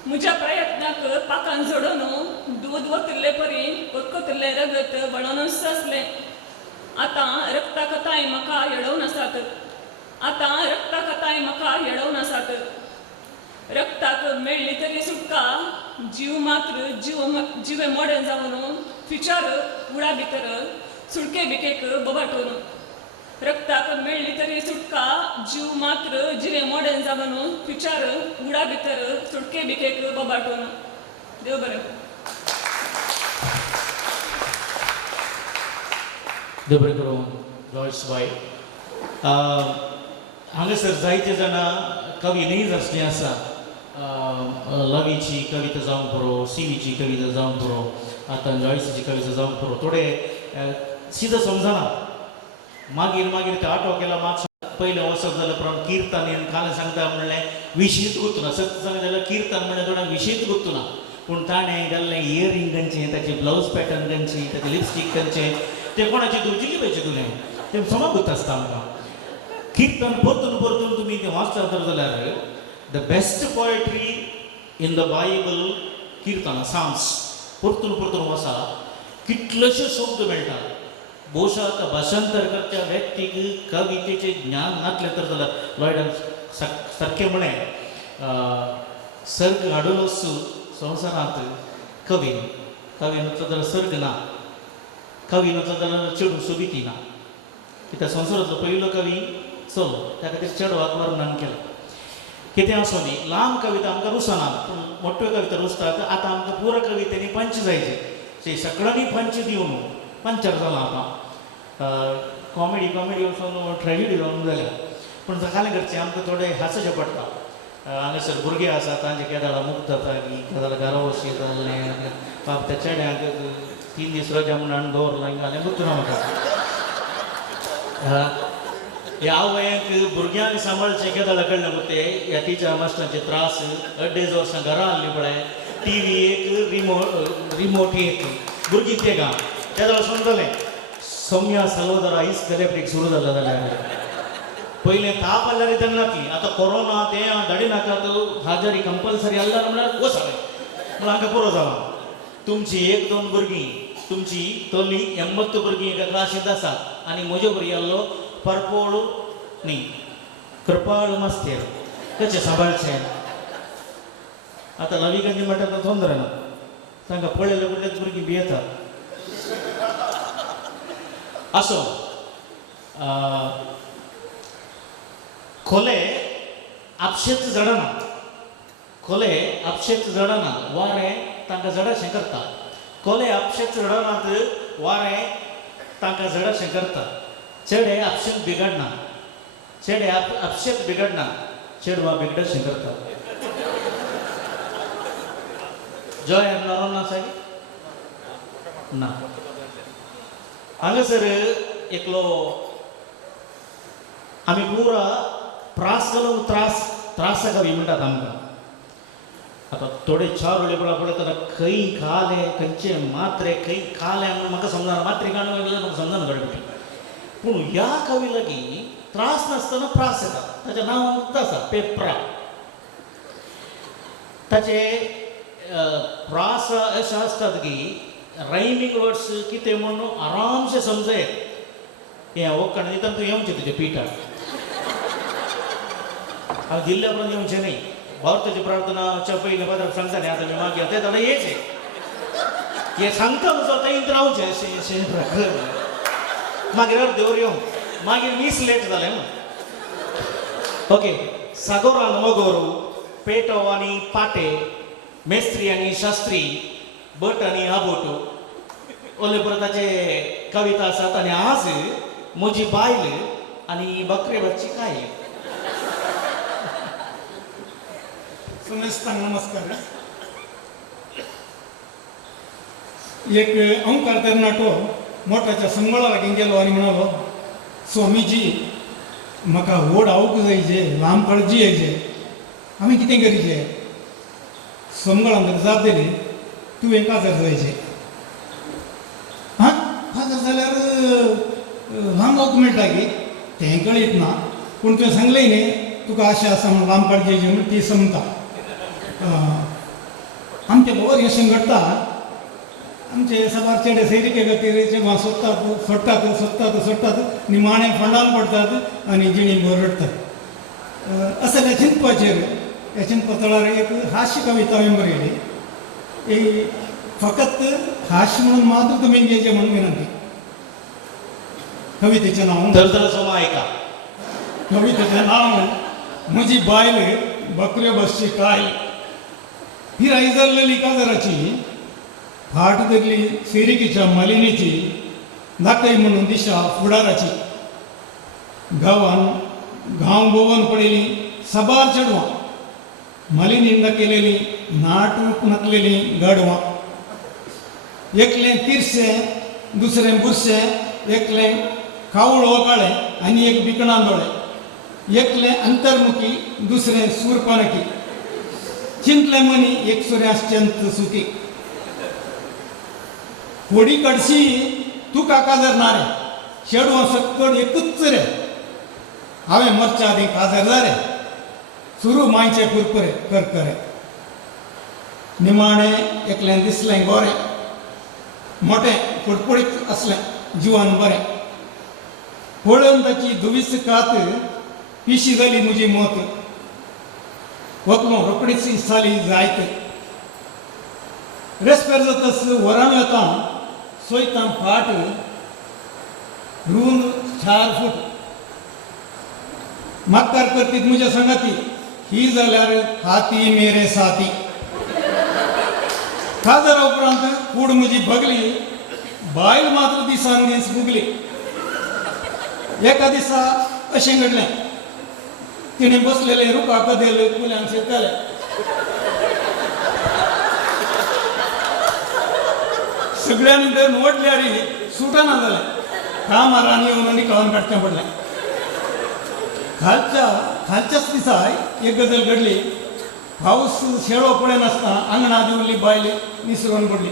म्हज्या प्रयत्नाक पाकान जोडून दूद वतले परी कोतकोतले रगत बनून सासलें आतां रक्ता कथाय म्हाका येडोवन आसात आतां रक्ता कथाय म्हाका येडोवन आसात रक्ताक मेळ्ळी तरी सुटका जीव मात्र जिवे मॉडर्न जावन फ्युचर उडा भितर सुटके बिकेक बोबाटून रक्ताक मेळ्ळी तरी सुटका जीव मात्र जिवे मॉडर्न जावन फ्युचर उडा भितर सुटके बिकेक बोबाटून देव बरें देव बरें करूं जॉयस बाय हांगासर जायते जाणां कवी न्हीज आसलीं आसा लवीची कविता जावं पुरो सीवीची कविता जावं पुरो आतां जॉयसीची कविता जावं पुरो थोडे सिधो समजना मागीर मागीर ते आटो केला मात पयलें वचप जाल्यार प्रमाण किर्तन हें काल सांगता म्हणलें विशींच गुंतूना सत्य सांगता जाल्यार किर्तन म्हणलें थोड्यांक विशींच गुंतूना पूण ताणें घाल्लें इयरिंग खंयचें ताची ब्लावज पॅटर्न खंयची ताचें लिपस्टीक खंयचें तें कोणाचें तुळची लिपाचें तुलें तें समजूत आसता आमकां किर्तन परतून परतून तुमी तें वाचता तर जाल्यार the best poetry in the Bible किर्तनां साम्स परतून परतून वाचा कितलेशे शब्द मेळटात भोवशा भाशांतर करच्या व्यक्तीक कवितेचें ज्ञान नासलें तर जाल्यार लॉयडान सारकें म्हणें सर्ग हाडून वचूं संवसारांत कवी नचो जाल्यार सर्ग ना कवी नचो जाल्यार चेडूं सोबिती ना कित्याक संवसाराचो पयलो कवी चलो त्या खातीर चेडवाक वर्णन केलें कितें आसूं न्ही ल्हान कविता आमकां रुसना पूण मोठ्यो कविता रुसतात आतां आमकां पुरो कवितेनी पंच जायचे सगळ्यांनी पंच दिवन पंचर जाला आतां कॉमेडी वचून ट्रेजिडी जावन जाल्या पूण जालें करचें आमकां थोडें हांसचें पडटा हांगासर भुरगे आसा तांचे केदाळां मुक्त जाता की केदाळां घरावशी जाल्लें बाप त्या चेड्यांक 3 दीस रजा म्हणून हाडून दवरलां हिंगा जालें मुद्दना म्हाका ह्या वयांक भुरग्यांक सांबाळचें केदाळां कळना ते ह्या टिचर मास्टरांचे त्रास 2.5 वर्सां घरा हाडलीं पळय TV एक रिमोट एक भुरगीं ते गा केदाळां समजलें सौम्या साल्वादोरा इस गॅलेप्टीक सुरू जाल्या जाल्यार पयलें ताप आल्यार तेन्ना नातली आतां कोरोना तें धाडी नाकात हाजरी कंपल्सरी आसल्यार म्हणल्यार वचलें म्हणून हांकां पुरो जाला तुमची 1-2 भुरगीं तुमची तोली 80 भुरगीं एका क्लासींत आसात आनी म्हज्या भुरग्यालो परपोळ न्ही कृपाळ मास्तेर कशें सांबाळचें आतां लवी गांधी म्हणटा तो तोंदर ना तांकां पळयले पडलेच भुरगीं भियेतात आसो खोले आपशेच जडना खोले आपशेच जडना वारें तांकां जडाशें करता खोले आपशेच जडनात वारें तांकां जडाशें करता चेडे आपशेच बिगडना चेडे आपशेच बिगडना चेडवां बिगडशें करता जॉय नारो ना साहेब ना हांगासर एकलो आमी पुरा प्रास घालून त्रास कवी म्हणटात आमकां आतां थोडे 4 उलयपणा पळयतना खंय खाले खंयचे मात्रे खंय खाले म्हणून म्हाका समजना मात्रे काडून गेल्यार म्हाका समजना गडबडी पूण ह्या कवी लागीं त्रास नासतना प्रास येता ताचें नांव मुक्त आसा पेप्रा ताचे प्रास अशें आसतात की रायमींग वर्ड्स कितें म्हणून आरामशें समजयत हें वखण दिता तूं येवचें तुजें पिठार हांव दिल्ल्या उपरांत येवचें न्ही भारताची प्रार्थनाच्या पयलीं पत्राक सांगता न्ही आतां मागीर तें जाल्यार येचें हें सांगता म्हजो थंयच रावचें अशें मागीर अर्देवर येवं मागीर मीस लेट जालें ओके सागोरान मोगोरू पेटो आनी पाटे मेस्त्री आनी शास्त्री भट आनी आबोटो ओले परताचे कविता आसात आनी आज म्हजी बायल आनी बकरेबाची काय सुमेस्तांक नमस्कार एक ओंकार तरणाटो मोठाच्या संगळा लागीं गेलो आनी म्हणालो स्वामीजी म्हाका व्हड आवूक जायचे लांब काळजी येयचे आमी कितें करीचें संगळान तर जाप दिली तुवें काजर जायचें हां काजर जाल्यार लांब जावंक मेळटा की तें कळीत ना पूण तुवें सांगलें न्ही तुका आशा आसा म्हण लांब काळजी येयची म्हण ती समता आमचे बरोबर यशें घडटा आमचे सबार चेडे सैरीके खातीर जेव्हा सोडटात निमाणे फंडान पडटात आनी जिणी भर रडटात असल्या चिंतपाचेर ह्या चिंतपातळार एक हास्य कविता हांवें बरयली फकत खास म्हणून मात्र तुम्ही घ्यायचे म्हणून विनंती. कवितेचे नाव तर सोमा ऐका. कवितेचे नाव म्हजी बायल बकऱ्यो बसची काय. ही राईजरलेली काजराची फाट धरली सेरिकीच्या मालिनीची दाखय म्हणून दिशा फुडाराची. गावान गांव गोवन पडेली सबार चढवा मालिनींदा केलेली नाटूक नकलेली गडवा. एकलें तिरसे दुसरें बुरशें एकलें कावळ वकाळे आनी एक बिकणांदोळे. एकलें अंतर्मुखी दुसरें सूरपानकी. चिंतले मनी एक सुर्याश्चंत सुखी. होडी कडशी तू काका जर नारे शेडवा सक्कड एकूच रे. हांवें मरच्या आदी काजर जारे सुरू मांयचे कुरकुरे करकरे. निमाणें एकलें दिसलें गोरें मोठें फुडफुडीत असलें जिवान बरें. पळोवन ताची दुवीस कात पिशी जाली म्हजी मोत. वकलो रोकडीच इसाली जायत. रेस्पेर जातस वरान येता सोयता फाट रुंद 4 फूट. माक्कार करतीत म्हज्या संगाती ही जाल्यार हाती मेरे साथी. काजरा उपरांत कूड म्हजी भगली बायल मात्र दिसान दीस भुगली. एका दिसा अशें घडलें तिणें बसलेले रुखा कदेल कुल्यांक शिरकले. सगळ्यांनी धरून ओडल्यार सुटना जालें. कामारान येवन निकाळून काडचें पडलें. खालच्याच दिसा एक गजाल घडली. पावस शेळो पळयनासतना आंगणात उरली बायल निसरून पडली.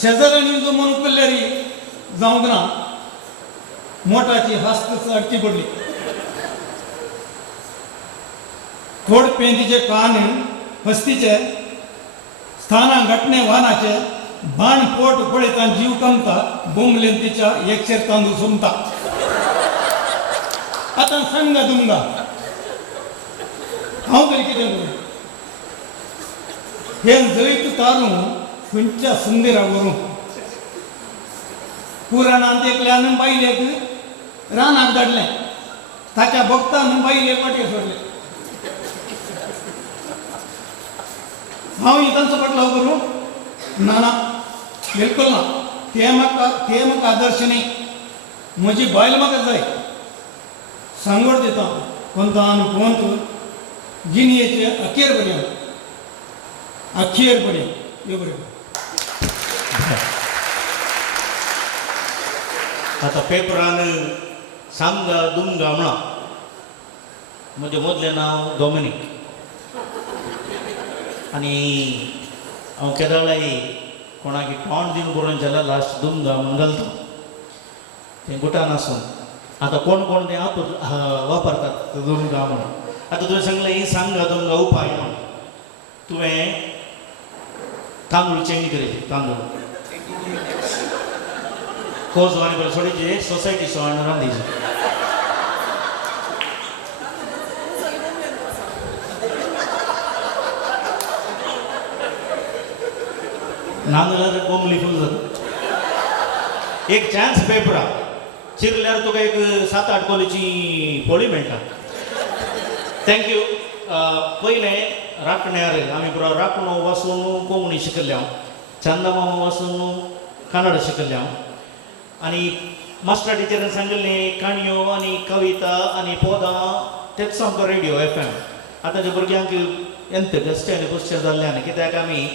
शेजाऱ्यांनी जो मन उकल्ल्यार जावंक ना. मोटाची हास्त अडची पडली. थोड पेंतीचे कान हस्तीचे स्थाना घटने वाहनाचे बाण पोट पळयता जीव कमता. बोंबलेन तिच्या एकशेर तांदूळ सुमता. आतां सांगा तुमका हांव तरी कितें करूं. हें जैत तारून खंयच्या संदेरा व्हरूं. पुराणांत एकल्यान बायलेक रानाक धाडलें. ताच्या भक्तान बायलेक वाटेर सोडलें. हांव ही तांचो पटलाव करूं? ना बिलकुल ना. ते म्हाका आदर्श न्ही. म्हजी बायल म्हाका जाय. सांगोड दिता कोंतान कोंत गिनयेचे अखेर पर्यंत अखेर पर्यंत. यो बरें. आता पेपरान सांगा दुमगा म्हणा. म्हजें मदलें नांव डॉमिनीक आनी हांव केदाळाई कोणाकी तोंड दिवन बरोवन जाल्यार लास्ट दुमगा म्हणून घालता. तें गुटान आसून आतां कोण कोण तें वापरतात दुमगा म्हणून. आतां तुवें सांगलें ही सांगा दुमगा उपाय म्हणून. तुवें तांदूळ चेंज करचे. तांदूळ कोज आनी बरें सोडीचे सोसायटी सोडून रांदीचे. ना जाल्यार बोंबली फूल जाता. एक चान्स पेपरा चिरल्यार तुका एक 7-8 कोलीची पोळी मेळटा. थँक्यू. पयलें राखण्यार आमी बरो राखणो वाचून कोंकणी शिकल्ले हांव. चंदमामा वाचून कन्नड शिकल्ले हांव. आनी मास्टर टिचरीन सांगिल्लें काणयो आनी कविता आनी पोदां तेच सामको रेडिओ FM. आतांच्या भुरग्यांक एंत गश्टे आनी पुश्टे जाल्ले आनी कित्याक आमी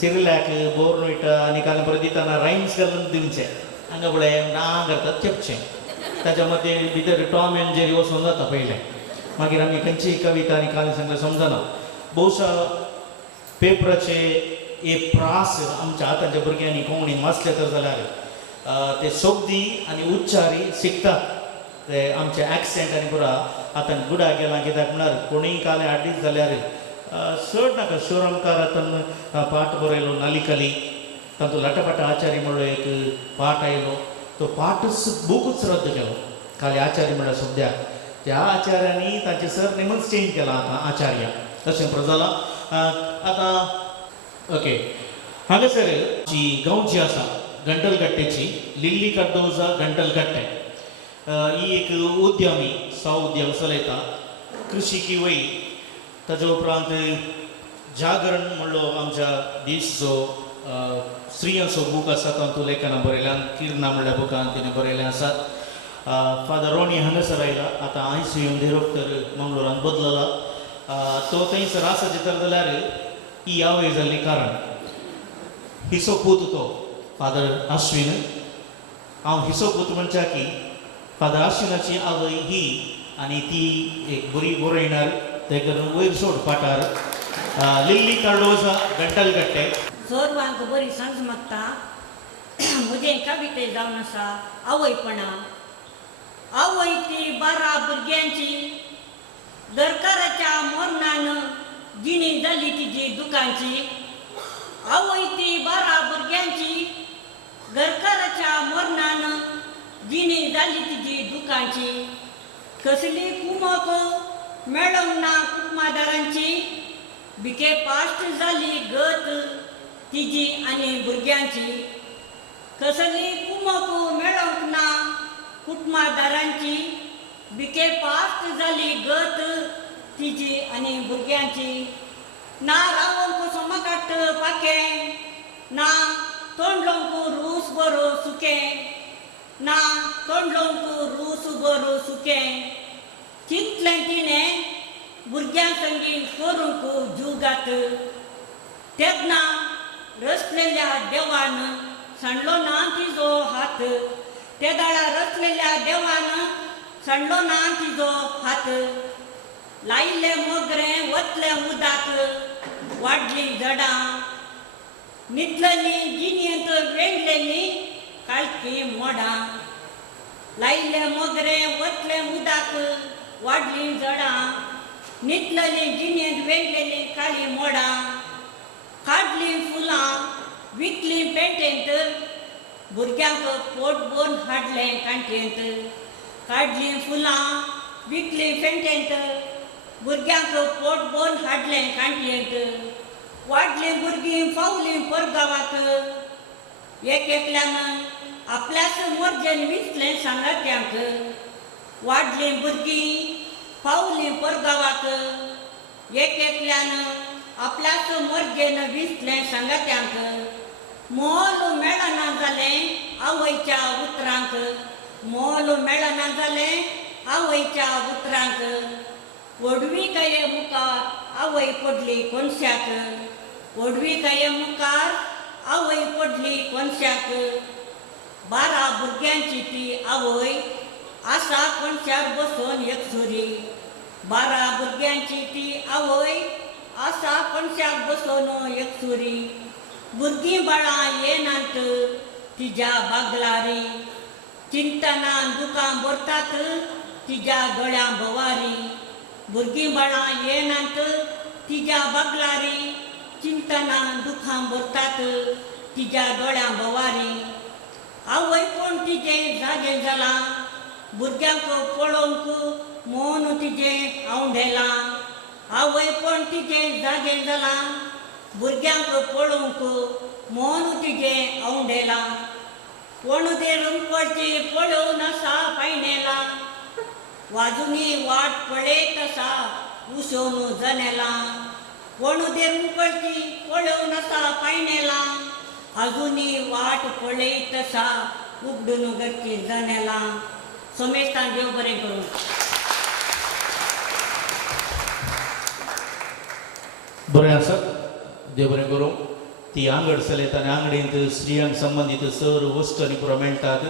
सिरिलॅक बोर्नविटा आनी काल परत दिताना रायम्स घालून दिवचे. हांगा फुडें ना करतात चेपचें. ताच्या मदीं भितर टॉम एंड जेरी वचून जाता पयलें. मागीर आमी खंयची कविता आनी काल सांगलें समजना. भोवशा पेपराचे एक प्रास आमच्या आतांच्या भुरग्यांनी कोंकणीन वाचले तर जाल्यार ते सोबदी आनी उच्चारी शिकतात. ते आमचे एक्सेंट आनी पुरा आतां गुडा गेला कित्याक म्हळ्यार कोणीय काले आर्टिस्ट जाल्यार चड नाका. शिवरामकारान पाठ बरयलो नालिकली. तातूंत लटपट आचार्य म्हणलो एक पाठ आयलो. तो पाठच बुकूच रद्द केलो. खाली आचार्य म्हणल्यार सद्याक त्या आचार्यांनी ताचे सरनेमच चेंज केला. आतां आचार्य तशें जालां. आतां ओके हांगासर जी गांवची आसा गंटलकट्टेची लिल्ली कार्दोजा गंटलकट्टे ही एक उद्यमी उद्यम चलयता कृषी की वय ताजे उपरांत जागरण म्हणलो आमच्या देशचो स्त्रियांचो बूक आसा तातूंत लेखनां बरयल्यान किर्ना म्हणल्या बुकान तिणें बरयलें आसा फादर रोनी हांगासर आयला आतां ICM डिरेक्टर मंगळूरान बदलला तो थंयसर आसा चित्र जाल्यार ही आवय जाल्ली कारण हिसो पूत तो फादर आश्विन हांव हिसो पूत म्हणच्या की फादर आश्विनाची आवय ही आनी ती एक बरी बरयणार ते करून वयर सोड पाठार लिल्ली कार्डोजा गंटलकट्टे चोरवांक बरी सांज मागता म्हजे कविते जावन आसा आवयपणा आवय ती 12 भुरग्यांची दरकाराच्या मोरणान जिणी जाली तिजी दुकानची आवय ती 12 भुरग्यांची घरकाराच्या मोरणान जिणी जाली तिजी दुकानची कसली कुमक मेळोंक ना कुटुंबादारांची बिके पास्ट जाली गत तिजी आनी भुरग्यांची कसली कुमक मेळोंक ना कुटुंबादारांची बिके पास्ट जाली गत तिजी आनी भुरग्यांची ना रावंक सोमकाट पाके ना तोंडलोंक रूस बरो सुके ना तोंडलोंक रूस बरो सुके चिंतलें तिणें भुरग्यां संगी करूंक जुगात तेन्ना रचलेल्या देवान सांडलो ना तिजो हात ते दाळा रचलेल्या देवान सांडलो ना तिजो हात लायिल्ले मोगरें वतलें उदाक वाडली झाडां न्हिदलेली जिणेंत वेंगलेली काळकी मोडां लायिल्ले मोगरें वतलें उदाक वाडली झाडां न्हिदलेली जिणेंत वेंगलेली काळी मोडां काडली फुलां विकली पेटेंत भुरग्यांक पोट बोन हाडलें कांटेंत काडली फुलां विकली पेटेंत भुरग्यांक पोट बोन हाडलें कांटेंत वाडलीं भुरगीं पावलीं परगांवाक एक एकल्यान आपल्याच मोरजेन विसलें सांगात्यांक वाडलीं भुरगीं पावलीं परगांवाक एक एकल्यान आपल्याच मोरजेन विसलें सांगात्यांक मोल मेळना जालें आवयच्या उतरांक मोल मेळना जालें आवयच्या उतरांक ओडवी काये मुखार आवय पडली कोनशाक ओडवी काये मुखार आवय पडली कोनशाक 12 भुरग्यांची ती आवय आसा कोनशार बसून एकसुरी 12 भुरग्यांची ती आवय आसा कोनशाक बसून एकसुरी भुरगीं बाळां येनात तिज्या बागलारी चिंतनान दुखां भरतात तिज्या दोळ्यां भवारी भुरगीं बाळां येनात तिज्या बागलारी चिंतनान दुखां भरतात तिज्या दोळ्यां भवारी आवय कोण तिजें जागें जालां भुरग्यांक पळोवंक मोन तिजें आवंडेलां आवय कोण तिजें जागें जालां भुरग्यांक पळोवंक मोन तिजें आवंडेलां कोण देरून पडची पळोवन आसा पायणेलां वाजुनी वाट पळयत आसा उसोन जनेलां कोण देरून पडची पळोवन आसा पायणेलां अजुनी वाट पळयत आसा उगडून घरची जनेलां सोमेस्तान देव बरें करूं बरें आसा देव बरें करूं ती आंगड चलयता आनी आंगडींत स्त्रियांक संबंदीत सर वस्तू आनी पुरो मेळटात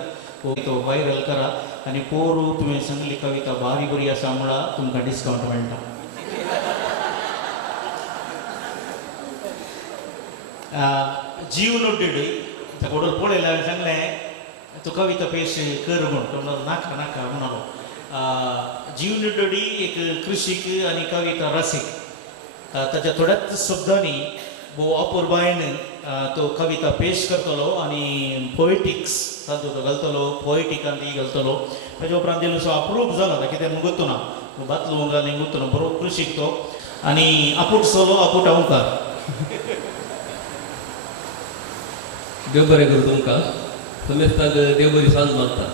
तो वायरल करा आनी पोरू तुवें सांगली कविता बारी बरी आसा म्हळ्यार तुमकां डिस्कावंट मेळटा जीव नोड्डीड ताका वडोल पळयलें हांवें सांगलें तूं कविता पेश कर म्हूण तो म्हणलो नाका नाका म्हणालो जीव नोड्डी एक कृषीक आनी कविता रसीक ताच्या थोड्याच शब्दांनी भोव अपुर्बायेन तो कविता पेश करतलो आनी पोएटिक्स तातूंत तो घालतलो पोएटिकान ती घालतलो ताच्या उपरांत दिलो अप्रूव जाला कितें म्हूण गुर्तू ना बातलो घाली गुर्तू ना बरो कृषीक तो आनी आपूट सोलो आपूट अवंकार देव बरें करूं तुमकां समेस्ताक देव बरी सांज मागता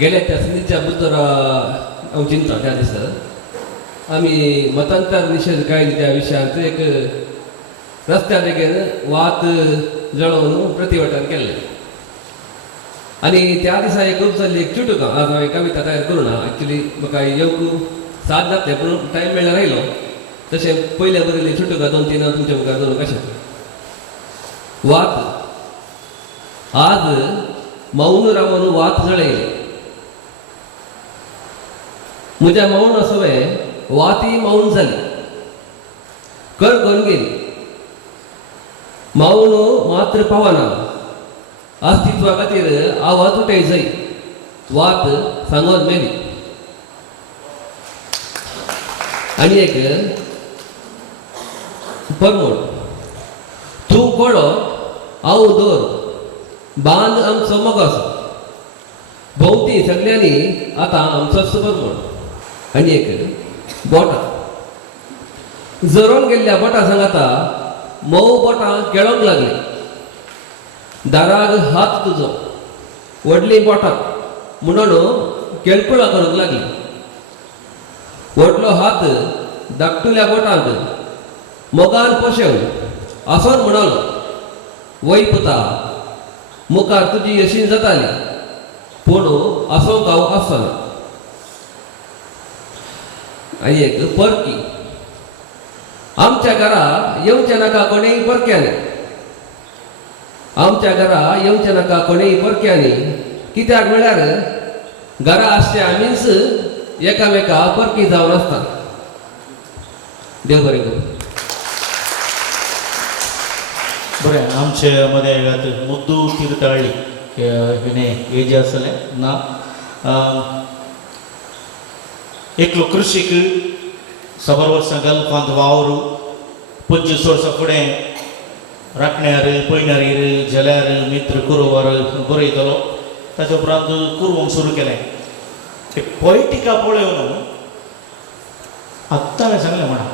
गेल्या त्या संदीच्या बद्दल हांव चिंता त्या दिसा आमी मतांतर निशेध कायद्या विशयांत एक रस्त्या देगेन वात जळोवन प्रतिभटन केल्लें आनी त्या दिसा एक खूब जाल्ली एक चुटुकां आज हांवें कविता तयार करूं ना एक्चुली म्हाका येवंक साथ जातलें पूण टायम मेळ्ळार आयलो तशें पयले बरयल्ली चुटुकां 2-3 हांव तुमच्या मुखार दवरूंक कशें वात आज मौन रावन वात जळयली म्हज्या मौन सवय वाती मौन जाली करगोन गेली मौन मात्र पावना अस्तित्वा खातीर आवाज उठय जाय वात सांगोन मेली आनी एक परमोड तूं कोळो हांव दोर बांद आमचो मोगोस भोंवती सगळ्यांनी आतां आमचोच परमोड आनी एक बोटां जरोन गेल्ल्या बोटां सांगाता मोव बोटां केळोंक लागली दाराक हात तुजो व्हडली बोटां म्हणून केळकुळां करूंक लागली व्हडलो हात धाकटुल्या बोटांक मोगान पोशेव आसोन म्हणलो वय पुता मुखार तुजी यशीन जाताली पूण आसोंक हांव आसना आनी एक परकी आमच्या घरा येवचें नाका कोणेय परक्यांनी आमच्या घरा येवचें नाका कोणेय परक्यांनी कित्याक म्हळ्यार घरा आसचे आमीच एकामेका परकी जावन आसता देव बरें करूं बरें आमचे मदें मुद्दू तीर्थहळ्ळी हिणें हेजें आसलें ना एकलो कृषीक सबर वर्सां गल्फांत वावर 25 वर्सां फुडें राखण्यार पयणारीर जल्यार मित्र कुरोवर बरयतलो ताचे उपरांत कुरवंक सुरू केलें ते पोयटिका पळोवन आत्तां हांवें सांगलें म्हणा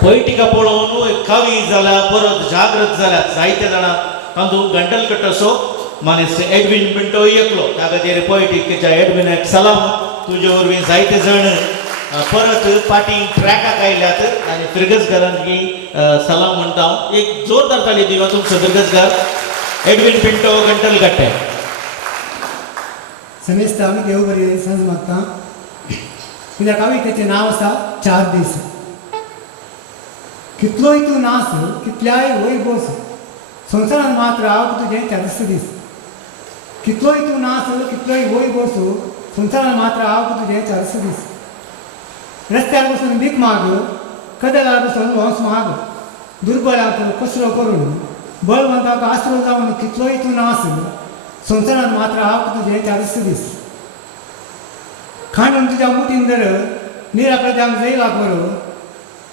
पोयटिका पळोवन कवी जाला परत जागृत जाल्यात जायते जाणां तांदूळ गंटल कट्टसो मानेस एडविन पिंटो एकलो त्या खातीर पोयटिकेच्या एडविनाक सलाम तुजे वरवीं जायते जण परत पाटींग ट्रॅकाक आयल्यात आनी फिरगसकारांकी सलाम म्हणटा हांव एक जोरदार ताली दिवं तुमचो फिरगसकार एडविन पिंटो गंटल कट्टे समेस्त आमी देव बरी सांज मागता तुज्या कवितेचें नांव आसा 4 दीस कितलोय तूं नास कितल्याय वयर बस संवसारांत मात्र हांव तुजें 4 दीस कितलोय तूं नास कितलोय वयर बस संवसारांत मात्र हांव तुजें 4 दीस रस्त्यार बसून भीक माग कदेलार बसून वंस माग दुर्बळाक कसरो करून बळवंताक आसरो जावन कितलोय तूं नास संवसारांत मात्र हांव तुजें 4 दीस खांडून तुज्या मुठीन धर निराप्रजांक जैलाक व्हर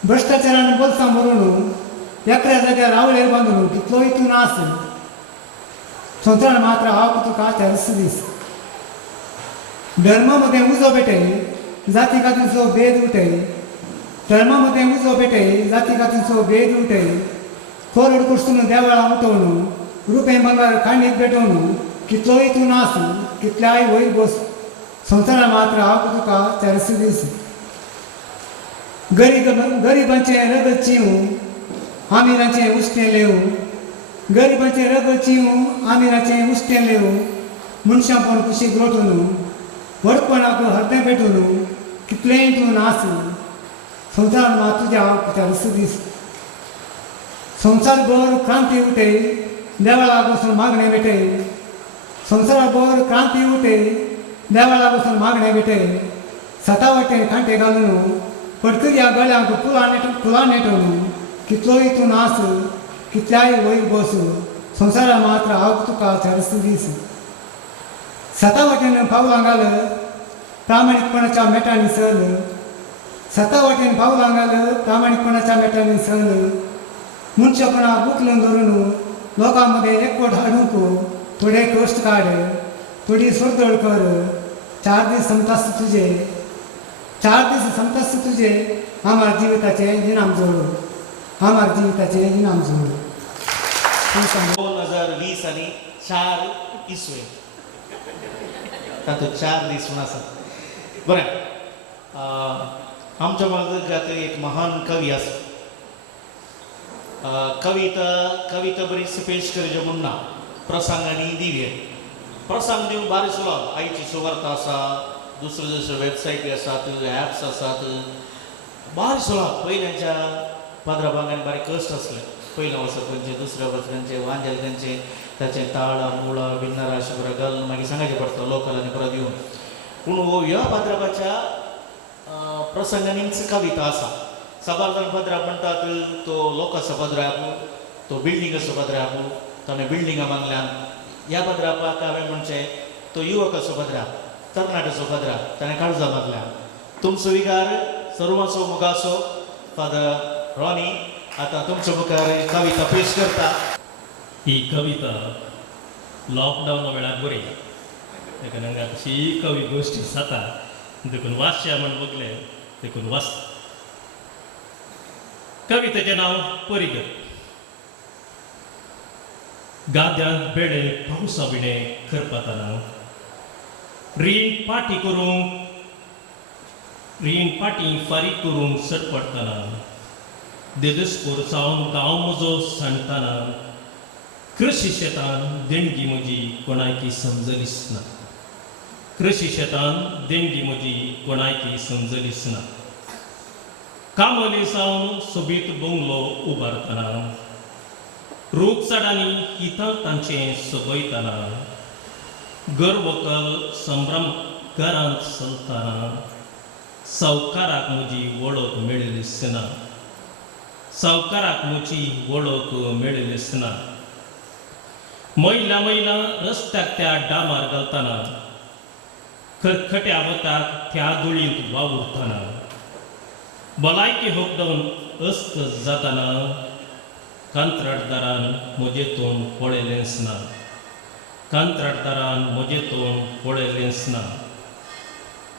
भ्रश्टाचारान बोल्सां भरून एकऱ्या जाग्यार रावळेर बांदून कितलोय तूं नास संवसारांत मात्र हांव तुका 4 दीस धर्मा मदें उजो भेटय जाती खातीरचो भेद उठय धर्मा मदें उजो भेटय जाती खातीरचो भेद उठय कोरड कुसरून देवळां उठोवन रुपें भांगार खांडीक भेटोवन कितलोय तूं नास कितल्याय वयर बस संवसारांत मात्र हांव तुका 4 दीस गरिबांचें रगत चिंव आमिराचें उश्टें लेव गरिबांचें रगत चिंव आमिराचें उश्टें लेव मनशांपण कुशीक लोटून व्हडपणाक हरदें भेटून कितलेंय तूं नास संवसारांत मात तुज्या 4 दीस संवसारभर क्रांती उठय देवळाक वचून मागणें भेटय संवसारभर क्रांती उठय देवळाक वचून मागणें भेटय सातावटेन खांटे घालून पडकऱ्या गळ्यांक फुलां नेटोवन कितलोय तूं नास कितल्याय वयर बस संवसारांत मात्र हांव तुका 4 दीस सातावटेन पावलां घाल प्रामाणीकपणाच्या मेटांनी सल सातावटेन पावलां घाल प्रामाणीकपणाच्या मेटांनी सल मनशापणाक उखलून धरून लोकां मदें एकवट हाडूंक थोडे कश्ट काड थोडी सोडतोड कर 4 दीस संपतास तुजे 4 दीस संपतास तुजे आमार जिविताचें इनाम जोड आमार जिविताचें इनाम जोड 2020 आणि 4 इसवे तातूंत 4 दीस म्हूण आसा बरें आमच्या वर्गात एक महान कवी आसा कविता बरीच पेश करच्यो म्हूण ना प्रसंग आनी दिव्य प्रसंग दिवंक बारी सुलभ आयची सुवार्ता आसा दुसऱ्यो दुसऱ्यो वेबसायटी आसात ॲप्स आसात बारी सुलभ पयल्याच्या पाद्राबागांनी बारीक कश्ट आसले पयल्या वर्सा खंयचे दुसऱ्या वर्सा खंयचे वांजेल खंयचे ताचे ताळा मुळा भिन्नारा अशें बरें घालून मागीर सांगायचें पडटा लोकलांनी परत येवन पूण ह्या पाद्राबाच्या प्रसंगांनीच कविता आसा सबार जाण पदराप म्हणटात तो लोकांचो पदराप तो बिल्डिंगाचो पदराप ताणें बिल्डिंगां बांदल्यान ह्या पदरापाक हांवें म्हणचें तो युवकाचो पदराप तरणाट्याचो पदराप ताणें काळजां बांदल्या तुमचो विकार सर्वांचो मुगासो फादर रॉनी आतां तुमच्या मुखार कविता पेश करता ही कविता लॉकडावना वेळार बरी ताका हांगा तशी कवी गोश्टी जाता देखून वाचया म्हण बगलें देखून वाच कवितेचें नांव परिगत गाद्यांत बेडे पावसा बिणे करपातना रीण पाटी फारीक करूंक सडपडटना देदस्कोर जावन गांव म्हजो सांडटना कृषी शेतान देणगी म्हजी कोणायकी समजलीच ना कृषी शेतान देणगी म्हजी कोणायकी समजलीच ना कामली जावन सोबीत बंगलो उबारतना रूप झाडांनी हितां तांचें सोबयतना गर्वकल संभ्रम घरांत चलतना सावकाराक म्हजी वळख मेळिल्लीच ना सावकाराक म्हजी वळख मेळिल्लीच ना मैला रस्त्याक त्या डामार घालतना खरखट्या वताक त्या धुळींत वावुरतना भलायकी होकडावन अस्त जाताना कंत्राटदारान म्हजें तोंड पळयलेंच ना कंत्राटदारान म्हजें तोंड पळयलेंच ना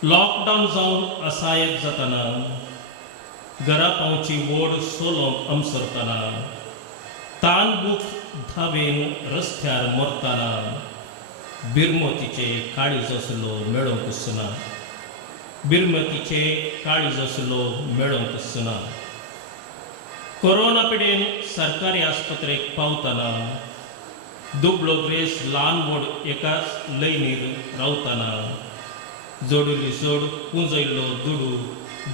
लॉकडावन जावन असायक जाताना घरा पावची वोड सोलोंक अमसरतना तानबूक धावेन रस्त्यार मरतना बिरमतीचे काळीज असलो मेळोंकच ना बिरमतीचे काळीज असलो मेळोंकच ना कोरोना पिडेन सरकारी आस्पत्रेक पावतना दुबळो ग्रेस ल्हान व्हड एकाच लयनीर रावतना जोडिल्ली जोड पुंजयल्लो दुडू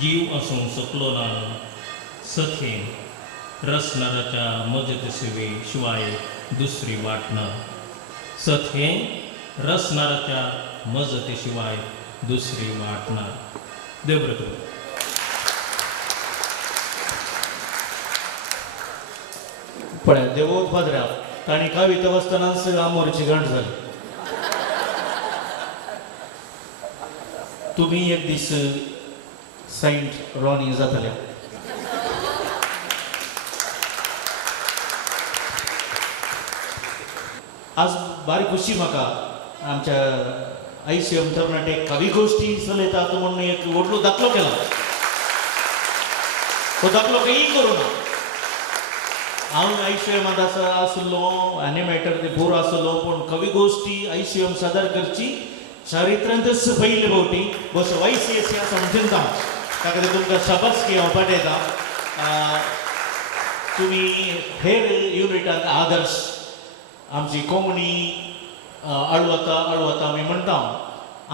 जीव आसूंक शकलो ना सथेन रसनाराच्या मजत शिवाय दुसरी वाट ना सथेन रसनाराच्या मजते शिवाय दुसरी वाट ना देव बरें करूं पळय देवो पदरा ताणी कविता वाचतनाच आमोरची गंठ जाली तुमी एक दीस सेंट रॉनी जातले आज बारी खुशी म्हाका आमच्या ICM तरणाटे कवी गोष्टी चलयतात म्हणून एक व्हडलो दाखलो केला तो दाखलो काही करूं ना हांव ICM आसलो एनिमेटर ते बोर आसलो पूण कवी गोष्टी ICM सादर करची चारित्र्यांतच पयले फावटी बस YCSC आसा म्हूण चिंता ताका तुमकां शाबासकी हांव पाठयता तुमी हेर युनिटांक आदर्श आमची कोंकणी आळवता आमी म्हणटा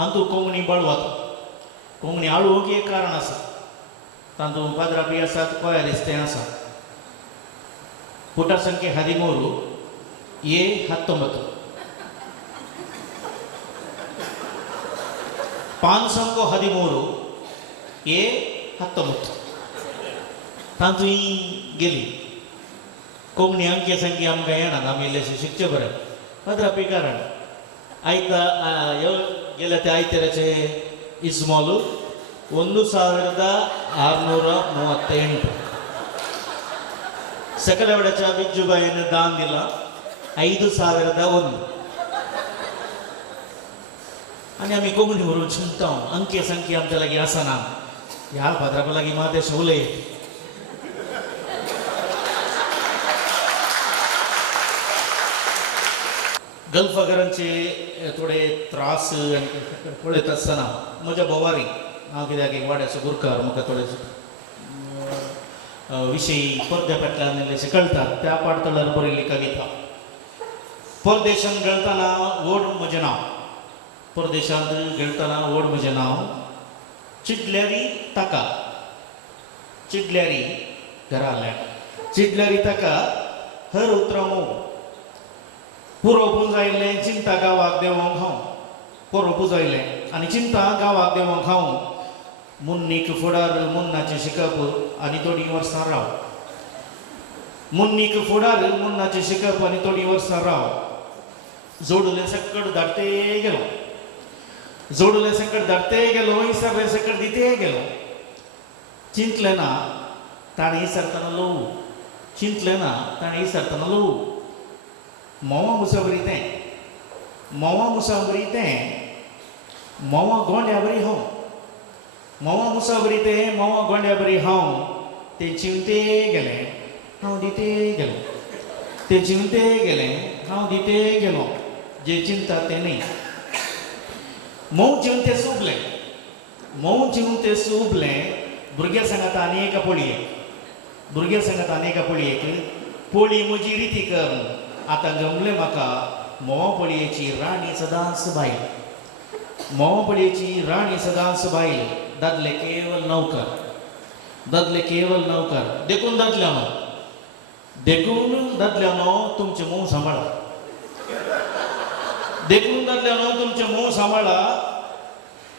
आंतू कोंकणी बळवता कोंकणी आळवूंक एक कारण आसा तातूंत पाद्रापी आसात कोयारिस्ते आसा पुटा संख्ये 13 A 19 पान संख्यो 13 A 19 तातूंय गेली कोंकणी अंकी संख्या आमकां येनात आमी इल्लेशें शिकचें बरें पाद्रापी कारण आयता गेल्या त्या आयताराचे इस्मॉल 1638 सकलवाड्याच्या बिज्जूबाईन दान दिला 5001 आनी आमी कोंकणी बरोवन चिंता अंकी संख्या आमच्या लागीं आसना ह्या पाद्रापा लागीं मात उलय गल्फगरांचे थोडे त्रास पळयत आसतना म्हज्या बोवारी हांव कित्याक एक वाड्याचो गुरकार म्हाका थोडे विशयी परदेशांतल्यान इल्लेशे कळटात त्या पाडतळार बरयल्ली कविता. परदेशांत गेळटाना ओड म्हजें नांव, परदेशांत गेळटाना ओड म्हजें नांव, चिडल्यारी ताका, चिडल्यारी घरा हाडल्यार, चिडल्यारी ताका हर उतरावो पुरो पुंजायल्लें चिंता गांवाक देवोंक हांव, पुरो पुंजायलें आनी चिंता गांवाक देवोंक हांव, मुन्नीक फुडार मुन्नाचें शिकप आनी थोडीं वर्सां राव, मुन्नीक फुडार मुन्नाचें शिकप आनी थोडीं वर्सां राव, जोडले सकट धाडटे गेलो, जोडले सकट धाडटे गेलो, इसरले सकट दिते गेलो, चिंतलें ना ताणें इसरतना लवू, चिंतलें ना ताणें इसरतना लवू, मोवा मुसाबरी तें, मोवा मुसाबरी तें, मोवा गोंड्या बरी हांव, मोवा मुसाबरी तें, मोवा गोंड्या बरी हांव, तें चिंवते गेलें हांव दिते गेलो, तें चिंवते गेलें हांव दिते गेलो, जे चिंता तें न्ही. मोव चिंवते सुबलें, मोव चिंवते सुबलें, भुरग्या सांगात आनी एका पोळयेक, भुरग्या सांगात आनी एका पोळयेक, पोळी म्हजी रिती कर, आतां गमलें म्हाका मोवा पोळयेची राणी सदांच बायल, मोवा पोळयेची राणी सदांच बायल, दादले केवल नौकर, दादले केवल नौकर, देखून दादल्यानो, देखून दादल्यानो तुमचें मोव सांबाळा, देखून दादल्यानो तुमचें मोव सांबाळा,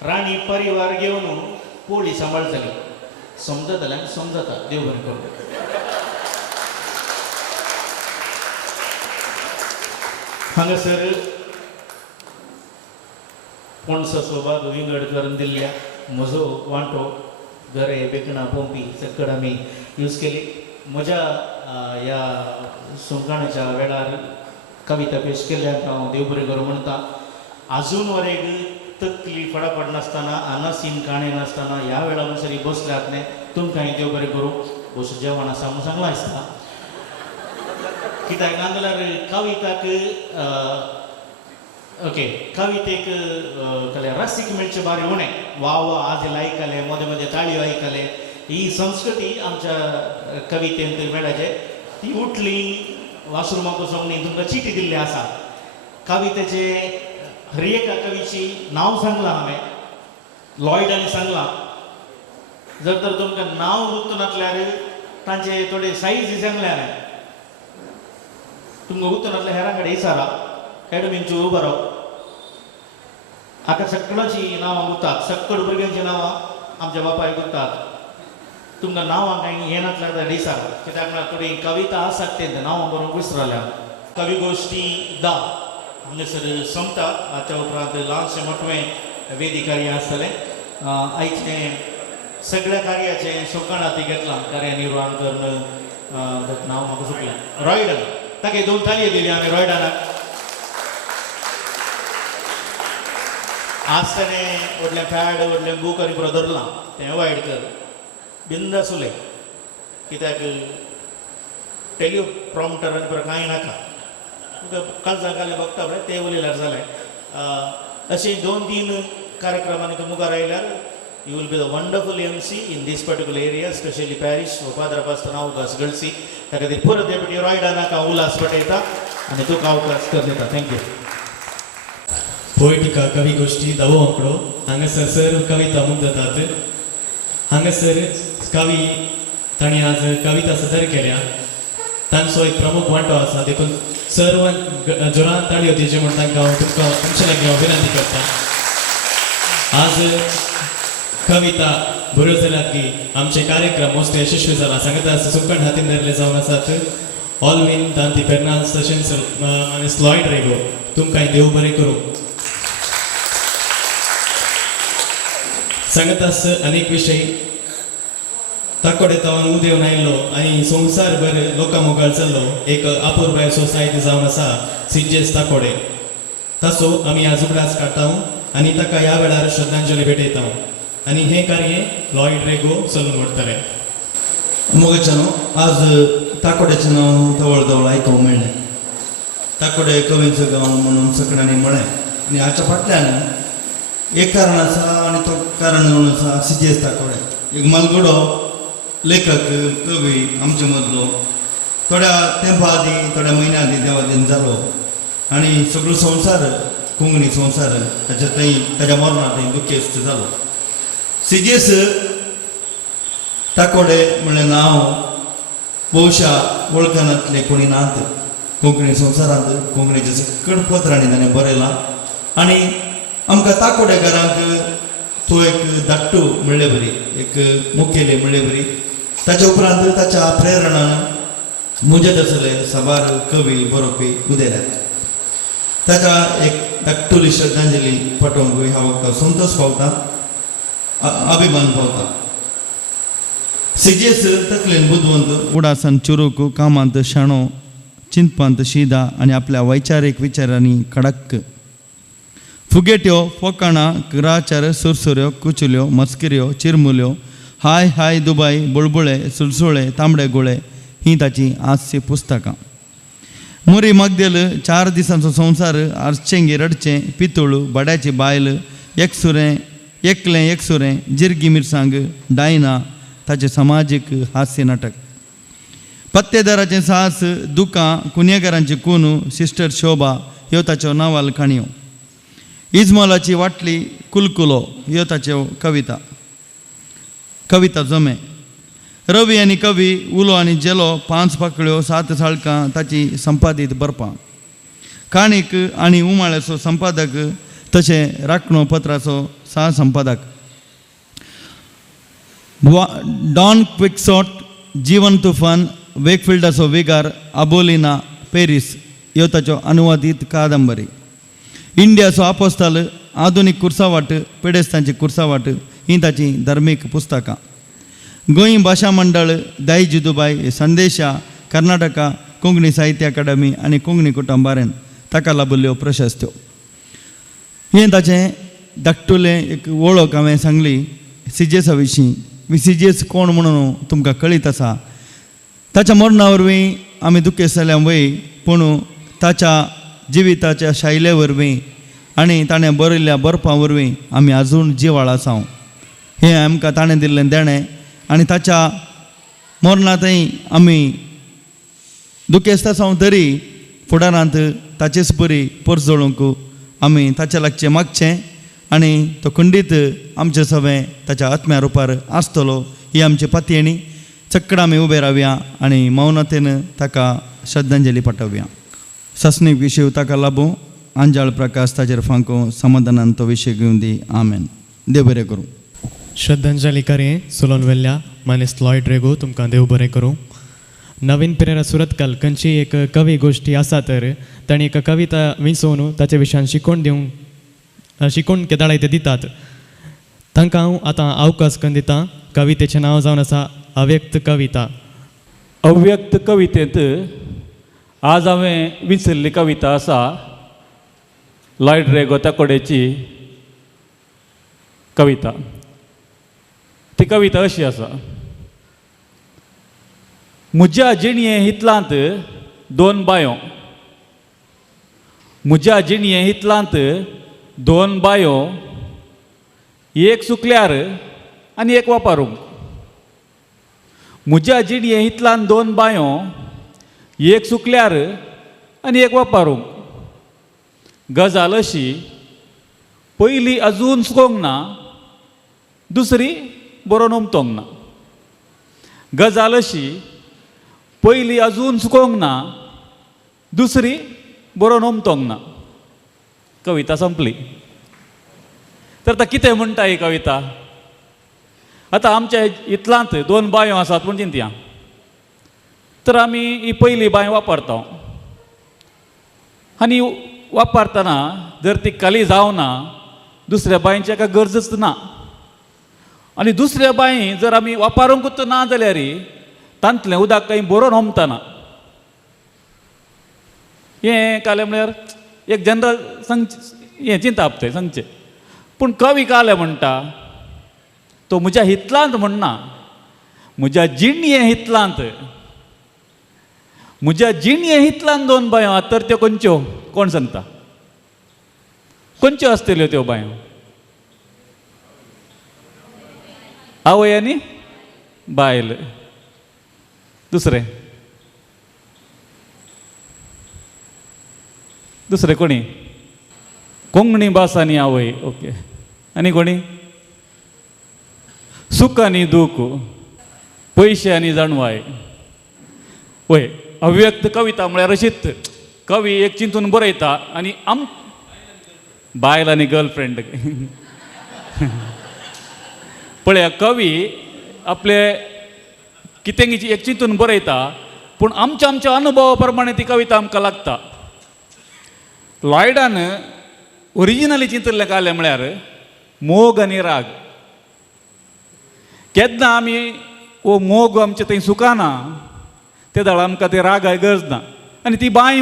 राणी परिवार घेवन पोळी सांबाळटली, समजत जाल्यार समजता, देव बरें करूं. हांगासर पणसाचो बाग विंगड करून दिल्ल्या म्हजो वांटो घरे बेकणां पंपी सकट आमी यूज केली. म्हज्या ह्या सुंकाणच्या वेळार कविता पेश केल्ल्याक हांव देव बरें करूं म्हणटा. आजून वरेक तकली फडाफड नासतना आनासीन काणे नासतना ह्या वेळा म्हणसरी बसल्यात न्ही तुमकांय देव बरें करूं. बस जेवण आसा म्हूण सांगलां दिसता. कित्याक नाजाल्यार कविताक ओके कवितेक रसीक मेळचें बारी उणें. वा वा आजल आयकले, मदें मदें ताळयो आयकले, ही संस्कृती आमच्या कवितेंत मेळाचे. ती उठली वाशरुमाक वचोंक न्ही तुमकां चिटी दिल्ली आसा. कवितेचे हर एका कवीची नांव सांगलां हांवें, लॉयडान सांगलां. जर तर तुमकां नांव गुर्तू नासल्यार तांचे थोडे सायज सांगले हांवें. तुमकां गुर्तू नासल्यार हेरां कडेन इचारा, एडमीनचे उबो राव. आतां सगळ्यांची नांवां गुर्तात, सकट भुरग्यांची नांवां आमच्या बापायक गुर्तात. तुमकां नांवां कांय हें नासल्यार इचारा, कित्याक म्हळ्यार थोडी कविता आसात तें नांवां बरोवंक विसरल्या. कवी गोश्टी 10 हांगासर संपता. हाच्या उपरांत ल्हानशें मोठवें वेदिकार्य आसतलें. आयचें सगळ्या कार्याचें शोकाण हाती घेतलां. कार्य निर्वाहण करून नांव म्हाका सुटलें. रॉयडन, ताका 2 ताळयो दिली हांवें रॉयडनाक. आज ताणें व्हडलें पॅड व्हडलें बूक आनी पुरो धरलां. तें वायट कर बिंदास उलय, कित्याक टेल्यू प्रॉम्प्टर आनी पुरो कांय नाका. तुका काळजां घाले बघता पळय तें उलयल्यार जालें. अशें 2-3 कार्यक्रमांनी तूं मुखार आयल्यार you will be the wonderful MC in this particular area, especially parish व पाद्रापासतना अवकाश गळसी. त्या खातीर परत डेप्युटी रॉयडानाक हांव उलास पटयता आनी तुका अवकाश कर दिता. थँक्यू. पोएटिका कवी गोष्टी 10वो आंकडो. हांगासर सर कविता मुद्दतात. हांगासर कवी तांणी आज कविता सदर केल्या. तांचो एक प्रमुख वांटो आसा. देखून सर्वांक जोरान ताळयो दिवचे म्हण तांकां तुमकां तुमचे लागीं हांव विनंती करता. आज कविता बऱ्यो जाल्यात की आमचे कार्यक्रम मस्त यशस्वी जाला. सांगता सुकण हातीन धरले जावन आसात. ऑलविन दांती पेर्नाल्स तशेंच आनी लॉयड रेगो तुमकांय देव बरें करूं. सांगतास अनेक विशय ताकोडे तावन उदेव आयिल्लो आनी संवसारभर लोकां मोगाळ चल्लो एक अपूर्व सोसायटी जावन आसा सिंजेस ताकोडे. ताचो आमी आज उगडास काडटा आनी ताका ह्या वेळार श्रद्धांजली भेटयता. आनी हे कार्य लॉयड रेगो चलून व्हरतले. मोगाच्यानो आज ताकोड्याचें नांव धवळ धवळ आयकूंक मेळ्ळें. ताकोडे कवीचं गांव म्हणून सकडांनी म्हळें आनी हाच्या फाटल्यान एक कारण आसा आनी तो कारण म्हणून आसा सिजेस ताकोडे एक मलगडो लेखक कवी आमचे मदलो थोड्या तेंपा आदीं थोड्या म्हयन्या आदीं देवादीन जालो आनी सगळो संवसार कोंकणी संवसार ताच्या थंय ताच्या मरणा थंय दुखेस्त जालो सिजेस ताकोडे म्हणलें नांव भोवशा वळखनातले कोणी नात कोंकणी संवसारांत कोंकणीचे सकट पत्रांनी ताणें बरयलां आनी आमकां ताकोडेकारांक तो एक धाकटू म्हणले बरी एक मुखेली म्हणले बरी ताच्या उपरांत ताच्या प्रेरणान मुजत आसले साबार कवी बरोवपी उदेल्यात ताका एक धाकटुली श्रद्धांजली पाठोवंक ह्या वखदार संतोश पावता अभिमान पावता सिजेस तकलेन बुदवंत उडासान चुरूक कामांत शाणो चिंतपांत शिदा आनी आपल्या वैचारीक विचारांनी कडक फुगेट्यो फोकाणां ग्राचार सुरसुऱ्यो कुचुल्यो मस्किऱ्यो चिरमुल्यो हाय हाय दुबाय बुळबुळे सुळसुळे तांबडे गुळे ही ताची हास्य पुस्तकां मुरी मगदेल 4 दिसांचो संवसार आरचेंगी रडचें पितूळ बड्याची बायल एकसुरें एकलें एकसुरें जिरगी मिरसांग डायना ताचें समाजीक हास्य नाटक पत्तेदाराचें सास दुकां कुन्येकारांची कुनू सिस्टर शोभा ह्यो ताच्यो नावाल काणयो इजमोलाची वाटली कुलकुलो ह्यो ताच्यो कविता जमे रवी आनी कवी उलो आनी जेलो 5 पाकळ्यो 7 साळकां ताची संपादीत बरपां काणीक आनी उमाळ्याचो संपादक तशें राखणो पत्राचो सहसंपादक डॉन क्विक्सॉट जीवन तुफान वेकफिल्डाचो विगार अबोलिना पेरीस ह्यो ताच्यो अनुवादीत कादंबरी इंडियाचो आपोस्ताल आधुनीक कुर्सावाट पेडेस्तांची कुर्सावाट ही ताची धर्मीक पुस्तकां गोंय भाशा मंडळ दायज दुबाय संदेशा कर्नाटका कोंकणी साहित्य अकादमी आनी कोंकणी कुटुंबाऱ्यान ताका लाभिल्ल्यो प्रशस्त्यो हें ताचें धाकटुलें एक वळख हांवें सांगली सिजेसा विशीं सिजेस कोण म्हणून तुमकां कळीत आसा ताच्या मरणा वरवीं आमी दुखेस्त जाल्या वय पूण ताच्या जिविताच्या शायले वरवीं आनी ताणें बरयल्ल्या बरपां वरवीं आमी आजून जिवाळ आसांव हें आमकां ताणें दिल्लें देणें आनी ताच्या मरणांतय आमी दुखेस्त आसांव तरी फुडारांत ताचेच बरी परस जोडूंक आमी ताचे लागचें मागचें आनी तो खंडीत आमचें सवें ताच्या आत्म्या रुपार आसतलो ही आमची पातयेणी चक्कड आमी उबे रावया आनी मौनतेन ताका श्रद्धांजली पाठवया सस्नीक विशय ताका लागून अंजाळ प्रकाश ताचेर फांको समाधानान तो विशय घेवन दी आमेन देव बरें करूं श्रद्धांजली करें सुलोन वेल्ल्या मानेस्त लॉयड रेगो तुमकां देव बरें करूं नवीन पेरेरा सुरतकाल खंयची एक कवी गोश्टी आसा तर ताणी एक कविता विंचोवन ताचे विशयान शिकोवन केदाळे ते दितात तांकां हांव आतां अवकाश करून दितां कवितेचें नांव जावन आसा अव्यक्त कविता अव्यक्त कवितेंत आज हांवें विंचल्ली कविता आसा लॉयड रेगो ताकोडेची कविता ती कविता अशी आसा म्हज्या जिणये हितलांत 2 बायो म्हज्या जिणये हितलांत 2 बायो एक सुकल्यार आनी एक वापारूंक म्हज्या जिणये हितलांत 2 बायो एक सुकल्यार आनी एक वापारूंक गजाल अशी पयली अजून सुकोंक ना दुसरी बरोवन उमतोंक ना गजाल अशी पयली अजून सुकोंक ना दुसरी बरोवन उमतोंक ना कविता संपली तर आतां कितें म्हणटा ही कविता आतां आमच्या इतलांत 2 बायो आसात पूण चिंतया तर आमी ही पयली बांय वापरता आनी वापरतना जर ती खाली जावना दुसऱ्या बांयची हाका गरजच ना आनी दुसऱ्या बांय जर आमी वापरूंकूच ना जाल्यार तांतलें उदक खंय बरोवन होमतना हें कालें म्हळ्यार एक जनरल हें चिंताप थंय सांगचें पूण कवी कालें म्हणटा तो म्हज्या हितलांत म्हणना म्हज्या जिणये हितलांत म्हज्या जिणये हितल्यान 2 बायो आहात तर त्यो खंयच्यो कोण सांगता खंयच्यो आसतल्यो त्यो बायो आवय आनी बायल दुसरे कोणी कोंकणी भास आनी आवय ओके आनी कोणी सुख आनी दूख पयशे आनी जाणवाय वय अव्यक्त कविता म्हळ्यार अशीच कवी एक चिंतून बरयता आनी बायल आनी गर्लफ्रेंड पळया कवी आपले कितें एक चिंतून बरयता पूण आमच्या अनुभवा प्रमाणे ती कविता आमकां लागता लॉयडान ओरिजिनली चिंतलें कालें म्हळ्यार मोग आनी राग केन्ना आमी वो मोग आमचे थंय सुकाना ते दाळ आमकां ते रागाय गरज ना आनी ती बांय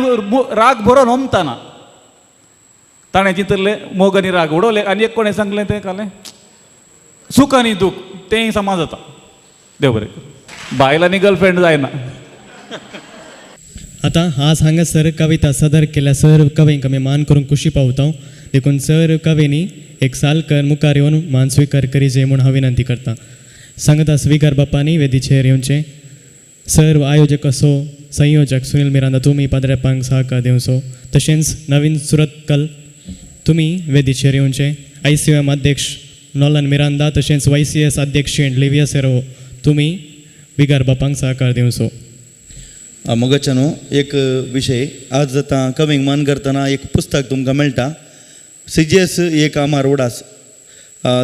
राग बरो होमतना ताणें चिंतलें मोग आनी राग उडोवले आनी एक कोणें सांगलें तें कालें सुख आनी दूख तेंय समाज जाता देव बरें बायल आनी गर्लफ्रेंड जायना आतां आज हांगासर कविता सादर केल्या सर कवींक आमी मान करून खुशी पावता देखून सर कवींनी एक सालकर मुखार येवन मान स्विकार करीचे म्हूण हांव विनंती करता सांगता स्विकार बापांनी वेदीचेर येवचें सर आयोजक असो संयोजक सुनील मिरांदा तुमी पाद्रेपांक सहकार दिवचो तशेंच नवीन सुरतकल तुमी वेदीचेर येवचें ICOM अध्यक्ष नॉलन मिरांदा तशेंच YCS अध्यक्ष लिविया सेरो तुमी विगार बापांक सहकार दिवचो मोगाच्या न्हू एक विशय आज आतां कवींक मान करतना एक पुस्तक तुमकां मेळटा CGS एक आमार उडास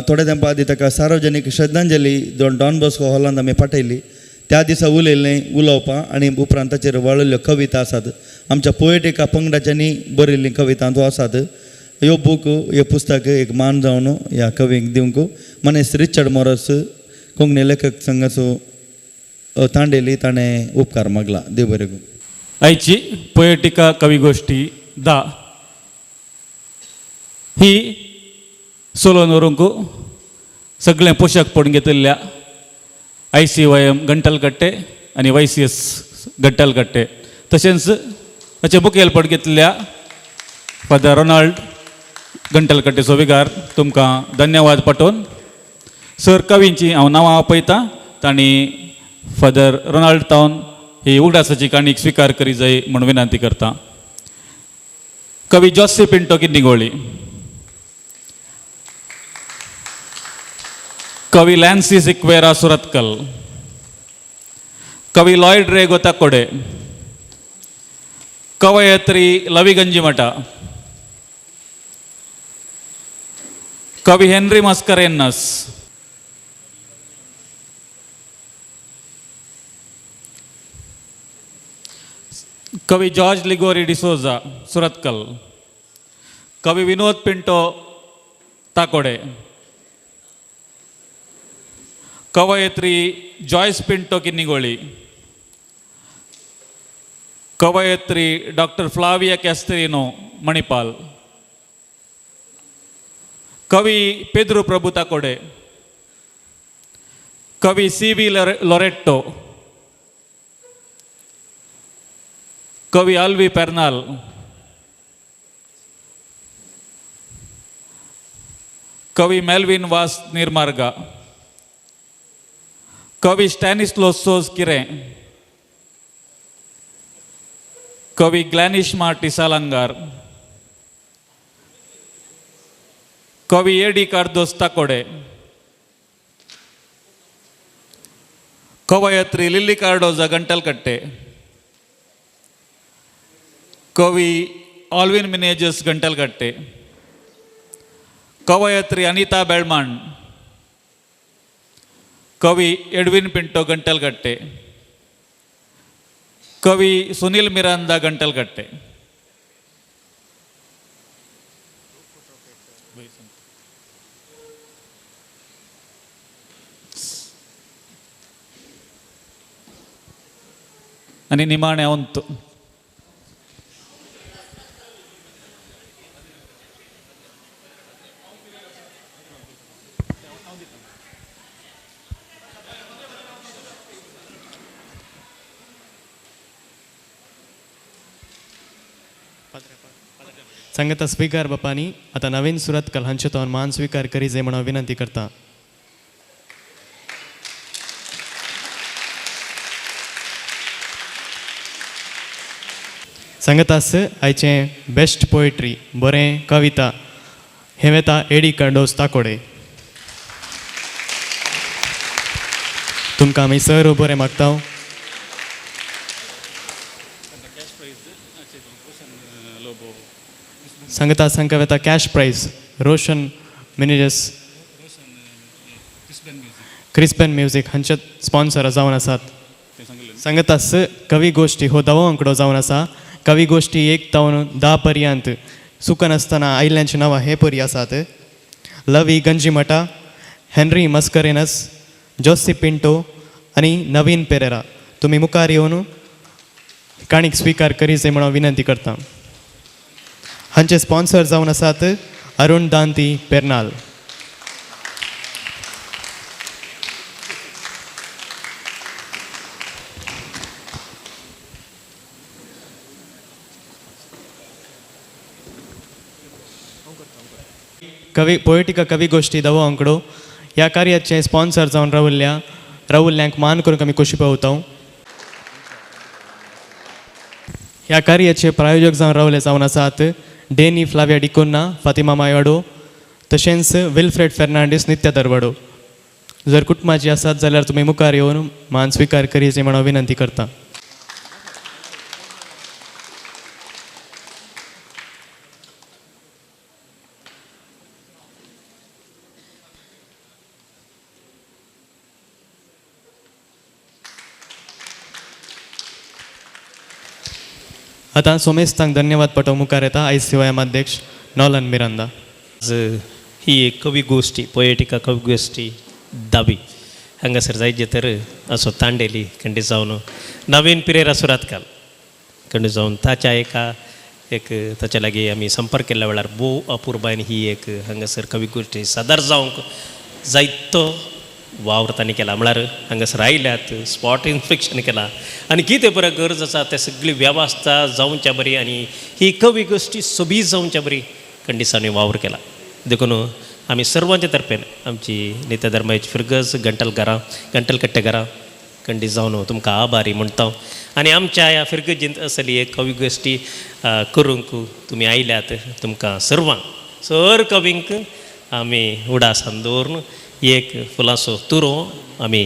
थोड्या तेंपा आदीं ताका सार्वजनीक श्रद्धांजली डॉन बॉस्को हॉलांत आमी पाठयली त्या दिसा उलयल्लें उलोवपा आनी उपरांत ताचेर वळिल्ल्यो कविता आसात आमच्या पोएटिका पंगडाच्यांनी बरयल्लीं कविता तो आसात ह्यो बूक हे पुस्तक एक मान जावन ह्या कवींक दिवंक मनेस रिचर्ड मॉरस कोंकणी लेखक संघाचो तांडेली ताणें उपकार मागला देव बरें करूं आयची पोएटिका कवी गोश्टी 10 ही सोलोन व्हरूंक सगळें पोशाक पडून घेतिल्ल्या ICOM गंटलकट्टे आनी YCS गंटलकट्टे तशेंच ताचे मुखेल पड घेतिल्ल्या फादर रोनाल्ड गंटलकट्टे सोविकार तुमकां धन्यवाद पाठोवन सर कवींची हांव नांवां आपयतां तांणी फादर रोनाल्ड तावन ही उगडासाची काणीक स्विकार करी जाय म्हूण विनंती करता कवी जोसे पिंटो किन्निगोळी कवी लॅन्सी सिक्वेरा सुरतकल कवी लॉयड रे गोताकोडे कवयत्री लवी गंजीमಠ कवी हेनरी मस्करेन्नस कवी जॉर्ज लिगोरी डिसोजा सुरतकल कवी विनोद पिंटो ताकोडे कवयत्री जॉयस पिंटो किन्निगोळी कवयत्री डॉक्टर फ्लाविया कॅस्टेरिनो मणिपाल कवी पेद्रो प्रभु ताकोडे कवी CB लोरेट्टो कवी आल्वी पेर्नाल कवी मेल्विन वास निर्मार्गा कवी स्टॅनिस्लोस सोज किरे कवी ग्लॅनिश मार्टी सालांगार कवी एडी कार्दोस ताकोडे कवयत्री लिली कार्डोजा गंटलकट्टे कवी ऑल्विन मिनेजस गंटलकट्टे कवयत्री अनिता बेळमांड कवी एडविन पिंटो गंटलकट्टे कवी सुनील मिरांदा गंटलकट्टे आणि निमाणे अವಂತು संगता स्वीकार बापानी आता नवीन सुरतकल हांचे तो मान स्वीकार करी जे म्हणून विनंती करता. संगतास आयचे बेस्ट पोएट्री बरें कविता हे वेता एडी कार्डोस ताकोडे. तुमकां आमी सर बरें मागता. संगता संघ वेता cash prize Roshan Menezes Crispin music हांचे स्पॉन्सर जावन आसात. संगतास कवी गोष्टी हो दवो अंकडो जावन आसा. कवी गोष्टी 1 तावन 10 पर्यंत सुकन आसतना आयिल्ल्यांची नांवां हे परी आसात. लवी गंजीमटा, हेनरी मस्करेनस, जोसी पिंटो आनी नवीन पेरेरा. तुमी मुखार येवन काणीक स्वीकार करीचे म्हणून विनंती करता. हांचे स्पॉन्सर जावन आसात अरुण दांती पेर्नाल. कवी पोएटिका कवी गोष्टी दवो अंकडो ह्या कार्याचे स्पॉन्सर जावन रावुल्ल्यांक मान करूंक आमी खोशी पावता. ह्या कार्याचे प्रायोजक जावन आसात डेनी फ्लाविया डिकोन्ना, फातिमा मायवाडो तशेंच विल्फ्रेड फेर्नांडीस नित्य दरवाडो. जर कुटुंबाची आसात जाल्यार तुमी मुखार येवन मान स्वीकार करीचे म्हणून विनंती करता. आता सोमेस्तांक धन्यवाद पटो मुखार येता ICOM अध्यक्ष नॉलन मिरांदा. आज ही एक कवी गोष्टी पोएटिका कवी गोष्टी दाबी हांगासर जायचे तर असो तांडेली खंडी जावन नवीन पिरेरा सुरातकाल खंडी जावन ताच्या ताच्या लागीं आमी संपर्क केल्ल्या वेळार भोव अपुर्बायन ही एक हांगासर कवी गोष्टी सादर जावंक जायतो वावर तांणी केला. म्हळ्यार हांगासर आयल्यात स्पॉट इन्स्पेक्शन केला आनी कितें बरें गरज आसा ते सगळी वेवस्था जावच्या बरी आनी ही कवी गोष्टी सोबी जावच्या बरी खंडिसांनी वावर केला. देखून आमी सर्वांच्या तर्फेन आमची नित्य धर्माची फिरगस गंटलकट्टेकारां खंडी जावन तुमकां आभारी म्हणटा. आनी आमच्या ह्या फिरगजींत असली एक कवी गोष्टी करूंक तुमी आयल्यात. तुमकां सर्वांक सर कवींक आमी उडासान दवरून एक फुलांचो तुरो आमी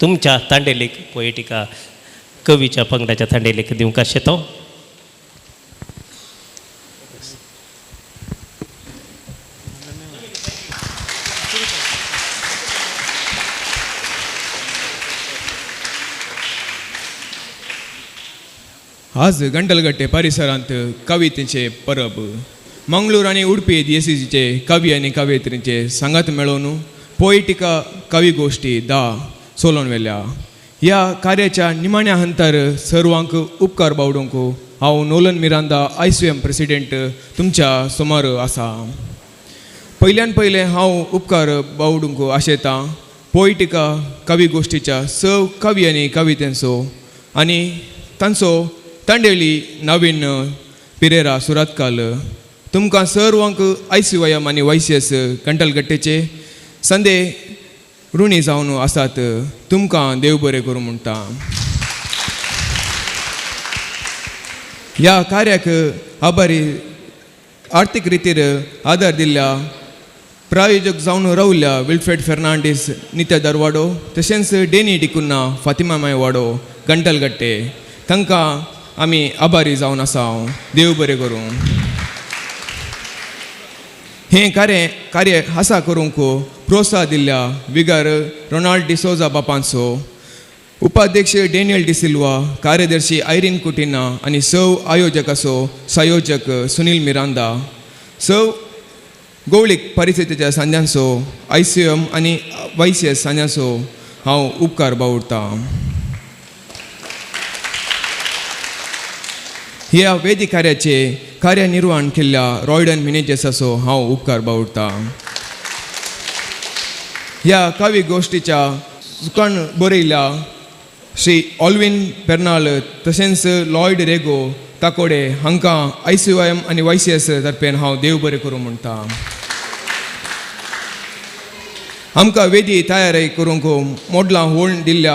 तुमच्या तांडेलीक पोएटिका कवीच्या पंगडाच्या तांडेलीक दिवंक शेतो. आज गंटलगट्टे परिसरांत कवितेचे परब मंगळूर आनी उडपी DSCचे कवी आनी कवयित्रींचे सांगात मेळोवन पोएटिका कवी गोष्टी सोलोवन व्हेल्या. ह्या कार्याच्या निमाण्या हंतर सर्वांक उपकार बावडूंक हांव नोलन मिरांदा ICOM प्रेसिडेंट तुमच्या समोर आसा. पयल्यान पयलें हांव उपकार बावडूंक आशेतां पोएटिका कवी गोष्टीच्या कवी आनी कवितेंचो आनी तांचो तांडेली नवीन पिरेरा सुरातकाल. तुमकां सर्वांक ICOM आनी YCS गंटलगट्टेचे संदे ऋणी जावन आसात. तुमकां देव बरें करूं म्हणटा. ह्या कार्याक आभारी आर्थीक रितीर आदार दिल्ल्या प्रायोजक जावन रावल्ल्या विल्फ्रेड फेर्नांडीस नित्य दरवाडो तशेंच डेनी डिकुन्ना, फातिमा मायवाडो गंटलगट्टे तांकां आमी आभारी जावन आसा. देव बरें करूं. हें कार्य हासा करूंक प्रोत्साह दिल्ल्या विगार रोनाल्ड डिसोजा बापांचो, उपाध्यक्ष डेनियल डिसिल्वा, कार्यदर्शी आयरीन कुटिना आनी आयोजक संयोजक सुनील मिरांदा, गवळीक परिस्थितीच्या सांज्यांचो ICOM आनी YCS सांज्यांचो हांव उपकार बावडटां. ह्या वेदी कार्याचे कार्यनिर्वहण केल्ल्या रॉयडन मिनेजेसाचो हांव उपकार बावडटां. ह्या कवी गोष्टीच्या सुकान बरयल्या श्री ऑल्विन पेर्नाल तशेंच लॉयड रेगो, ताकोडे हांकां ICYM आनी YCS तर्फेन हांव देव बरें करूं म्हणटा. आमकां वेदी तयारी करूंक मोडलां होण दिल्ल्या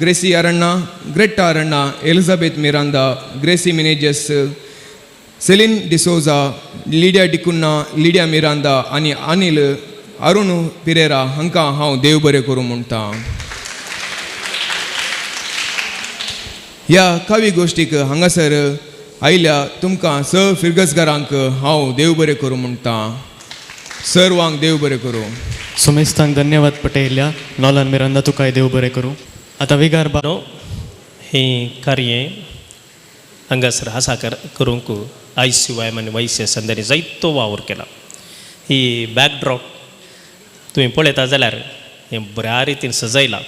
ग्रेसी अरण्णा, ग्रेटा अरण्णा, एलिझाबेथ मिरांदा, ग्रेसी मिनेजस, सेलिन डिसोजा, लिडिया डिकुन्ना, लिडिया मिरांदा आनी अनिल अरुण पिरेरा हांकां हांव देव बरें करूं म्हणटा. ह्या कवी गोश्टीक हांगासर आयल्या तुमकां फिरगसगारांक हांव देव बरें करूं म्हणटा. सर्वांक देव बरें करूं. सोमेस्तांक धन्यवाद पटयल्या. नॉलन मिरांदा तुकाय देव बरें करूं. आतां विगार नो ही कार्य हांगासर आसा करूंक ICYM आनी YCS तांणी जायतो वावर केला. ही बॅकड्रॉप तुवें पळयता जाल्यार हें बऱ्या रितीन सजयलां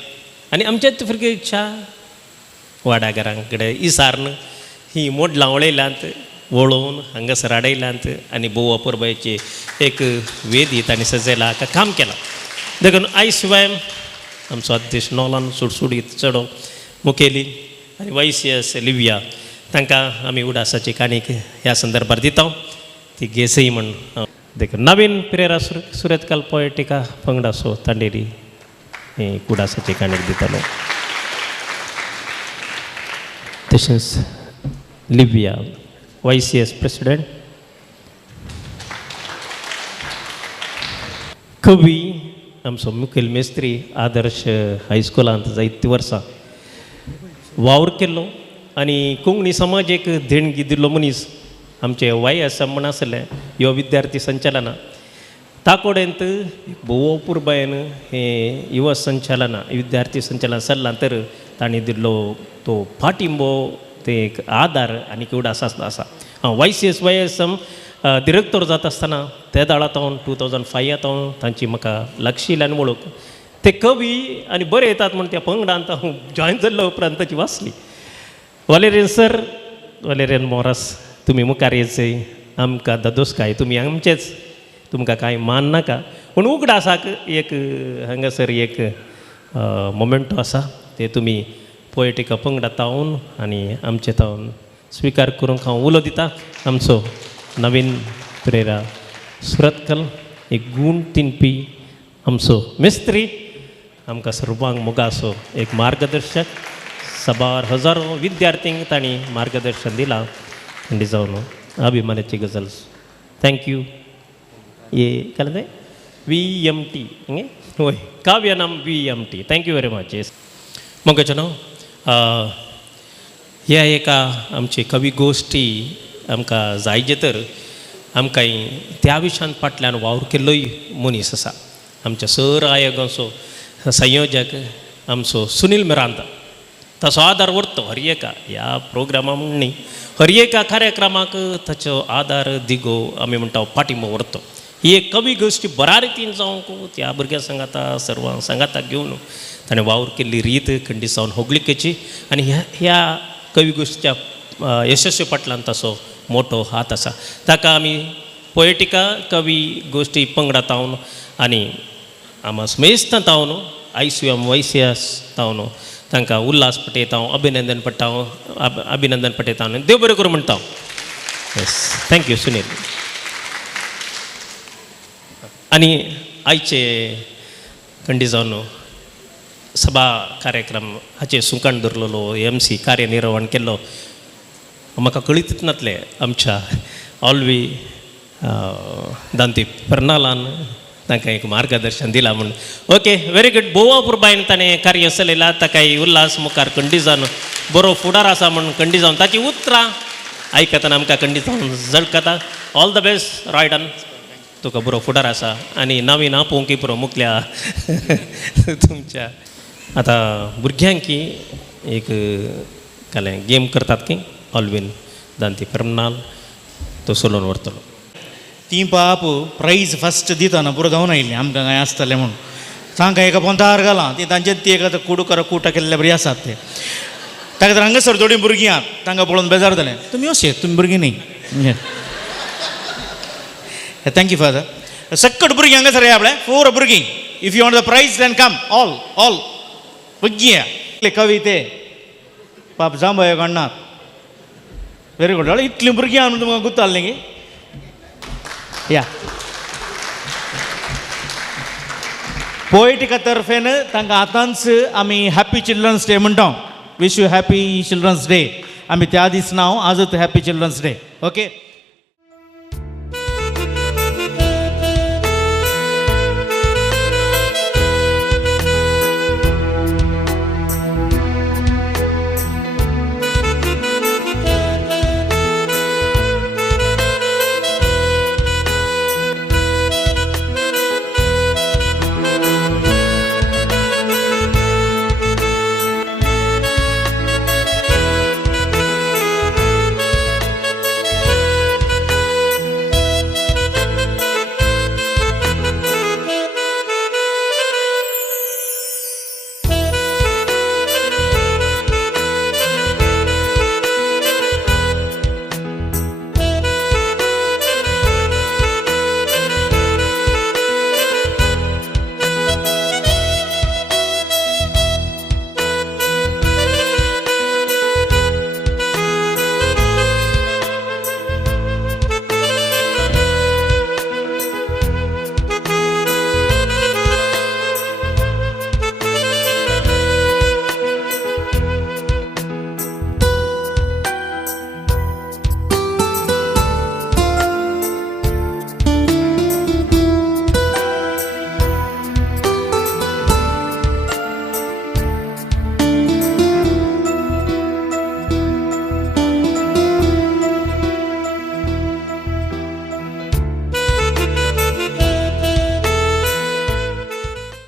आनी आमच्याच फिरगेच्या वाडागरां कडेन इसारण ही मोडलां वळयल्यांत वळोवन हांगासर हाडयल्यांत आनी बोवा पुरबायची एक वेदी तांणी सजयला हाका काम केलां. देखून ICYM आमचो अध्यक्ष नॉलान सुडसुडीत चडो मुखेली आनी YCS लिव्या तांकां आमी उडासाची काणीक ह्या संदर्भार दिता. ती गेसय म्हण देखून नवीन पिरेरा सुरेतकाल पोएटिका पंगडासो तांडेरी ही उडासाची काणीक दितालो. तशेंच लिव्या YCS प्रेसिडेंट, कवी आमचो मुखेल मेस्त्री आदर्श हायस्कुलांत जायती वर्सां वावर केल्लो आनी कोंकणी समाज एक देणगी दिल्लो मनीस. आमचे YSM म्हण आसले यो विद्यार्थी संचालना ताकोडेंत बोवो पुरबायन हें युवा संचालना विद्यार्थी संचालन सरलां तर तांणी दिल्लो तो पाठिंबो ते एक आदार आनी उडास आसा. YCS YSM डिरेक्टर जाता आसतना त्या दाळांत हांव 2005 हांव तांची म्हाका लागशी आयल्यान वळख ते कवी आनी बरे येतात म्हण त्या पंगडांत हांव जॉयन जाल्लो उपरांत ताची वाचली. वलेरियन सर, वलेरियन मोरास तुमी मुखार येचय, आमकां दादोसकाय तुमी आमचेच, तुमकां कांय मान नाका पूण उगडासाक एक हांगासर एक मोमेंटो आसा ते तुमी पोएटिका पंगडा तावन आनी आमचे तावन स्विकार करूंक हांव उलो दिता. आमचो नवीन पिरेरा सुरतकल एक गूण तिनपी आमचो मेस्त्री, आमकां सर्वांक मोगासो एक मार्गदर्शक, साबार हजारो विद्यार्थींक तांणी मार्गदर्शन दिलां आनी जावन अभिमानाची गजाल. थँक्यू. ये काय ते VMT होय काव्यनाम VMT. Thank you very much. Yes मोगाचें ह्या एका आमची कवी गोश्टी आमकां जायजे तर आमकां त्या विशयान फाटल्यान वावर केल्लोय मनीस आसा. आमच्या सर आयोगाचो संयोजक आमचो सुनील मिरांदा ताचो आदार व्हरतो हर एका ह्या प्रोग्रामा म्हणणी हर एका कार्यक्रमाक ताचो आदार दिगो आमी म्हणटा पाठिंबो व्हरतो. ही एक कवी गोश्टी बऱ्या रितीन जावंक त्या भुरग्यां सांगाता सर्वांक सांगाता घेवन ताणें वावर केल्ली रीत खंडी जावन होगलिकेची आनी ह्या कवी गोश्टीच्या यशस्वी फाटल्यान ताचो मोठो हात आसा. ताका आमी पोएटिका कवी गोश्टी पंगडा तावन आनी आमा मेस्त तावन ICYM YCS तावन तांकां उल्हास पटयता, अभिनंदन पटयता आनी देव बरें करूं म्हणटा. Yes thank you Sunil. आनी आयचे खंडी जावन सभा कार्यक्रम हाचे सुकाण धरलेलो MC कार्यनिर्वहण केल्लो म्हाका कळीत नासलें आमच्या ऑल्वी दांती पर्नालान तांकां एक मार्गदर्शन दिलां म्हूण. Okay very good. बोवा पुरबायन ताणें कार्य चलयलां ताकाय उल्हास मुखार खंडी जावन बरो फुडार आसा म्हूण खंडी जावन ताची उतरां आयकतना आमकां खंडी जावन झळकता. ऑल द बेस्ट रायडन, तुका बरो फुडार आसा आनी नवीन आपोवंकी पुरो मुखल्या तुमच्या. आतां भुरग्यांक एक कालें गेम करतात की ऑल्वीन दांती पर्नाल तो सोलोवन व्हरतलो. ती बाप प्राईज फस्ट दितना पुरो जावन आयिल्लें आमकां कांय आसतलें म्हणून तांकां एका पोंतार घालां ती तांचे ती एका कुटा केल्ले बरी आसात ते. ताका तर हांगासर थोडीं भुरगीं आहात तांकां पळोवन बेजार जालें. तुमी अशें तुमी भुरगीं न्ही. Thank you father. सक्कट भुरगीं हांगासर या आपल्या 4 भुरगीं. If you want the prize then come all भुरगीं कविते पाप जांबय काडनात व्हेरी गुड इतलीं भुरगीं आहा म्हूण तुमकां गुर्तालें न्ही या पोएटिका तर्फेन तांकां आतांच आमी हॅपी चिल्ड्रन्स डे म्हणटा wish you happy children's day आमी त्या दीस नांव आजच हॅपी चिल्ड्रन्स डे ओके